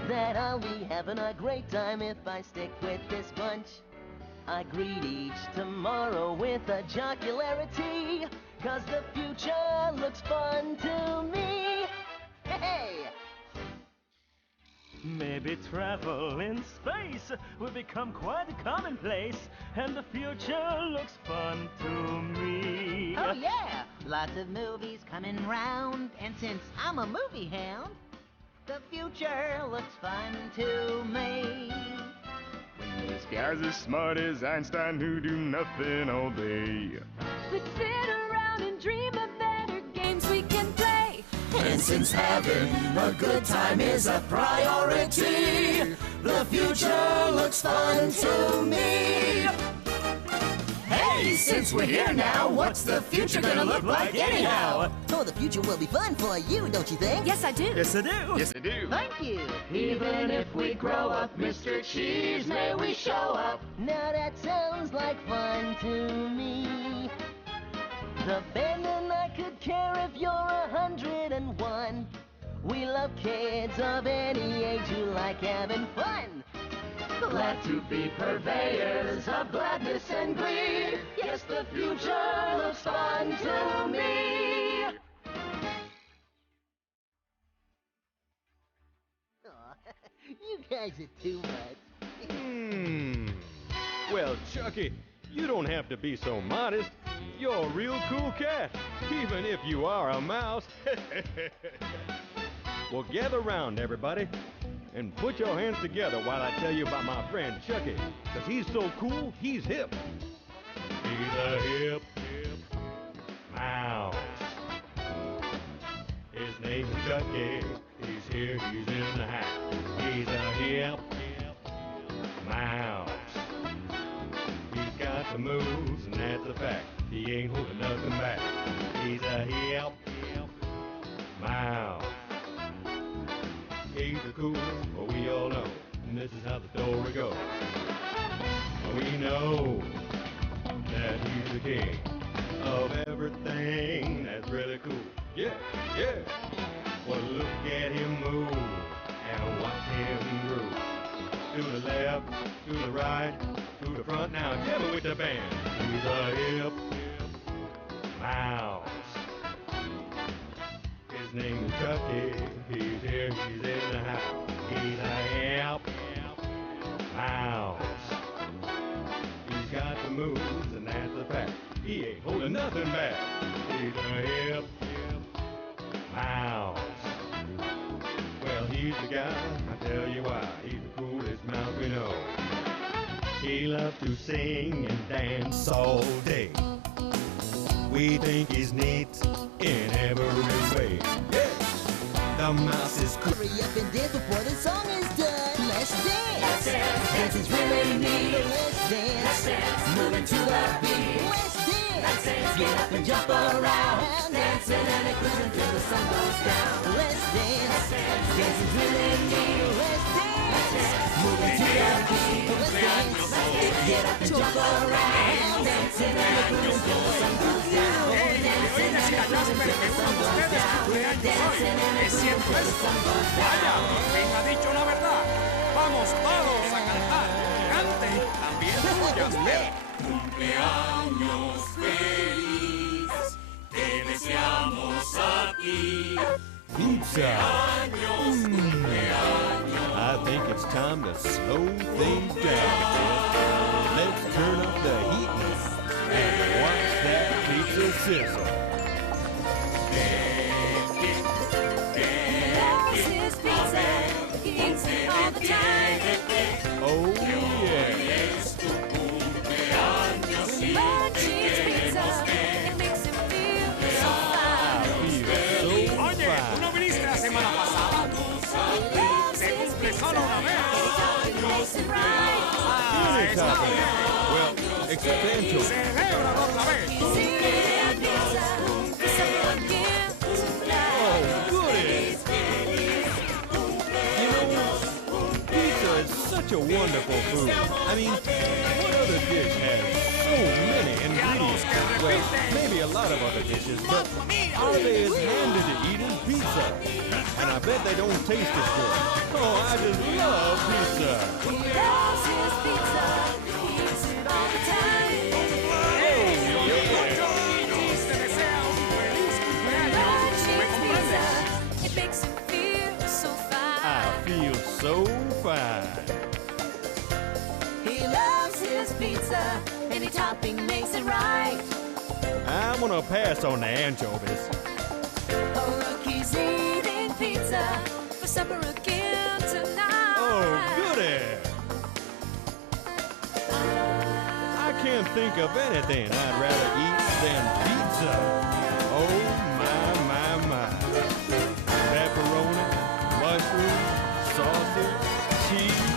that I'll be having a great time if I stick with this bunch. I greet each tomorrow with a jocularity, 'cause the future looks fun to me. Hey! Maybe travel in space will become quite commonplace, and the future looks fun to me. Oh yeah, lots of movies coming round, and since I'm a movie hound, the future looks fun to me. This guy's as smart as Einstein who do nothing all day. Let's sit around and dream of better games we can play. And since having a good time is a priority, the future looks fun to me. Hey, since we're here now, what's the future gonna look like anyhow? Oh, the future will be fun for you, don't you think? Yes, I do. Yes, I do. Yes, I do. Thank you. Even if we grow up, Mr. Cheese, may we show up? Now that sounds like fun to me. The band and I could care if you're 101. We love kids of any age who like having fun. Glad to be purveyors of gladness and glee. Yes, the future looks fun to me. Aw, you guys are too much. Well, Chucky, you don't have to be so modest. You're a real cool cat, even if you are a mouse. Well, gather round, everybody, and put your hands together while I tell you about my friend Chucky, because he's so cool, he's hip. He's a hip mouse. His name's Chucky. He's here, he's in the house. He's a hip mouse. He's got the moves, and that's a fact. He ain't holding nothing back. He's a hip mouse. He's the coolest, but we all know, and this is how the story goes. We know that he's the king of everything that's really cool. Yeah, yeah. Well, look at him move and watch him groove. To the left, to the right, to the front. Now, tell me with the band. He's a hip mouse. His name is Chucky. He's here, he's in the house. He's a hip mouse. He's got the moves, and that's a fact. He ain't holding nothing back. He's a hip mouse. Well, he's the guy, I tell you why. He's the coolest mouse we know. He loves to sing and dance all day. We think he's neat in every way. Yeah. The mouse is cool. Hurry up and dance before the song is done. Let's dance. Let's dance. Dance is really neat. Let's dance. Let's dance. Moving to the beat. Let's dance. Let's dance. Get up and jump around. Dancing and a cruising till the sun goes down. Let's dance. Let's dance. Dance is really neat. Let's dance. Moving to the beat. Let's dance. Get up and jump around. Dancing and a cruising till the sun goes down. Dancing and a cruising till the sun goes down. Dancing and a cruising till the sun goes down. Vaya, quien ha dicho la verdad. Vamos todos a cantar. Canten también tuyas. Cumpleaños feliz. Te deseamos a ti. Pizza. I think it's time to slow things down a bit. Let's turn up the heat and watch that pizza sizzle. Epik, makes it right. Any topping. Well, except anchovies. Oh, goody. You know, pizza is such a wonderful food. I mean, what other dish has so many ingredients? Well, maybe a lot of other dishes, but are they as handy to eat as pizza? And I bet they don't taste as good. Oh, I just love pizza. He loves his pizza. He eats it all the time. It makes him feel so fine. I feel so fine. He loves his pizza. Any topping makes it right. I'm gonna pass on the anchovies. He's eating pizza for supper again tonight. Oh, goody! I can't think of anything I'd rather eat than pizza. Oh, my. Pepperoni, mushroom, sausage, cheese.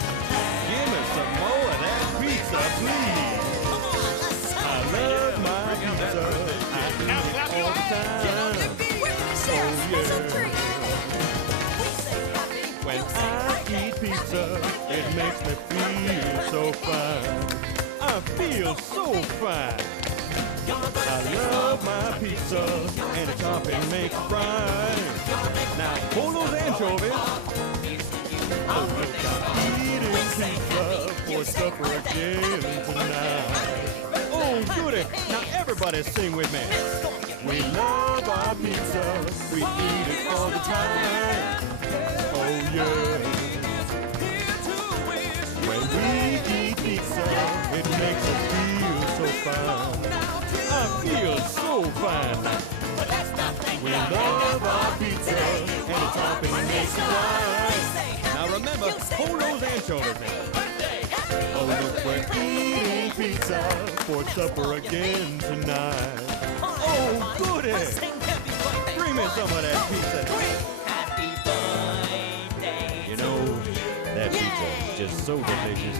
Give me some more of that pizza, please. I love my pizza. I eat it all the time. Oh, yeah. When I eat pizza, it makes me feel so fine. I feel so fine. I love my pizza, and the topping makes it right. Now, pull those anchovies. Oh, look, I'm eating pizza for supper again tonight. Oh, goody. Now, everybody sing with me. We love our pizza. We eat it all the time. Oh, yeah. When we eat pizza, it makes us feel so fine. I feel so fine. We love our pizza, and the topping makes it right. Now remember, hold those anchovies, man. Oh, look, we're eating pizza for supper again tonight. Oh, goody! Bring me some of that pizza. You know, that pizza is just so delicious.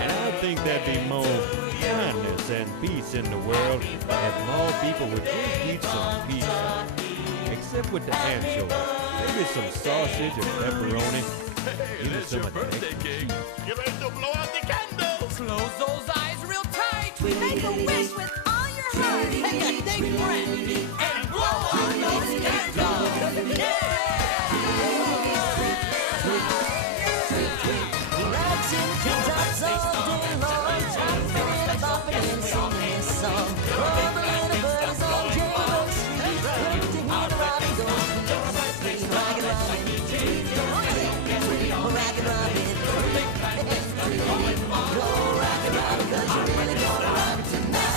And I think there'd be more kindness and peace in the world if more people would just eat some pizza. Except with the anchovies. Maybe some sausage and pepperoni. Give me some of that extra cheese. You ready to blow out the candles? Close those eyes real tight. Make a wish with all your heart. Take a deep breath and blow out those candles. He rides in the treetops all day long, jumping and bopping and singing his song. All the little birds on Jaybird Street look to hear the robin go sweet, rockin' robin, rockin' robin, go rockin' robin, 'cause you're really gonna rock it tonight.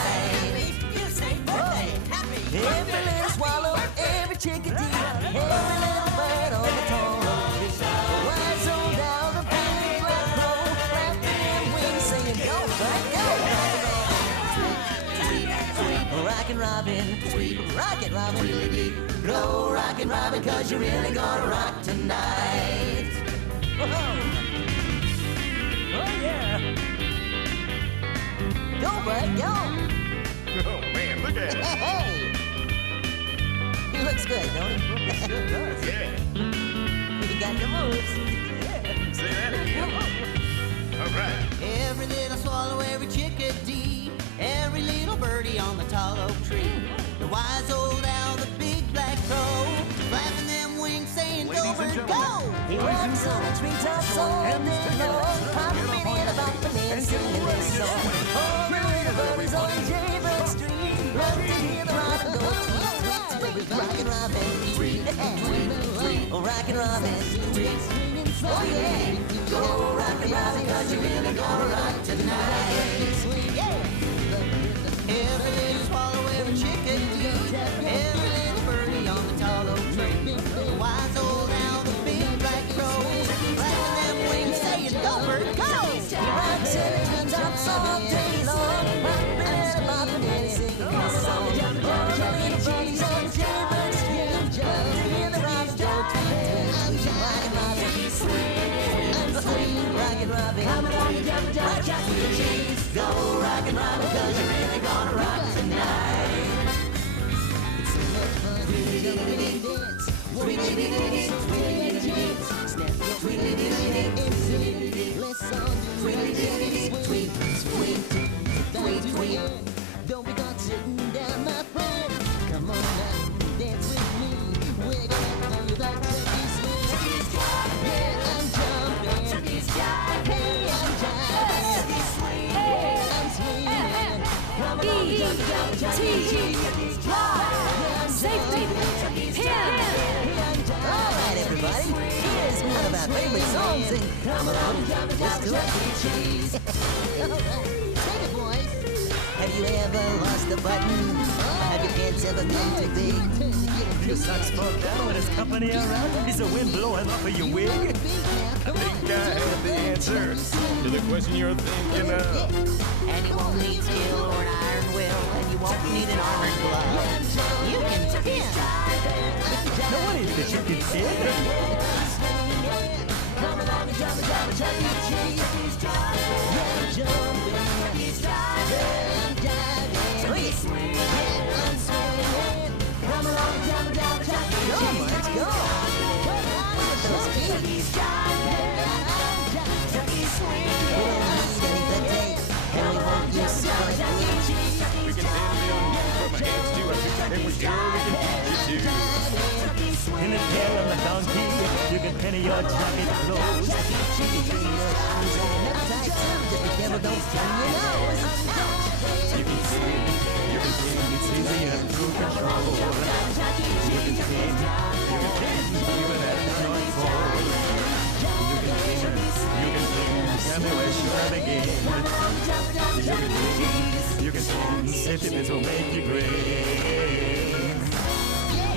Every little swallow, every chickadee, every little bird on the tall oak tree, wise on down the big black crow, flapping their wings, saying go, Frank, go, rockin' robin, rockin' robin, go rockin' robin, 'cause you're really gonna rock tonight. Oh yeah. Go, bud, go. Oh, man, look at it. Hey. He looks good, don't he? Sure does, yeah. He got the moves. Say that again. All right. Every little swallow, every chickadee, every little birdie on the tall oak tree, the wise old owl, the big black crow, flapping them wings, saying go bird go. He walks on the treetops all day long, hopping in about the land, singing this song. All the little birdies on Jaybird Street love to hear the robin go tweet, tweet, tweet, rockin' robin, tweet, oh rockin' robin, tweet. Oh yeah, go rockin' robin, 'cause you're really gonna rock tonight. Every little swallow, every chickadee, every little birdie on the tall oak tree, the wise old owl, the big black crow, flapping them wings, saying go bird go. He rides in the treetops all day long, hopping and bopping and singing his song. All the little birdies on Jaybird Street love to hear the robin go tweet, rockin' robin, sweet, rockin' robin. jump, Chuck E. Cheese. Go rock and roll, because you're really gonna rock tonight. It's so much fun to dance. Tweedledee-dee-dee, tweedledee-dee-dee, snap your tweedledee-dee-dee, let's all do tweedledee-dee-dee, tweed, tweed, tweed, tweed. Don't be caught sitting down, my friend. Come on out and dance with me. We're gonna do the Chuck E. swing. Yeah, I'm jumping. Hey, I'm jiving. I'm swinging. Come on, jump, jump, Chuck E. Cheese. Safety pin. All right, everybody. Here's one of our favorite songs. And come on, jump, jump, Chuck E. Cheese. All right, take it, boys. Have you ever lost a button? Have your pants ever been too big? Your socks fall down when there's company around. Is the wind blowing off of your wig? I think I have the answer to the question you're thinking of. And you won't need steel or an iron will, and you won't need an armored glove. You can pin. No, what is this? You can pin? Come along and jump, jump, Chuck E. Cheese. Yeah, jumping. Yeah, I'm diving. Swing. Yeah, I'm swinging. Come along and jump, jump, Chuck E. Cheese. Come on, let's go. Come on with those feet. Yeah, I'm Chuck E. Swing. We don't need any good day, and we won't use support. We can stand me on you from my hands to our feet, and we're sure we can teach you too. In the tail of the donkey, you can penny your jacket clothes. You can bring your shoes on up tight, just be careful, don't turn your nose. You can swing, it's easy and through control. You can pin, even at the North Pole. You can tell me where should I begin? You can safety pins will make you great.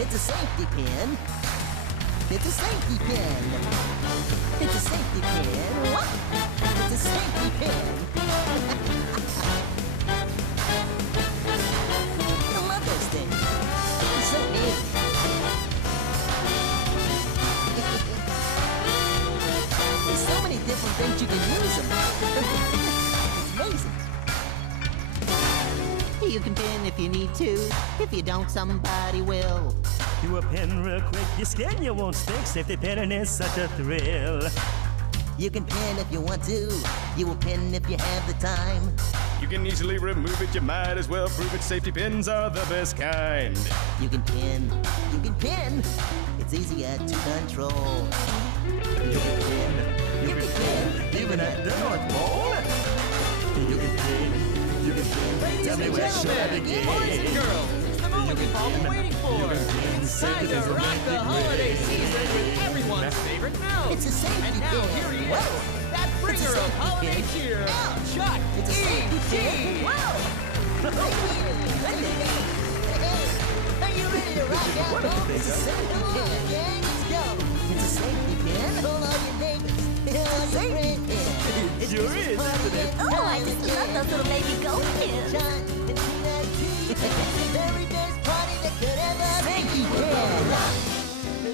It's a safety pin. It's a safety pin. It's a safety pin. What? It's a safety pin. I love those things. They're so big. There's so many different things you can use them. It's amazing. You can pin if you need to. If you don't, somebody will. Do a pin real quick, your skin you won't stick. Safety pinning is such a thrill. You can pin if you want to. You will pin if you have the time. You can easily remove it, you might as well prove it. Safety pins are the best kind. You can pin. You can pin. It's easier to control. You can pin. You can pin. Even at the North Pole. You can pin. You can pin. Tell me where should I begin? Boys and girls, it's the moment we've all been waiting for. It's time to rock the holiday season with everyone's favorite mouse. It's a safety And now pin. here he is, Whoa. that bringer of holiday cheer, Chuck It's a safety pin. E. Whoa! Are you ready to rock out, folks? It's a safety pin. Let's go. It's a safety pin. Hold on your neighbors. It's a safety pin. It sure is, isn't it? Oh, I just love those little baby goat pins. The very best party that could ever be.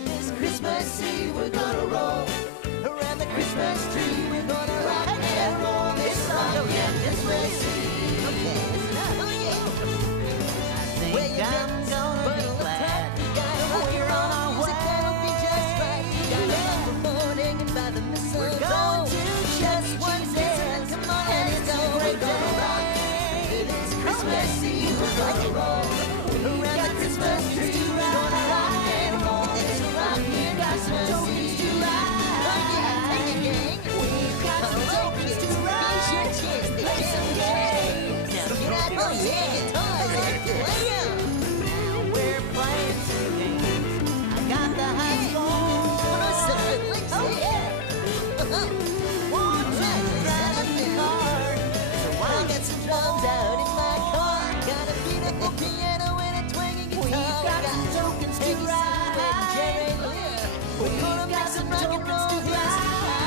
This Christmas Eve we're gonna roll around the Christmas tree. We're gonna rock and roll this song. Oh yeah, Christmas Eve. Okay, listen up. Oh yeah. Well, you I'm gonna be glad. We're on our way. That'll be just right. Got up in the morning and by the mistletoe. We're going to just one dance. Come on, let's go. We're gonna rock. This Christmas Eve we're gonna roll around the Christmas tree. We're gonna rock and roll. It's a rockin' Christmas Eve. Oh yeah, take it, gang. We've got some tokens to ride. Play some games. Now get out. Oh yeah, guitars. Play 'em. We're playing some games. I got the high score. Oh yeah. One, two, driving the car. So I got some drums out in my car. Got a beat up the piano and a twanging guitar. We've got some tokens to ride. We've got some rock and roll hits.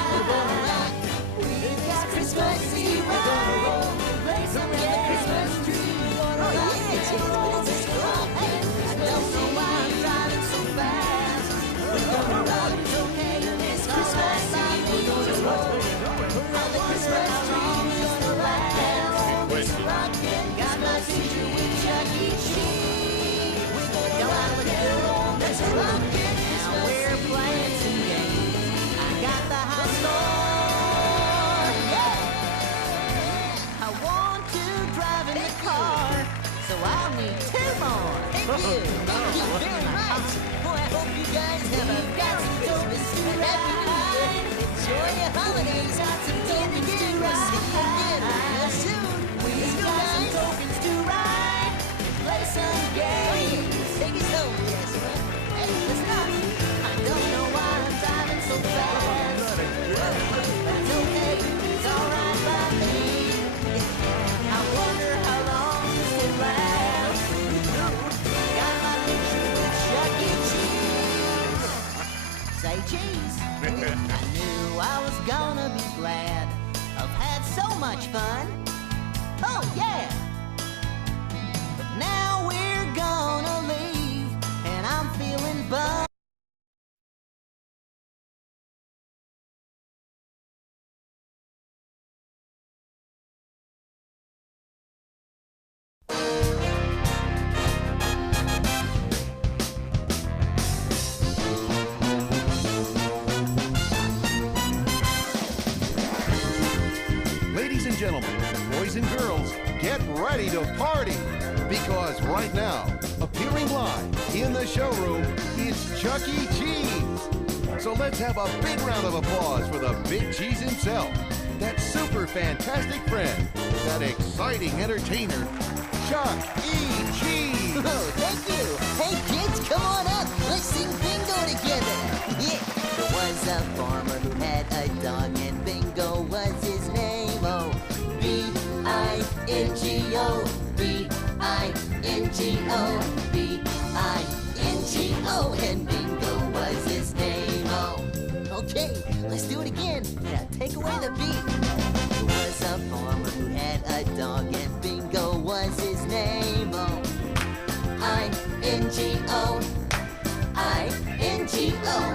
We're gonna rock. We've got Christmas Eve. We're gonna roll. Play some in the Christmas tree. We're gonna rock and roll this rock. I don't know why I'm driving so fast. We're gonna rock. It's okay. It's Christmas Eve. We're gonna roll around the Christmas tree. Thank you. Thank you very much. Boy, I hope you guys have a very happy New Year. Enjoy your holidays. And again, we'll see you again real soon. Let's go, guys. Tokens to ride. Play some games. Take us home, Jasper. Hey, listen up. I don't know why I'm driving so fast. That's okay. It's all right by me. I wonder how long this will last. Got my picture with ChuckECheese. Say cheese. I knew I was gonna be glad. I've had so much fun. Oh yeah. But now we're gonna leave, and I'm feeling bummed. Ladies and gentlemen, boys and girls, get ready to party. Because right now, appearing live in the showroom, it's ChuckECheese. So let's have a big round of applause for the big cheese himself, that super fantastic friend, that exciting entertainer, ChuckECheese. Oh, thank you. Hey, kids, come on up. Let's sing bingo together. Yeah. There was a farmer who had a dog, and Bingo was his name. Oh, B-I-N-G-O, B-I-N-G-O, B-I-N-G-O, and Bingo was his name. Oh, okay, let's do it again. Now take away the beat. There was a farmer who had a dog, and Bingo was his name. Oh, I-N-G-O, I-N-G-O,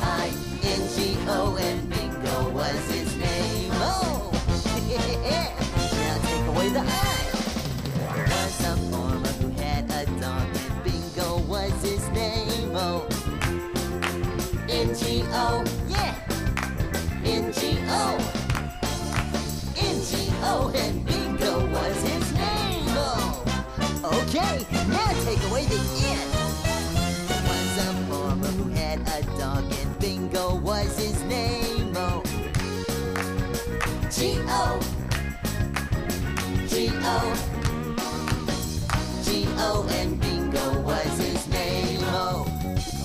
I-N-G-O, and Bingo was his name. Oh, yeah. Now take away the I. There was a farmer who had a dog, and Bingo was his name. Oh, N-G-O, yeah. N-G-O, N-G-O, and Bingo was his name. Oh, okay, now take away the N. There was a farmer who had a dog, and Bingo was his name. Oh, G-O, G-O, G-O, and Bingo was his name. Oh,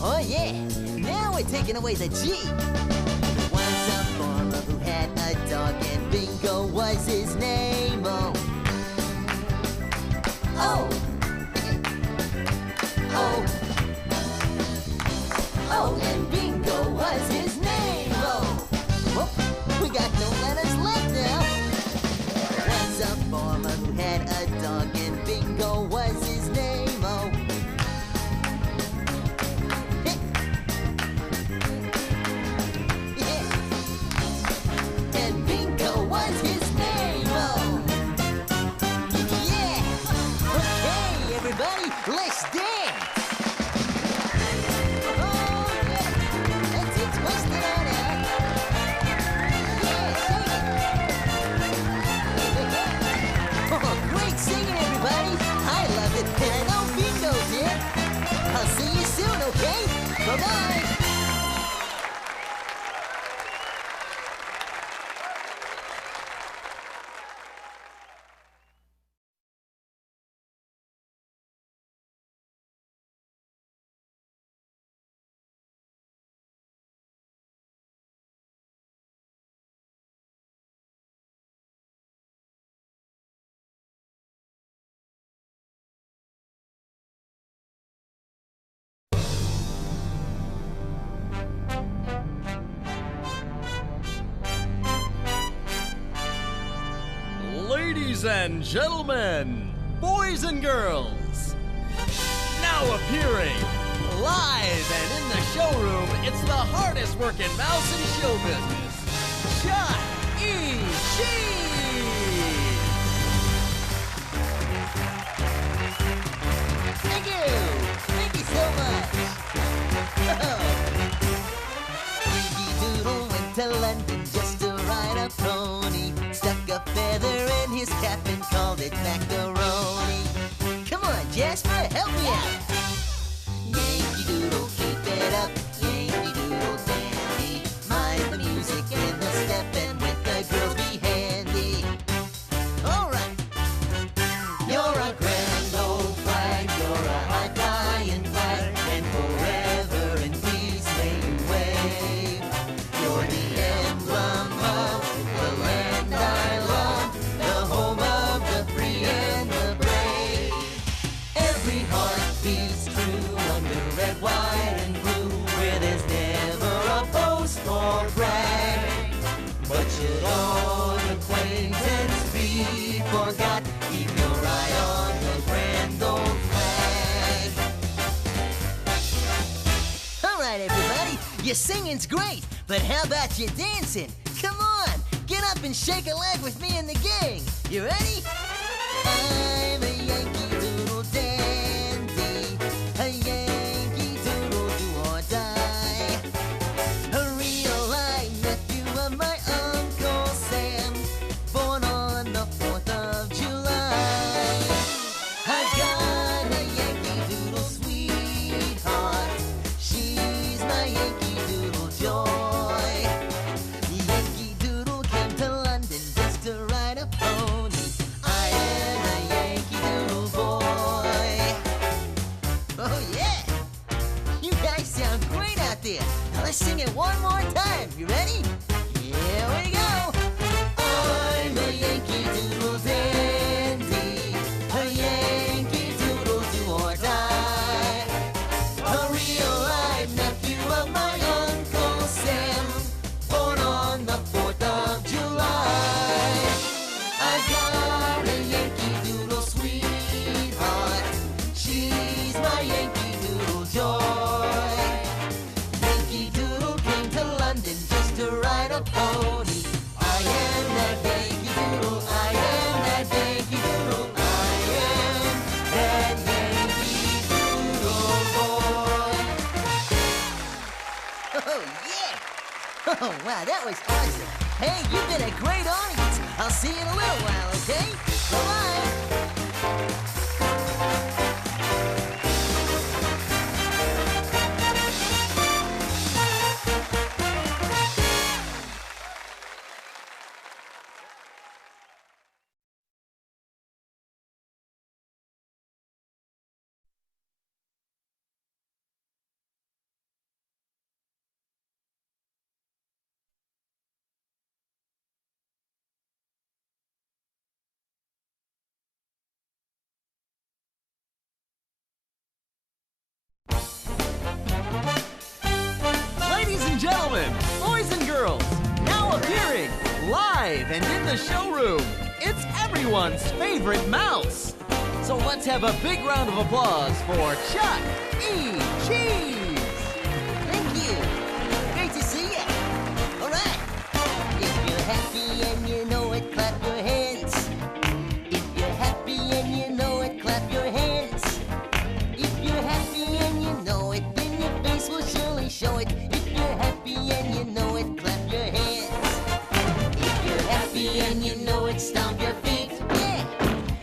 oh yeah, now we're taking away the G. There was a farmer who had a dog, and Bingo was his name. Oh, oh, oh, oh, and Bingo was his name. Oh, whoop, we got no letters left now. There was a farmer who had a dog, and Bingo was his name. Oh, yeah, and Bingo was his name. Oh, yeah. Okay, everybody, let's dance. Oh, yeah. That's it, twist it on out. Yeah, sing it. Oh, great singing, everybody. I loved it, and I know Bingo did. I'll see you soon, okay? Bye-bye. Ladies and gentlemen, boys and girls, now appearing live and in the showroom, it's the hardest working mouse in show business, ChuckECheese. Thank you. Thank you so much. Dinky Doodle went to London just to ride a pony. Stuck a feather in his cap and called it macaroni. Come on, Jasper, help me out. Your singing's great, but how about your dancing? Come on, get up and shake a leg with me and the gang. You ready? I'm a Yankee Doodle dandy, a Yankee Doodle do or die. A real life nephew of my Uncle Sam, born on the 4th of July. I got a Yankee Doodle sweetheart, she's my Yankee Doodle joy. Yankee Doodle came to London just to ride a pony. I am a Yankee Doodle boy. Oh yeah, you guys sound great out there. Now let's sing it one more time. You ready? Here we go. I'm a Yankee Doodle dandy, a Yankee Doodle do or die. A real life nephew of my Uncle Sam, born on the 4th of July. I got a Yankee Doodle sweetheart, she's my Yankee Doodle joy. Yankee Doodle came to London just to ride a pony. I am that Yankee Doodle, I am that Yankee Doodle, I am that Yankee Doodle boy. Oh yeah! Oh wow, that was awesome. Hey, you've been a great audience. I'll see you in a little while, okay? Bye-bye. Ladies and gentlemen, boys and girls, now appearing live and in the showroom, it's everyone's favorite mouse. So let's have a big round of applause for ChuckECheese. Thank you. Great to see you. All right. If you're happy and you know it, clap your hands. If you're happy and you know it, clap your hands. If you're happy and you know it, then your face will surely show it. If you're happy and you know it, clap your hands. If you're happy and you know it, stomp your feet. Yeah.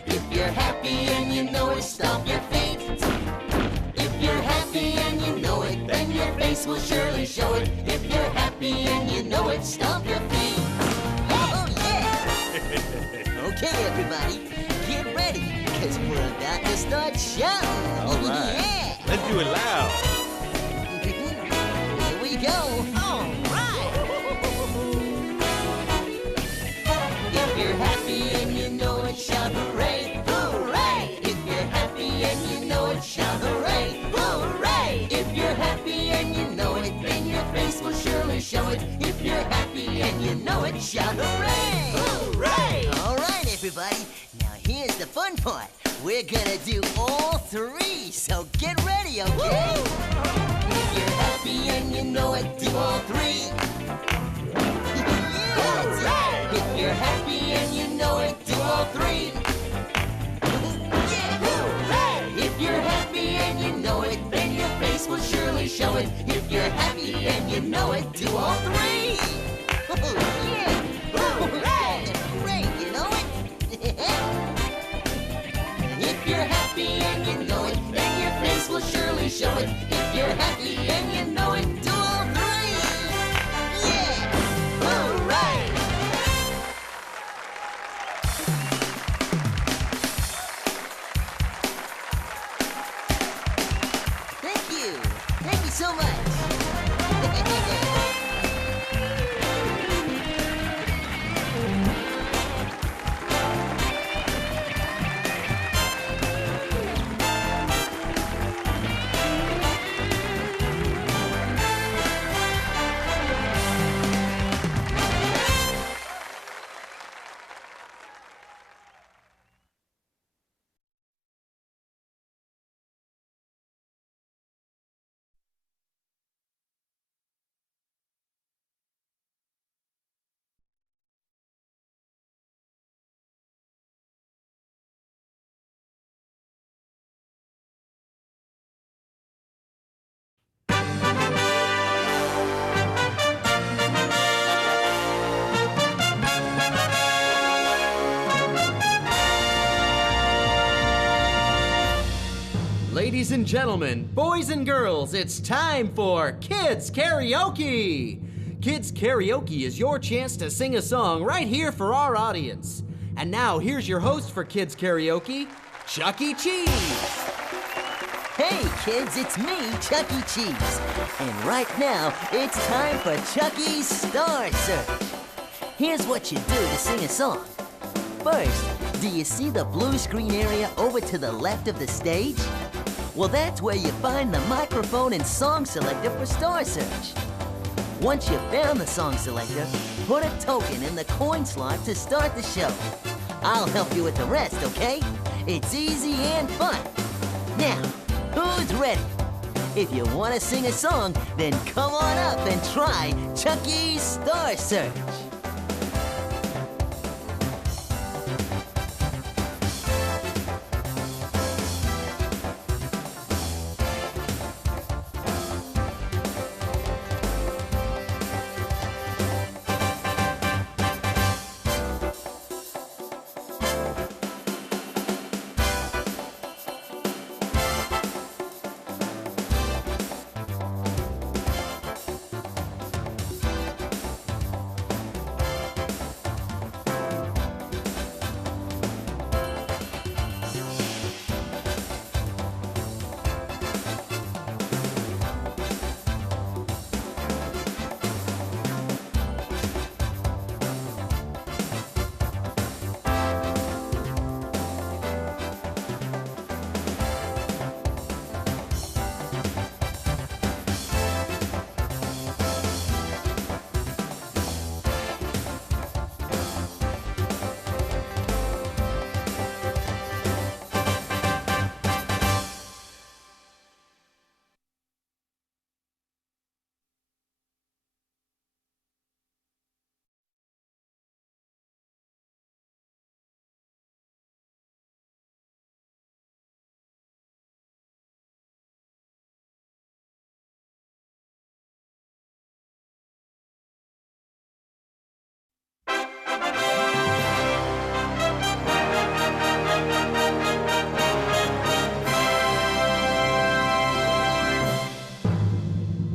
If you're happy and you know it, stomp your feet. If you're happy and you know it, then your face will surely show it. If you're happy and you know it, stomp your feet. Oh yeah! Okay, everybody, get ready, because we're about to start shouting. All right. Yeah! Let's do it loud. Here we go. All right! If you're happy and you know it, shout hooray, hooray! If you're happy and you know it, shout hooray, hooray! If you're happy and you know it, then your face will surely show it. If you're happy and you know it, shout hooray, hooray! All right, everybody. Now here's the fun part. We're gonna do all three, so get ready, okay? If you're happy and you know it, do all three. Yeah, if you're happy and you know it, do all three. Yeah, if you're happy and you know it, then your face will surely show it. If you're happy and you know it, do all three. Yeah, hooray! Great, you know it? If you're happy and you know it, then your face will surely show it. If you're happy and you know it, do all three. Yeah, hooray! Thank you. Thank you so much. Ladies and gentlemen, boys and girls, it's time for Kids Karaoke! Kids Karaoke is your chance to sing a song right here for our audience. And now, here's your host for Kids Karaoke, ChuckECheese! Hey kids, it's me, ChuckECheese. And right now, it's time for Chucky's Star Search. Here's what you do to sing a song. First, do you see the blue screen area over to the left of the stage? Well, that's where you find the microphone and song selector for Star Search. Once you've found the song selector, put a token in the coin slot to start the show. I'll help you with the rest, okay? It's easy and fun. Now, who's ready? If you want to sing a song, then come on up and try Chucky's Star Search.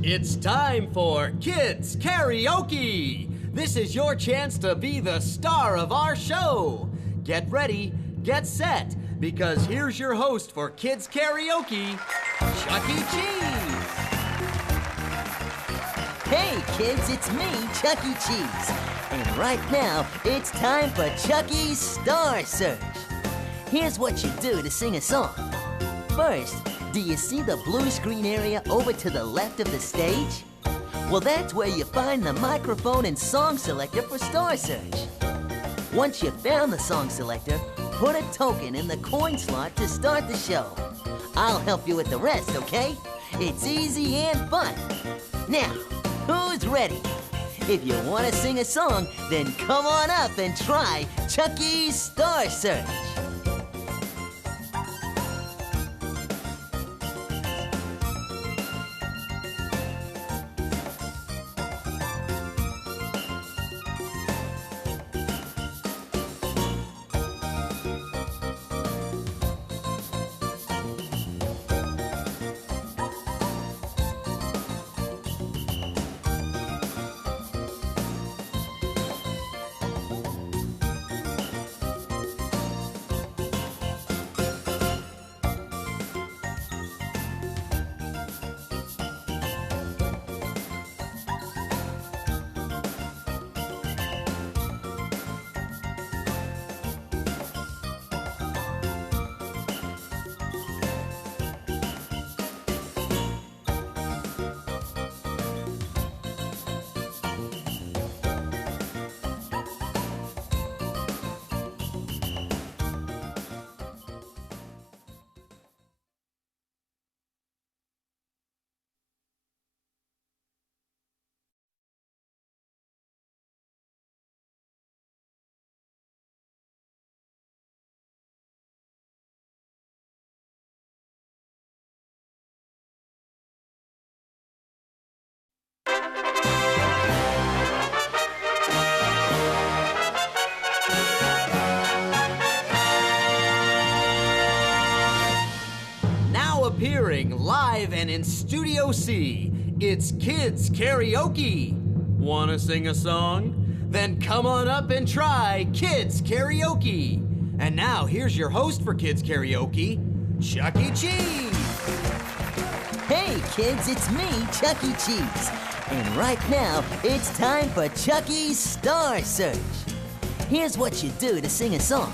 It's time for Kids Karaoke! This is your chance to be the star of our show. Get ready, get set, because here's your host for Kids Karaoke, ChuckECheese! Hey kids, it's me, ChuckECheese. And right now, it's time for Chucky's Star Search. Here's what you do to sing a song. First, do you see the blue screen area over to the left of the stage? Well, that's where you find the microphone and song selector for Star Search. Once you've found the song selector, put a token in the coin slot to start the show. I'll help you with the rest, okay? It's easy and fun. Now, who's ready? If you want to sing a song, then come on up and try Chucky's Star Search. appearing live and in Studio C, it's Kids Karaoke. Wanna sing a song? Then come on up and try Kids Karaoke. And now here's your host for Kids Karaoke, ChuckECheese. Hey kids, it's me, ChuckECheese. And right now, it's time for Chucky's Star Search. Here's what you do to sing a song.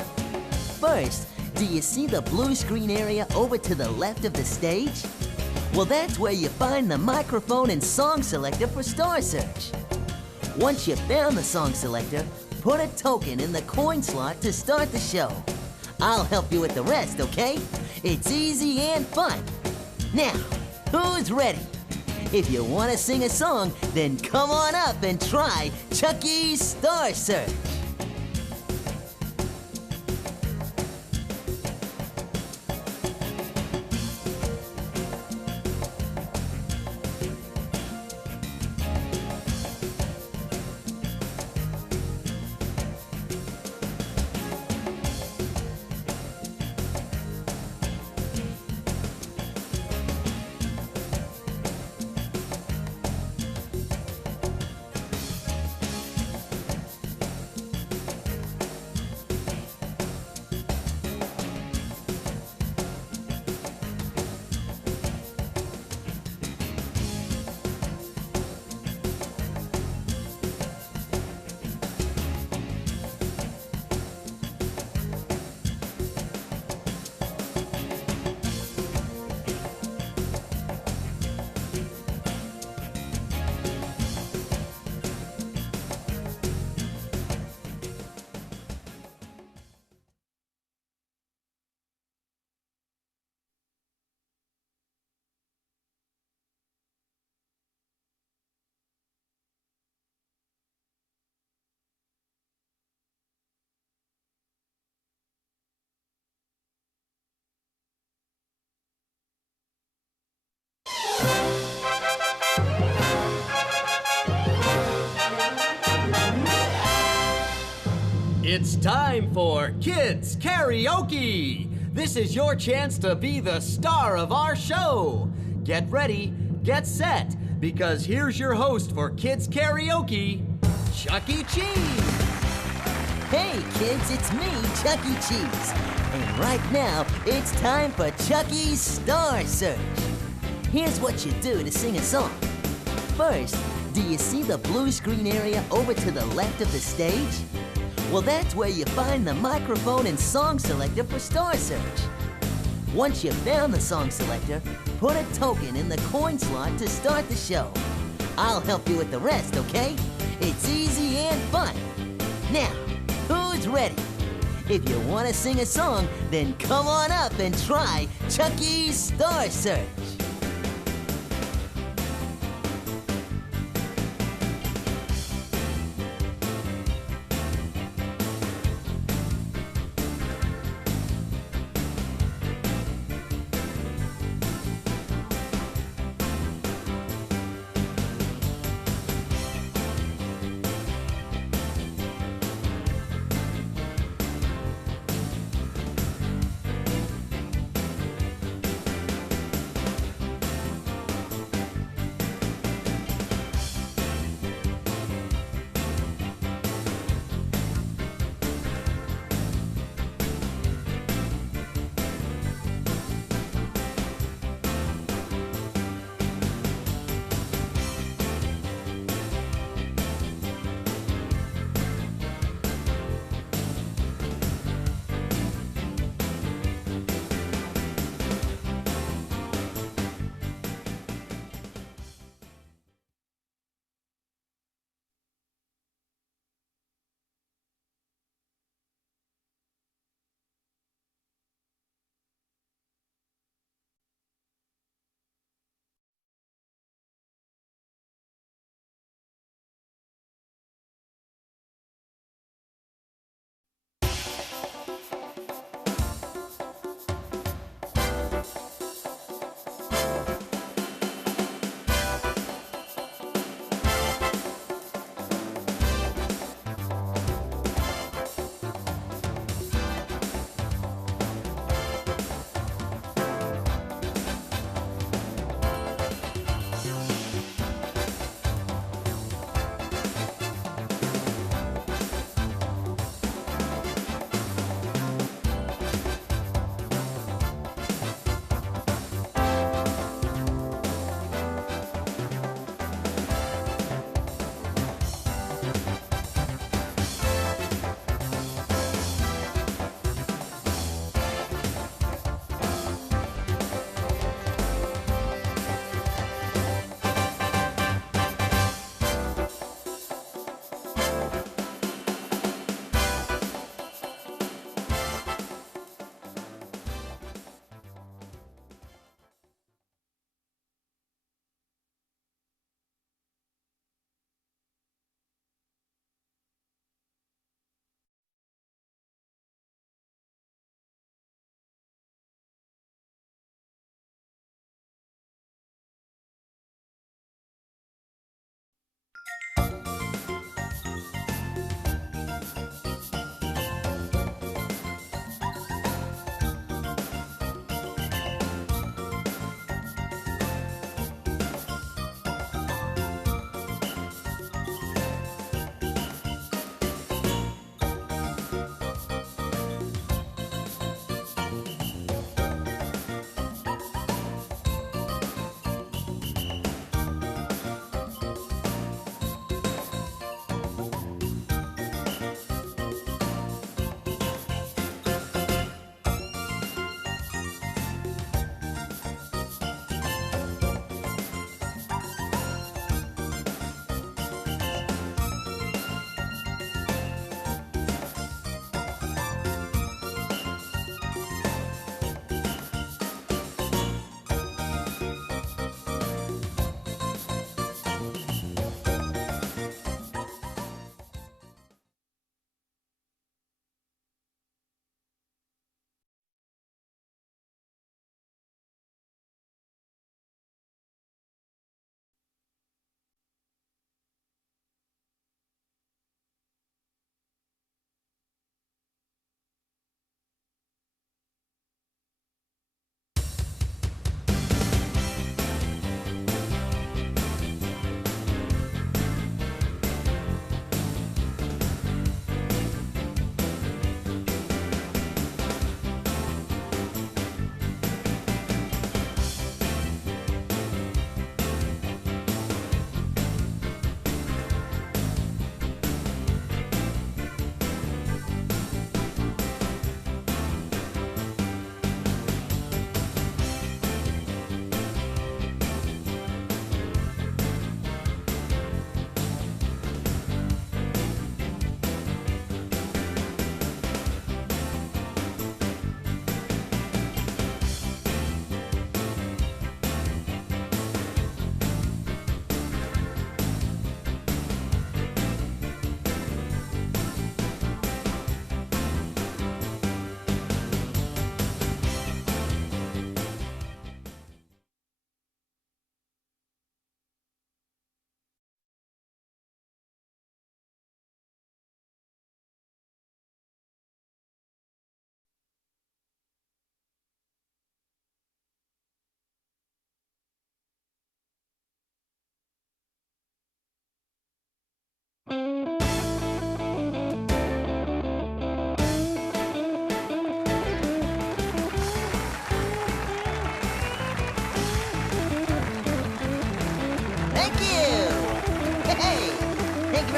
First, do you see the blue screen area over to the left of the stage? Well, that's where you find the microphone and song selector for Star Search. Once you've found the song selector, put a token in the coin slot to start the show. I'll help you with the rest, okay? It's easy and fun. Now, who's ready? If you want to sing a song, then come on up and try Chucky's Star Search. It's time for Kids Karaoke. This is your chance to be the star of our show. Get ready, get set, because here's your host for Kids Karaoke, ChuckECheese. Hey kids, it's me, ChuckECheese. And right now, it's time for Chucky's Star Search. Here's what you do to sing a song. First, do you see the blue screen area over to the left of the stage? Well, that's where you find the microphone and song selector for Star Search. Once you've found the song selector, put a token in the coin slot to start the show. I'll help you with the rest, okay? It's easy and fun. Now, who's ready? If you want to sing a song, then come on up and try Chucky's Star Search.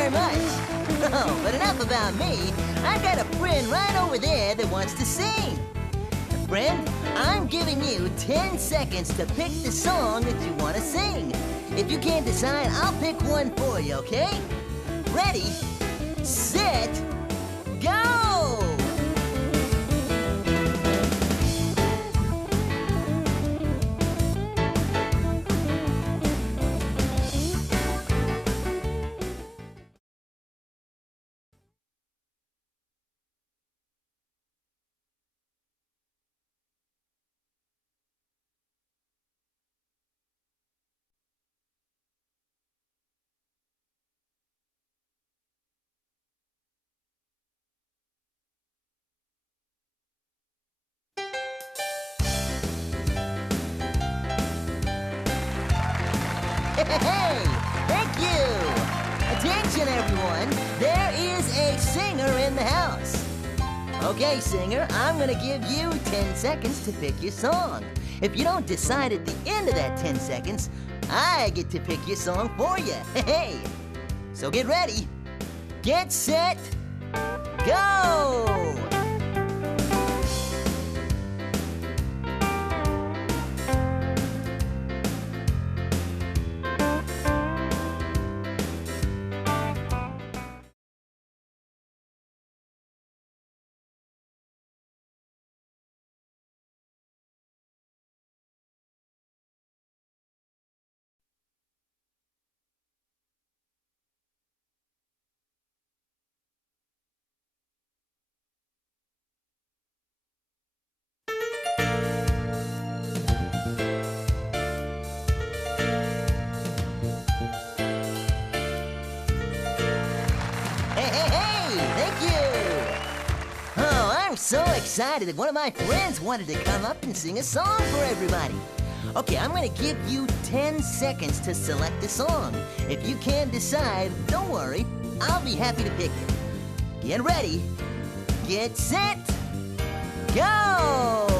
very much. Oh, but enough about me. I've got a friend right over there that wants to sing. Friend, I'm giving you 10 seconds to pick the song that you want to sing. If you can't decide, I'll pick one for you, okay? Ready, set, go! Hey, thank you! Attention, everyone! There is a singer in the house. Okay, singer, I'm gonna give you 10 seconds to pick your song. If you don't decide at the end of that 10 seconds, I get to pick your song for you. Hey! So get ready. Get set, go! I'm so excited that one of my friends wanted to come up and sing a song for everybody. Okay, I'm gonna give you 10 seconds to select a song. If you can't decide, don't worry, I'll be happy to pick it. Get ready, get set, go!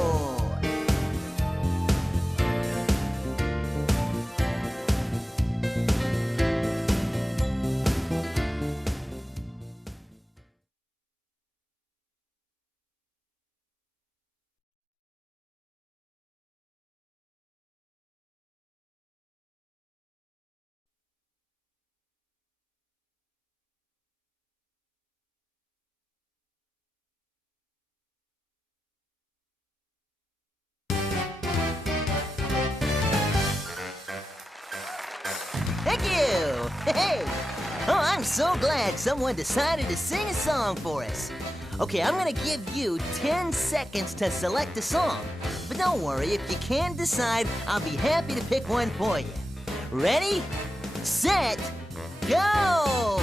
Thank you! Hey! Oh, I'm so glad someone decided to sing a song for us. Okay, I'm gonna give you 10 seconds to select a song. But don't worry, if you can't decide, I'll be happy to pick one for you. Ready, set, go!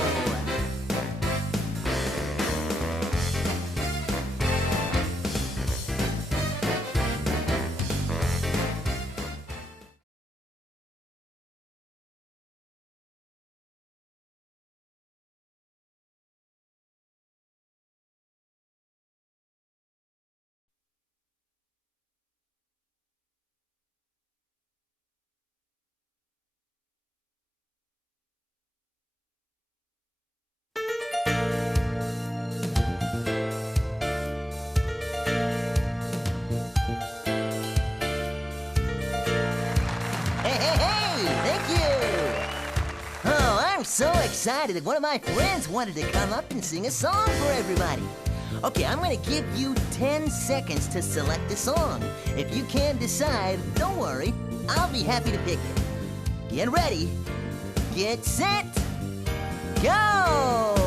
I'm so excited that one of my friends wanted to come up and sing a song for everybody. Okay, I'm gonna give you 10 seconds to select a song. If you can't decide, don't worry, I'll be happy to pick it. Get ready, get set, go!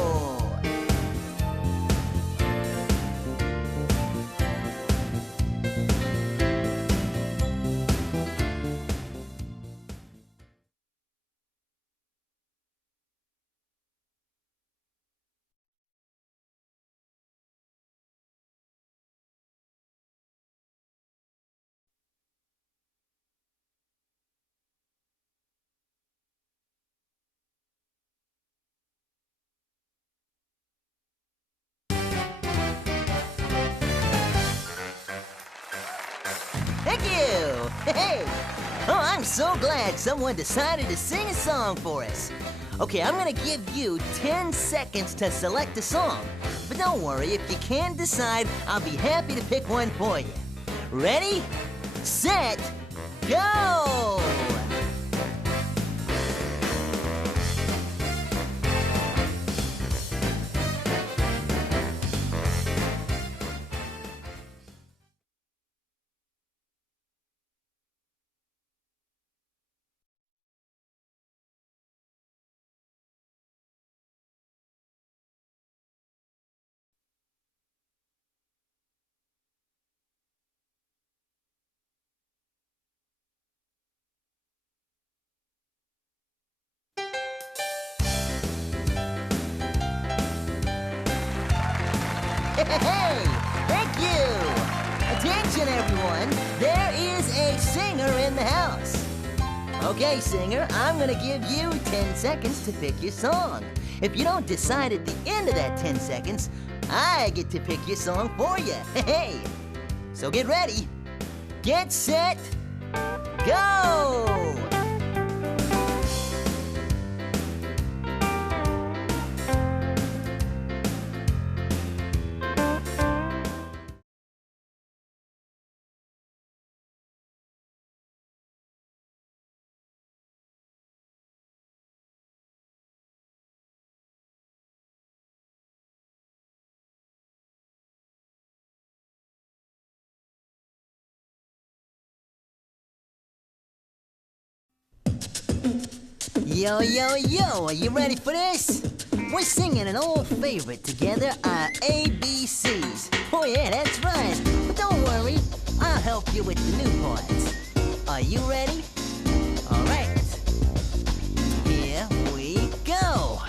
Thank you! Hey! Oh, I'm so glad someone decided to sing a song for us. Okay, I'm gonna give you 10 seconds to select a song. But don't worry, if you can't decide, I'll be happy to pick one for you. Ready, set, go! Hey, thank you! Attention, everyone! There is a singer in the house. Okay, singer, I'm gonna give you 10 seconds to pick your song. If you don't decide at the end of that 10 seconds, I get to pick your song for you. Hey! So get ready. Get set, go! Yo, yo, yo, are you ready for this? We're singing an old favorite together, our ABCs. Oh yeah, that's right. But don't worry, I'll help you with the new parts. Are you ready? All right. Here we go.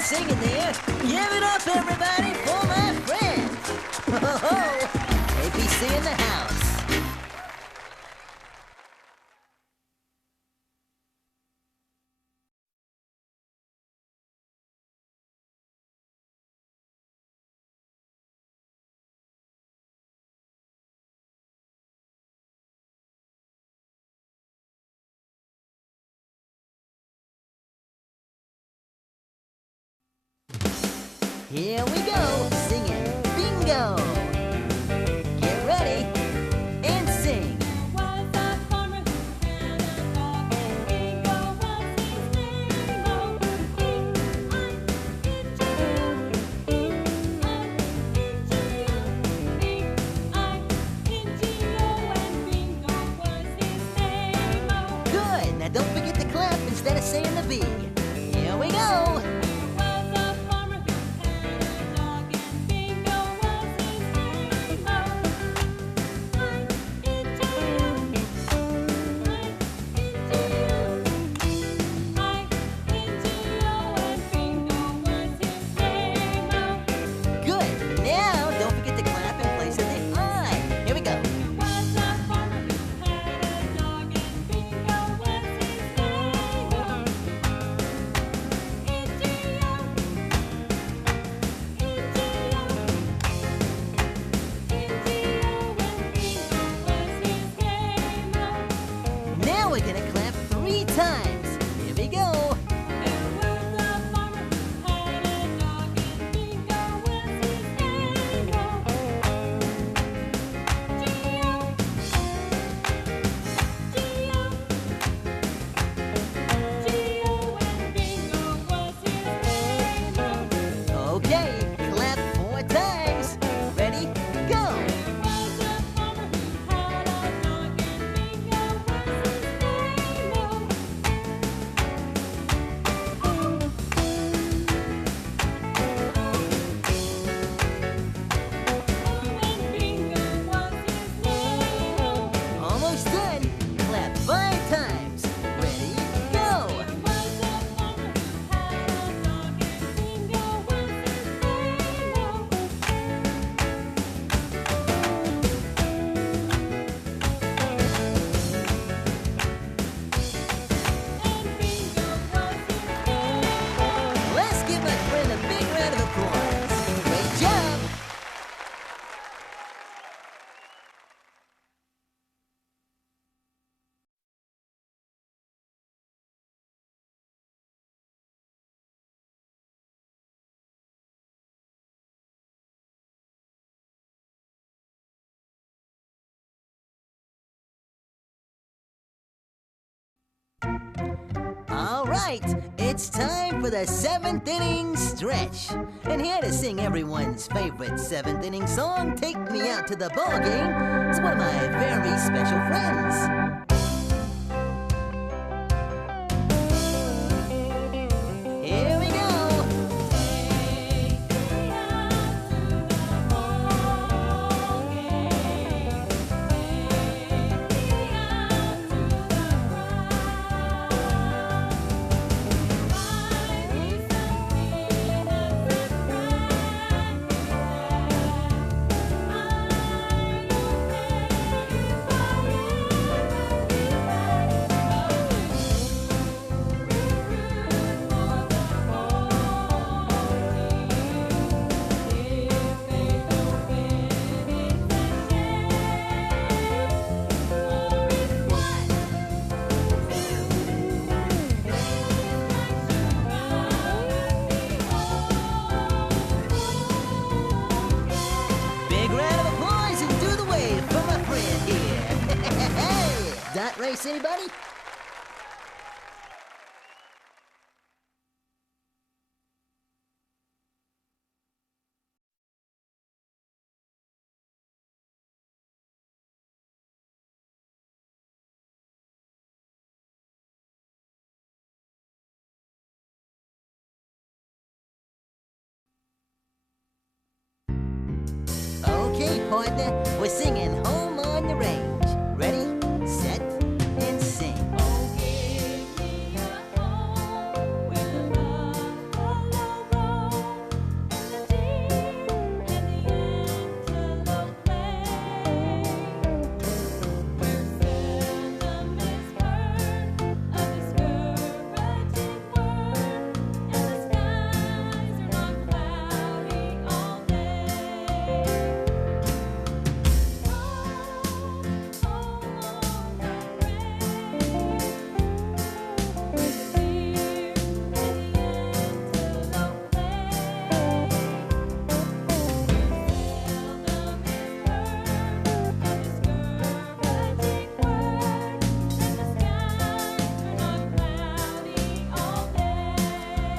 Singing there. Give it up, everybody, for my friend. Oh, ABC in the house. Here we go, singing bingo. Get ready and sing. Good, now don't forget to clap instead of saying the B. Here we go. All right, it's time for the 7th inning stretch. And here to sing everyone's favorite 7th inning song, Take Me Out to the Ball Game, is one of my very special friends. Here we go. Dot race, anybody? Okay, partner, we're singing Home on the Range. Ready, set, and sing. Oh, give me a home where the buffalo roam, and the deer and the antelope play, where seldom is heard a discouraging word, and the skies are not cloudy all day.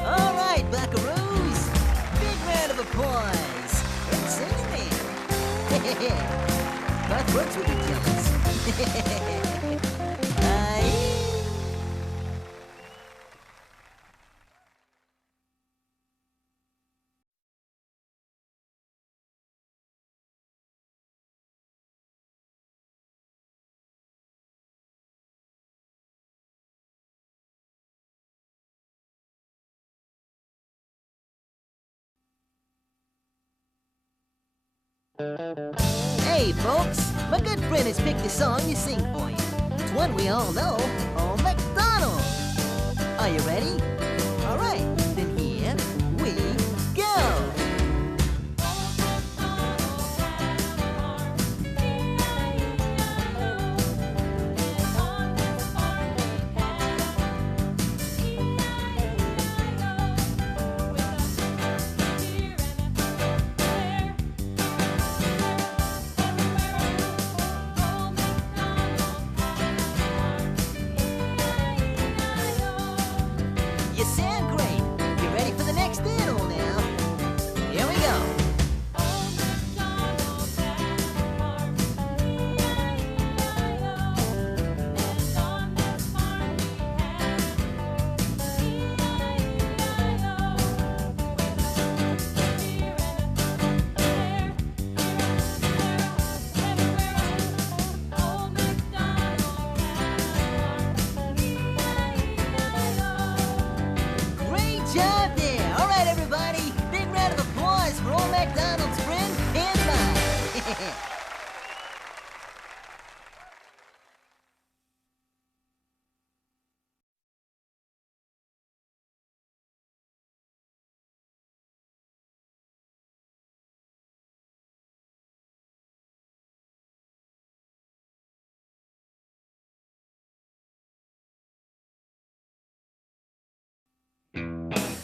All right, buckaroos. Big round of applause. It's singing me. Both works will be jealous. Aye. Hey, folks, my good friend has picked a song to sing for you. It's one we all know, Old MacDonald. Are you ready? All right, then here we go. You sound great. You ready for the next diddle now? Here we go. Great job there. All right, everybody. Big round of applause for Old MacDonald's friend and mine.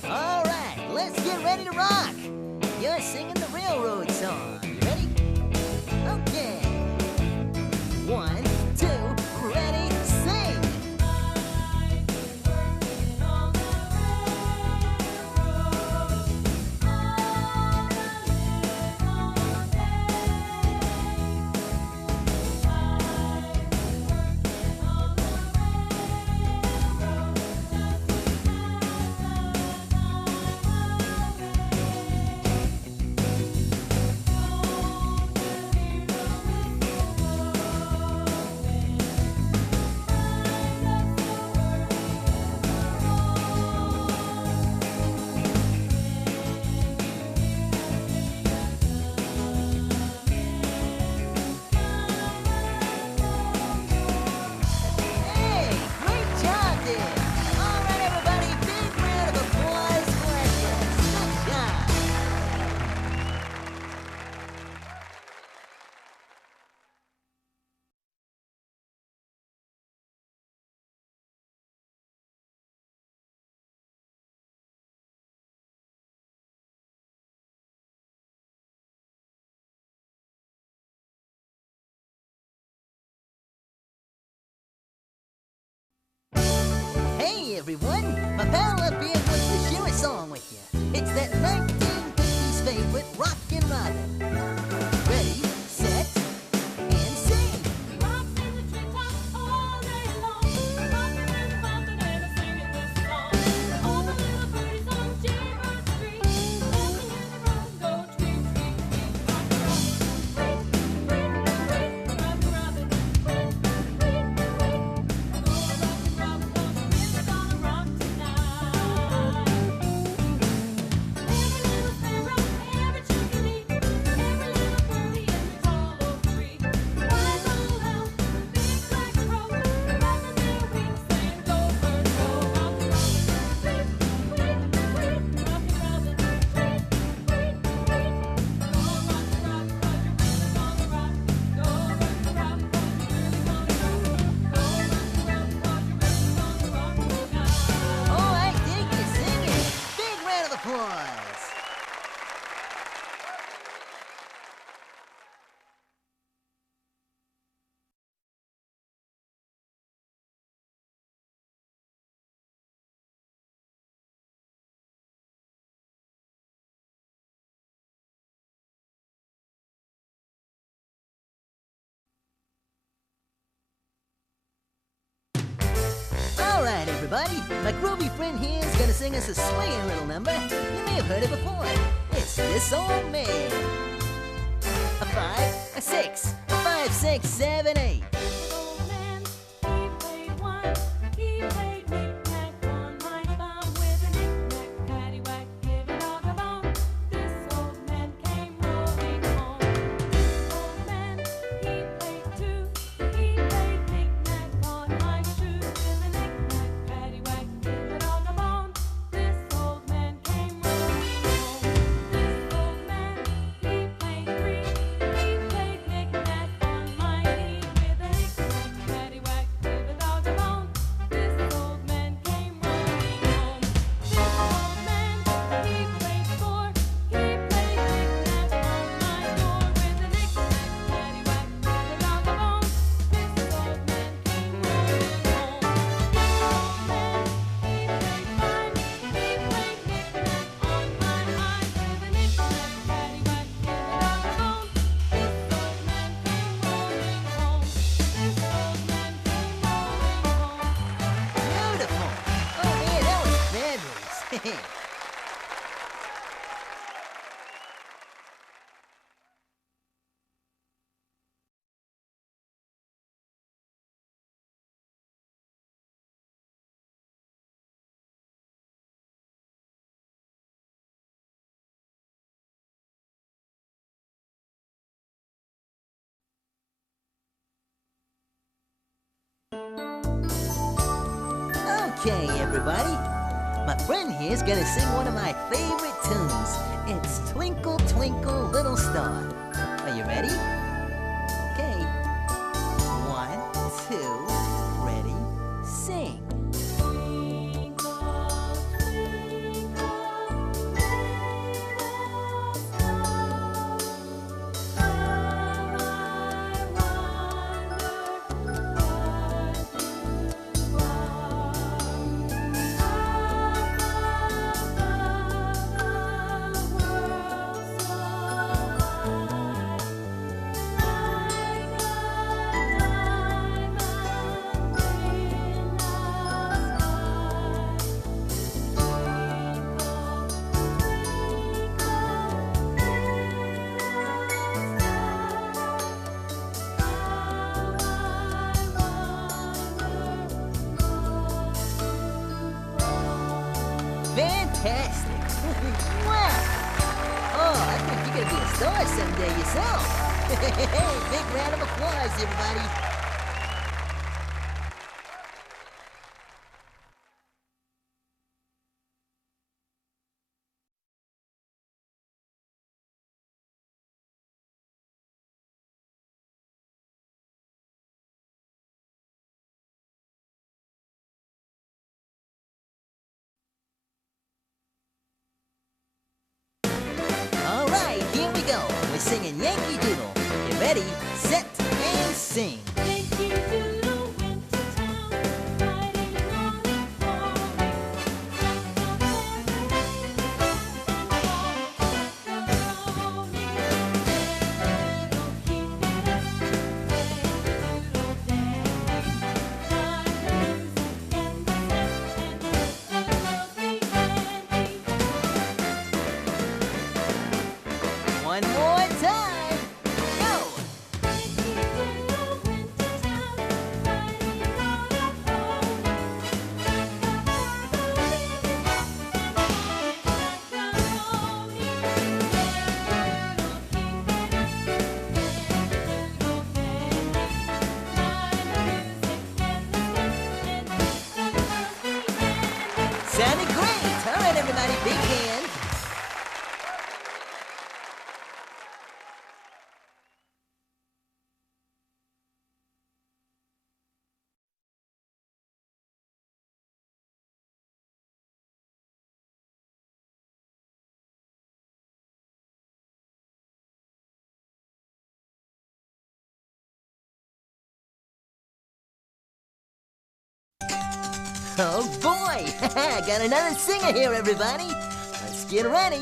All right, let's get ready to rock. You're singing the railroad song. You ready? Okay. 1, 2, ready, sing. Hey everyone, my pal up here wants to share a song with you. It's that 1950s favorite, Rockin' Robin. Ready, set, and sing. Alright, everybody. My groovy friend here is gonna sing us a swinging little number. You may have heard it before. It's This Old Man. A 5, a 6, a 5, 6, 7, 8. Okay, everybody. My friend here's gonna sing one of my favorite tunes. It's Twinkle, Twinkle, Little Star. Are you ready? Okay. 1, 2, ready, sing. Fantastic! Wow! Oh, I think you're gonna be a star someday yourself. Big round of applause, everybody. All right, here we go. We're singing Yankee Doodle. You ready, set, and sing. Yankee Doodle went to town, riding on a farm. Oh boy! Got another singer here, everybody. Let's get ready.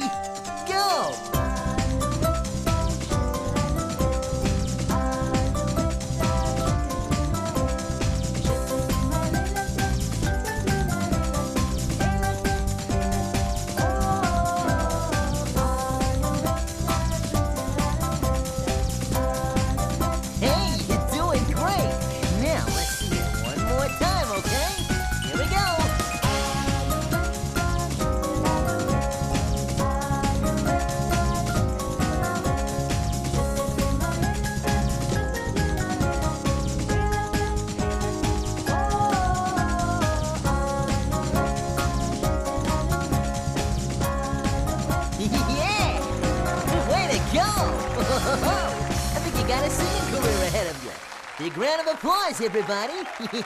Go! Hey, you're doing great. Now let's sing it one more time, okay? Here we go. Yeah! Way to go! I think you got a singing career ahead of you. Big round of applause, everybody.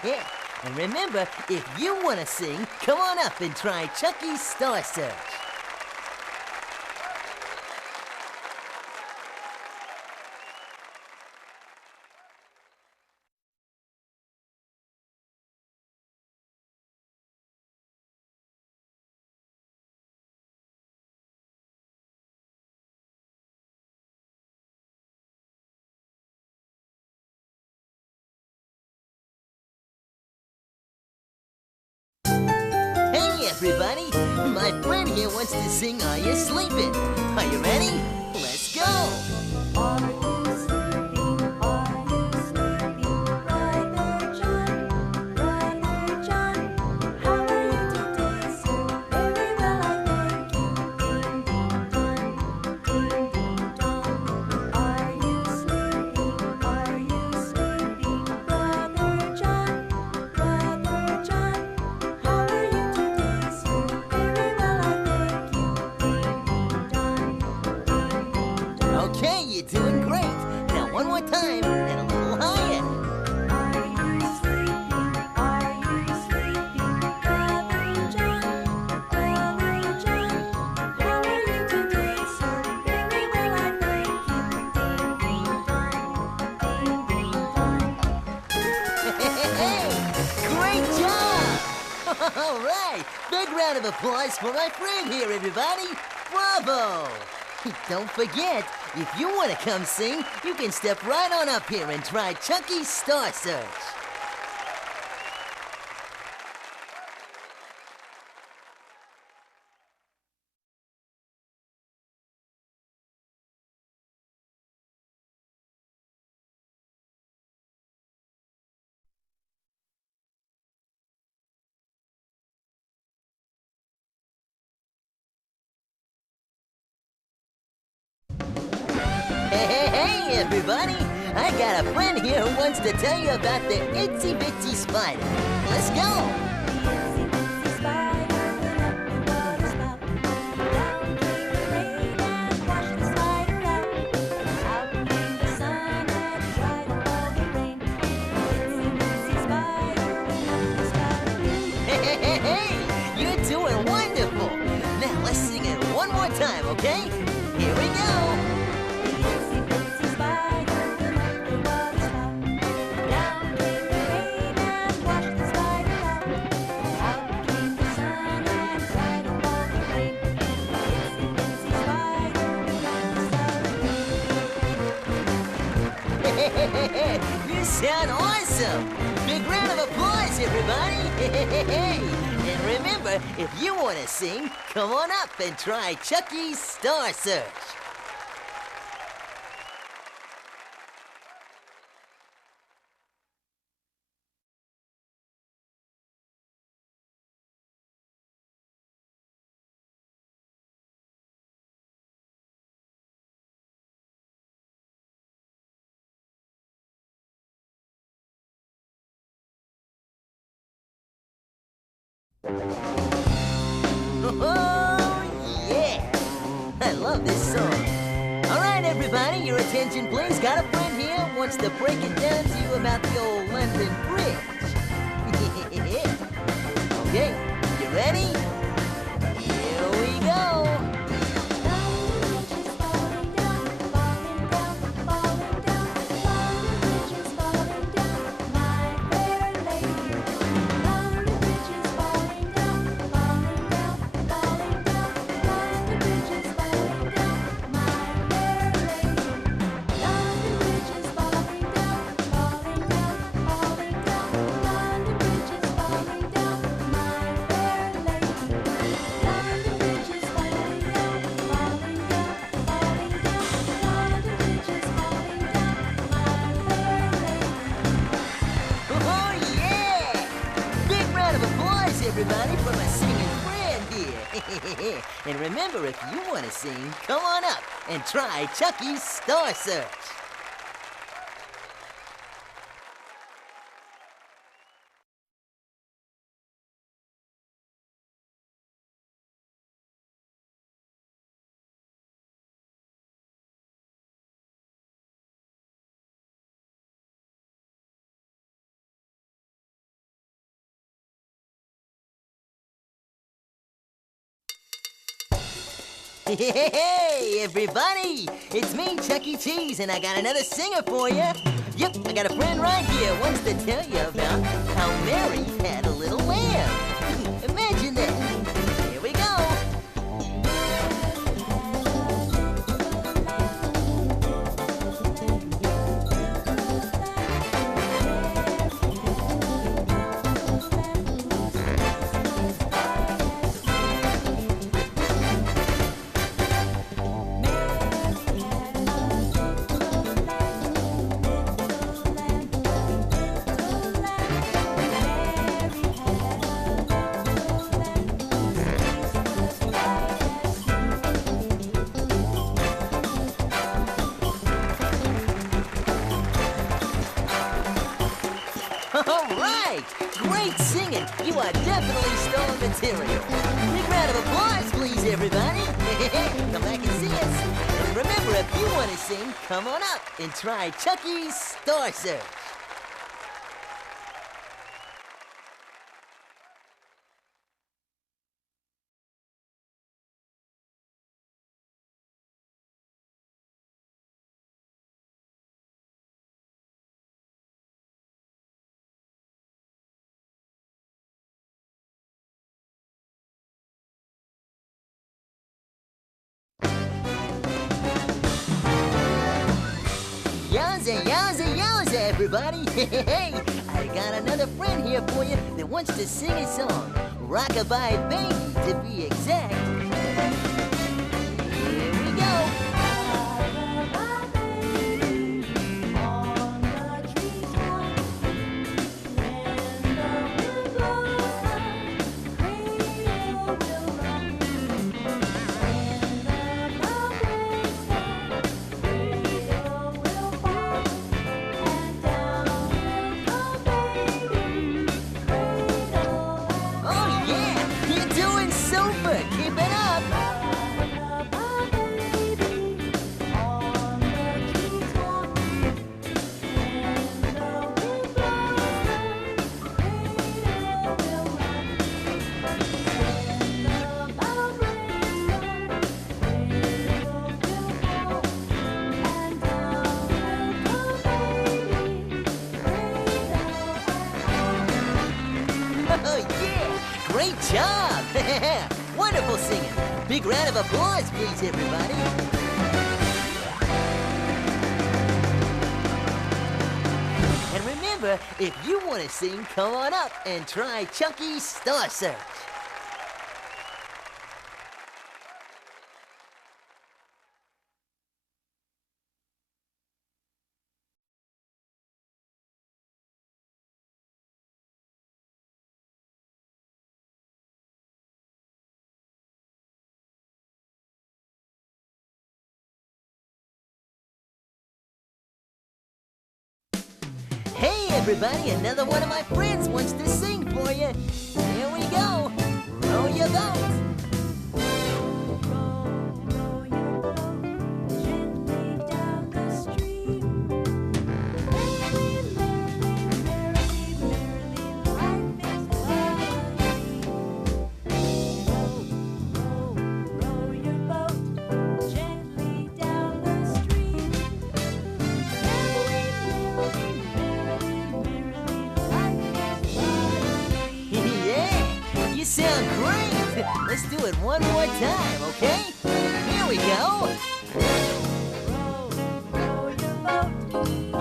Yeah. And remember, if you want to sing, come on up and try ChuckECheese Star Search. Hey, everybody! My friend here wants to sing Are You Sleeping? Are you ready? Let's go! Okay, you're doing great. Now one more time and a little higher. Great job! All right, big round of applause for my friend here, everybody. Bravo! Don't forget, if you want to come sing, you can step right on up here and try ChuckECheese Star Search. Hey, everybody! I got a friend here who wants to tell you about the itsy bitsy spider. Let's go! Hey, you're doing wonderful! Now let's sing it one more time, okay? Here we go! You sound awesome! Big round of applause, everybody! And remember, if you want to sing, come on up and try ChuckECheese Star Search. Oh, yeah! I love this song. All right, everybody, your attention, please. Got a friend here who wants to break it down to you about the old London Bridge. Okay, you ready? Here we go. Falling down, my fair lady. Lonely bridges falling And remember, if you want to sing, come on up and try Chucky's Star Search. Hey, everybody! It's me, ChuckECheese, and I got another singer for you. Yep, I got a friend right here who wants to tell you about how Mary had a little lamb. Imagine that. Here we go. All right! Great singing! You are definitely stolen material. Big round of applause, please, everybody. Come back and see us. And remember, if you want to sing, come on up and try Chucky's Star Search. Yowza, yowza, yowza, everybody! Hey, I got another friend here for you that wants to sing a song. Rockabye Baby, to be exact. Here we go. Great job! Wonderful singing. Big round of applause, please, everybody. And remember, if you want to sing, come on up and try Chucky's Star Search. Hey, everybody, another one of my friends wants to sing for you. Here we go. Row your boat. You sound great! Let's do it one more time, okay? Here we go! Row, row your boat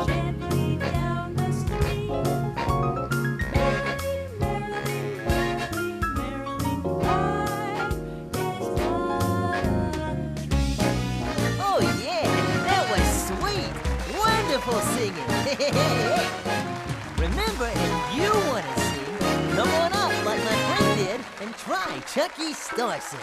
gently down the stream. Merrily, merrily, merrily, merrily, why is the dream? Oh yeah, that was sweet! Wonderful singing! Remember, if you want to sing, come on up like my friend did and try Chucky's Star Search.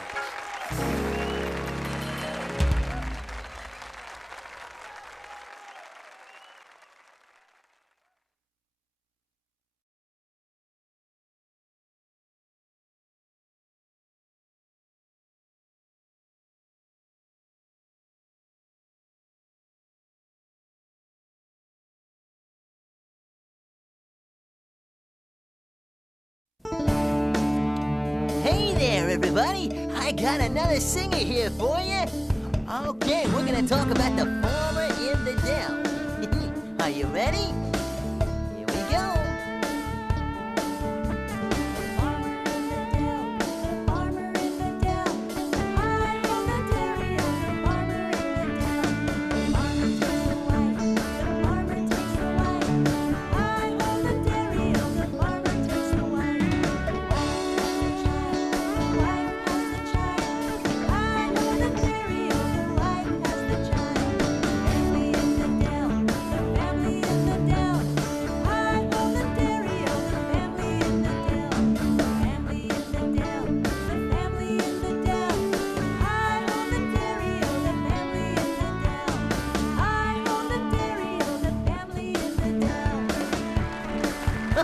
everybody. I got another singer here for you. Okay, we're gonna talk about the farmer in the dell. Are you ready? Here we go.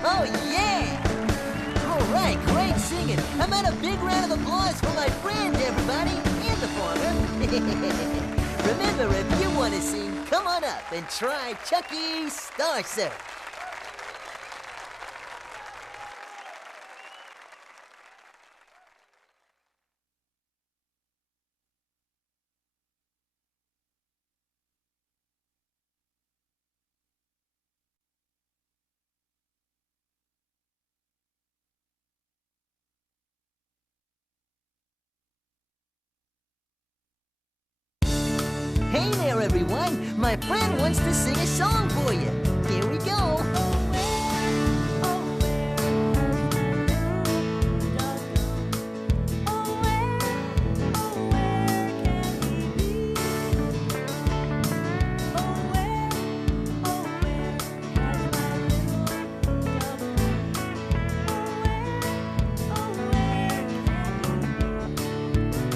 Oh, yeah! All right, great singing. How about a big round of applause for my friend, everybody, and the farmer. Remember, if you want to sing, come on up and try ChuckECheese Star Search. Hey there, everyone. My friend wants to sing a song for you. Here we go.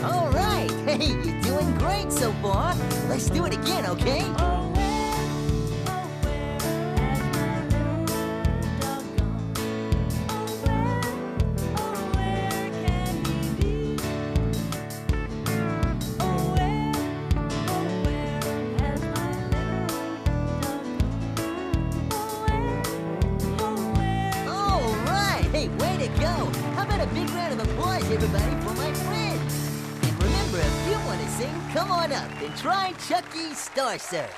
All right. Hey, you're doing great so far. Let's do it again, okay? All right. Hey, way to go. How about a big round of applause, everybody, for my friend? And remember, if you want to sing, come on up and try ChuckECheese Star Search.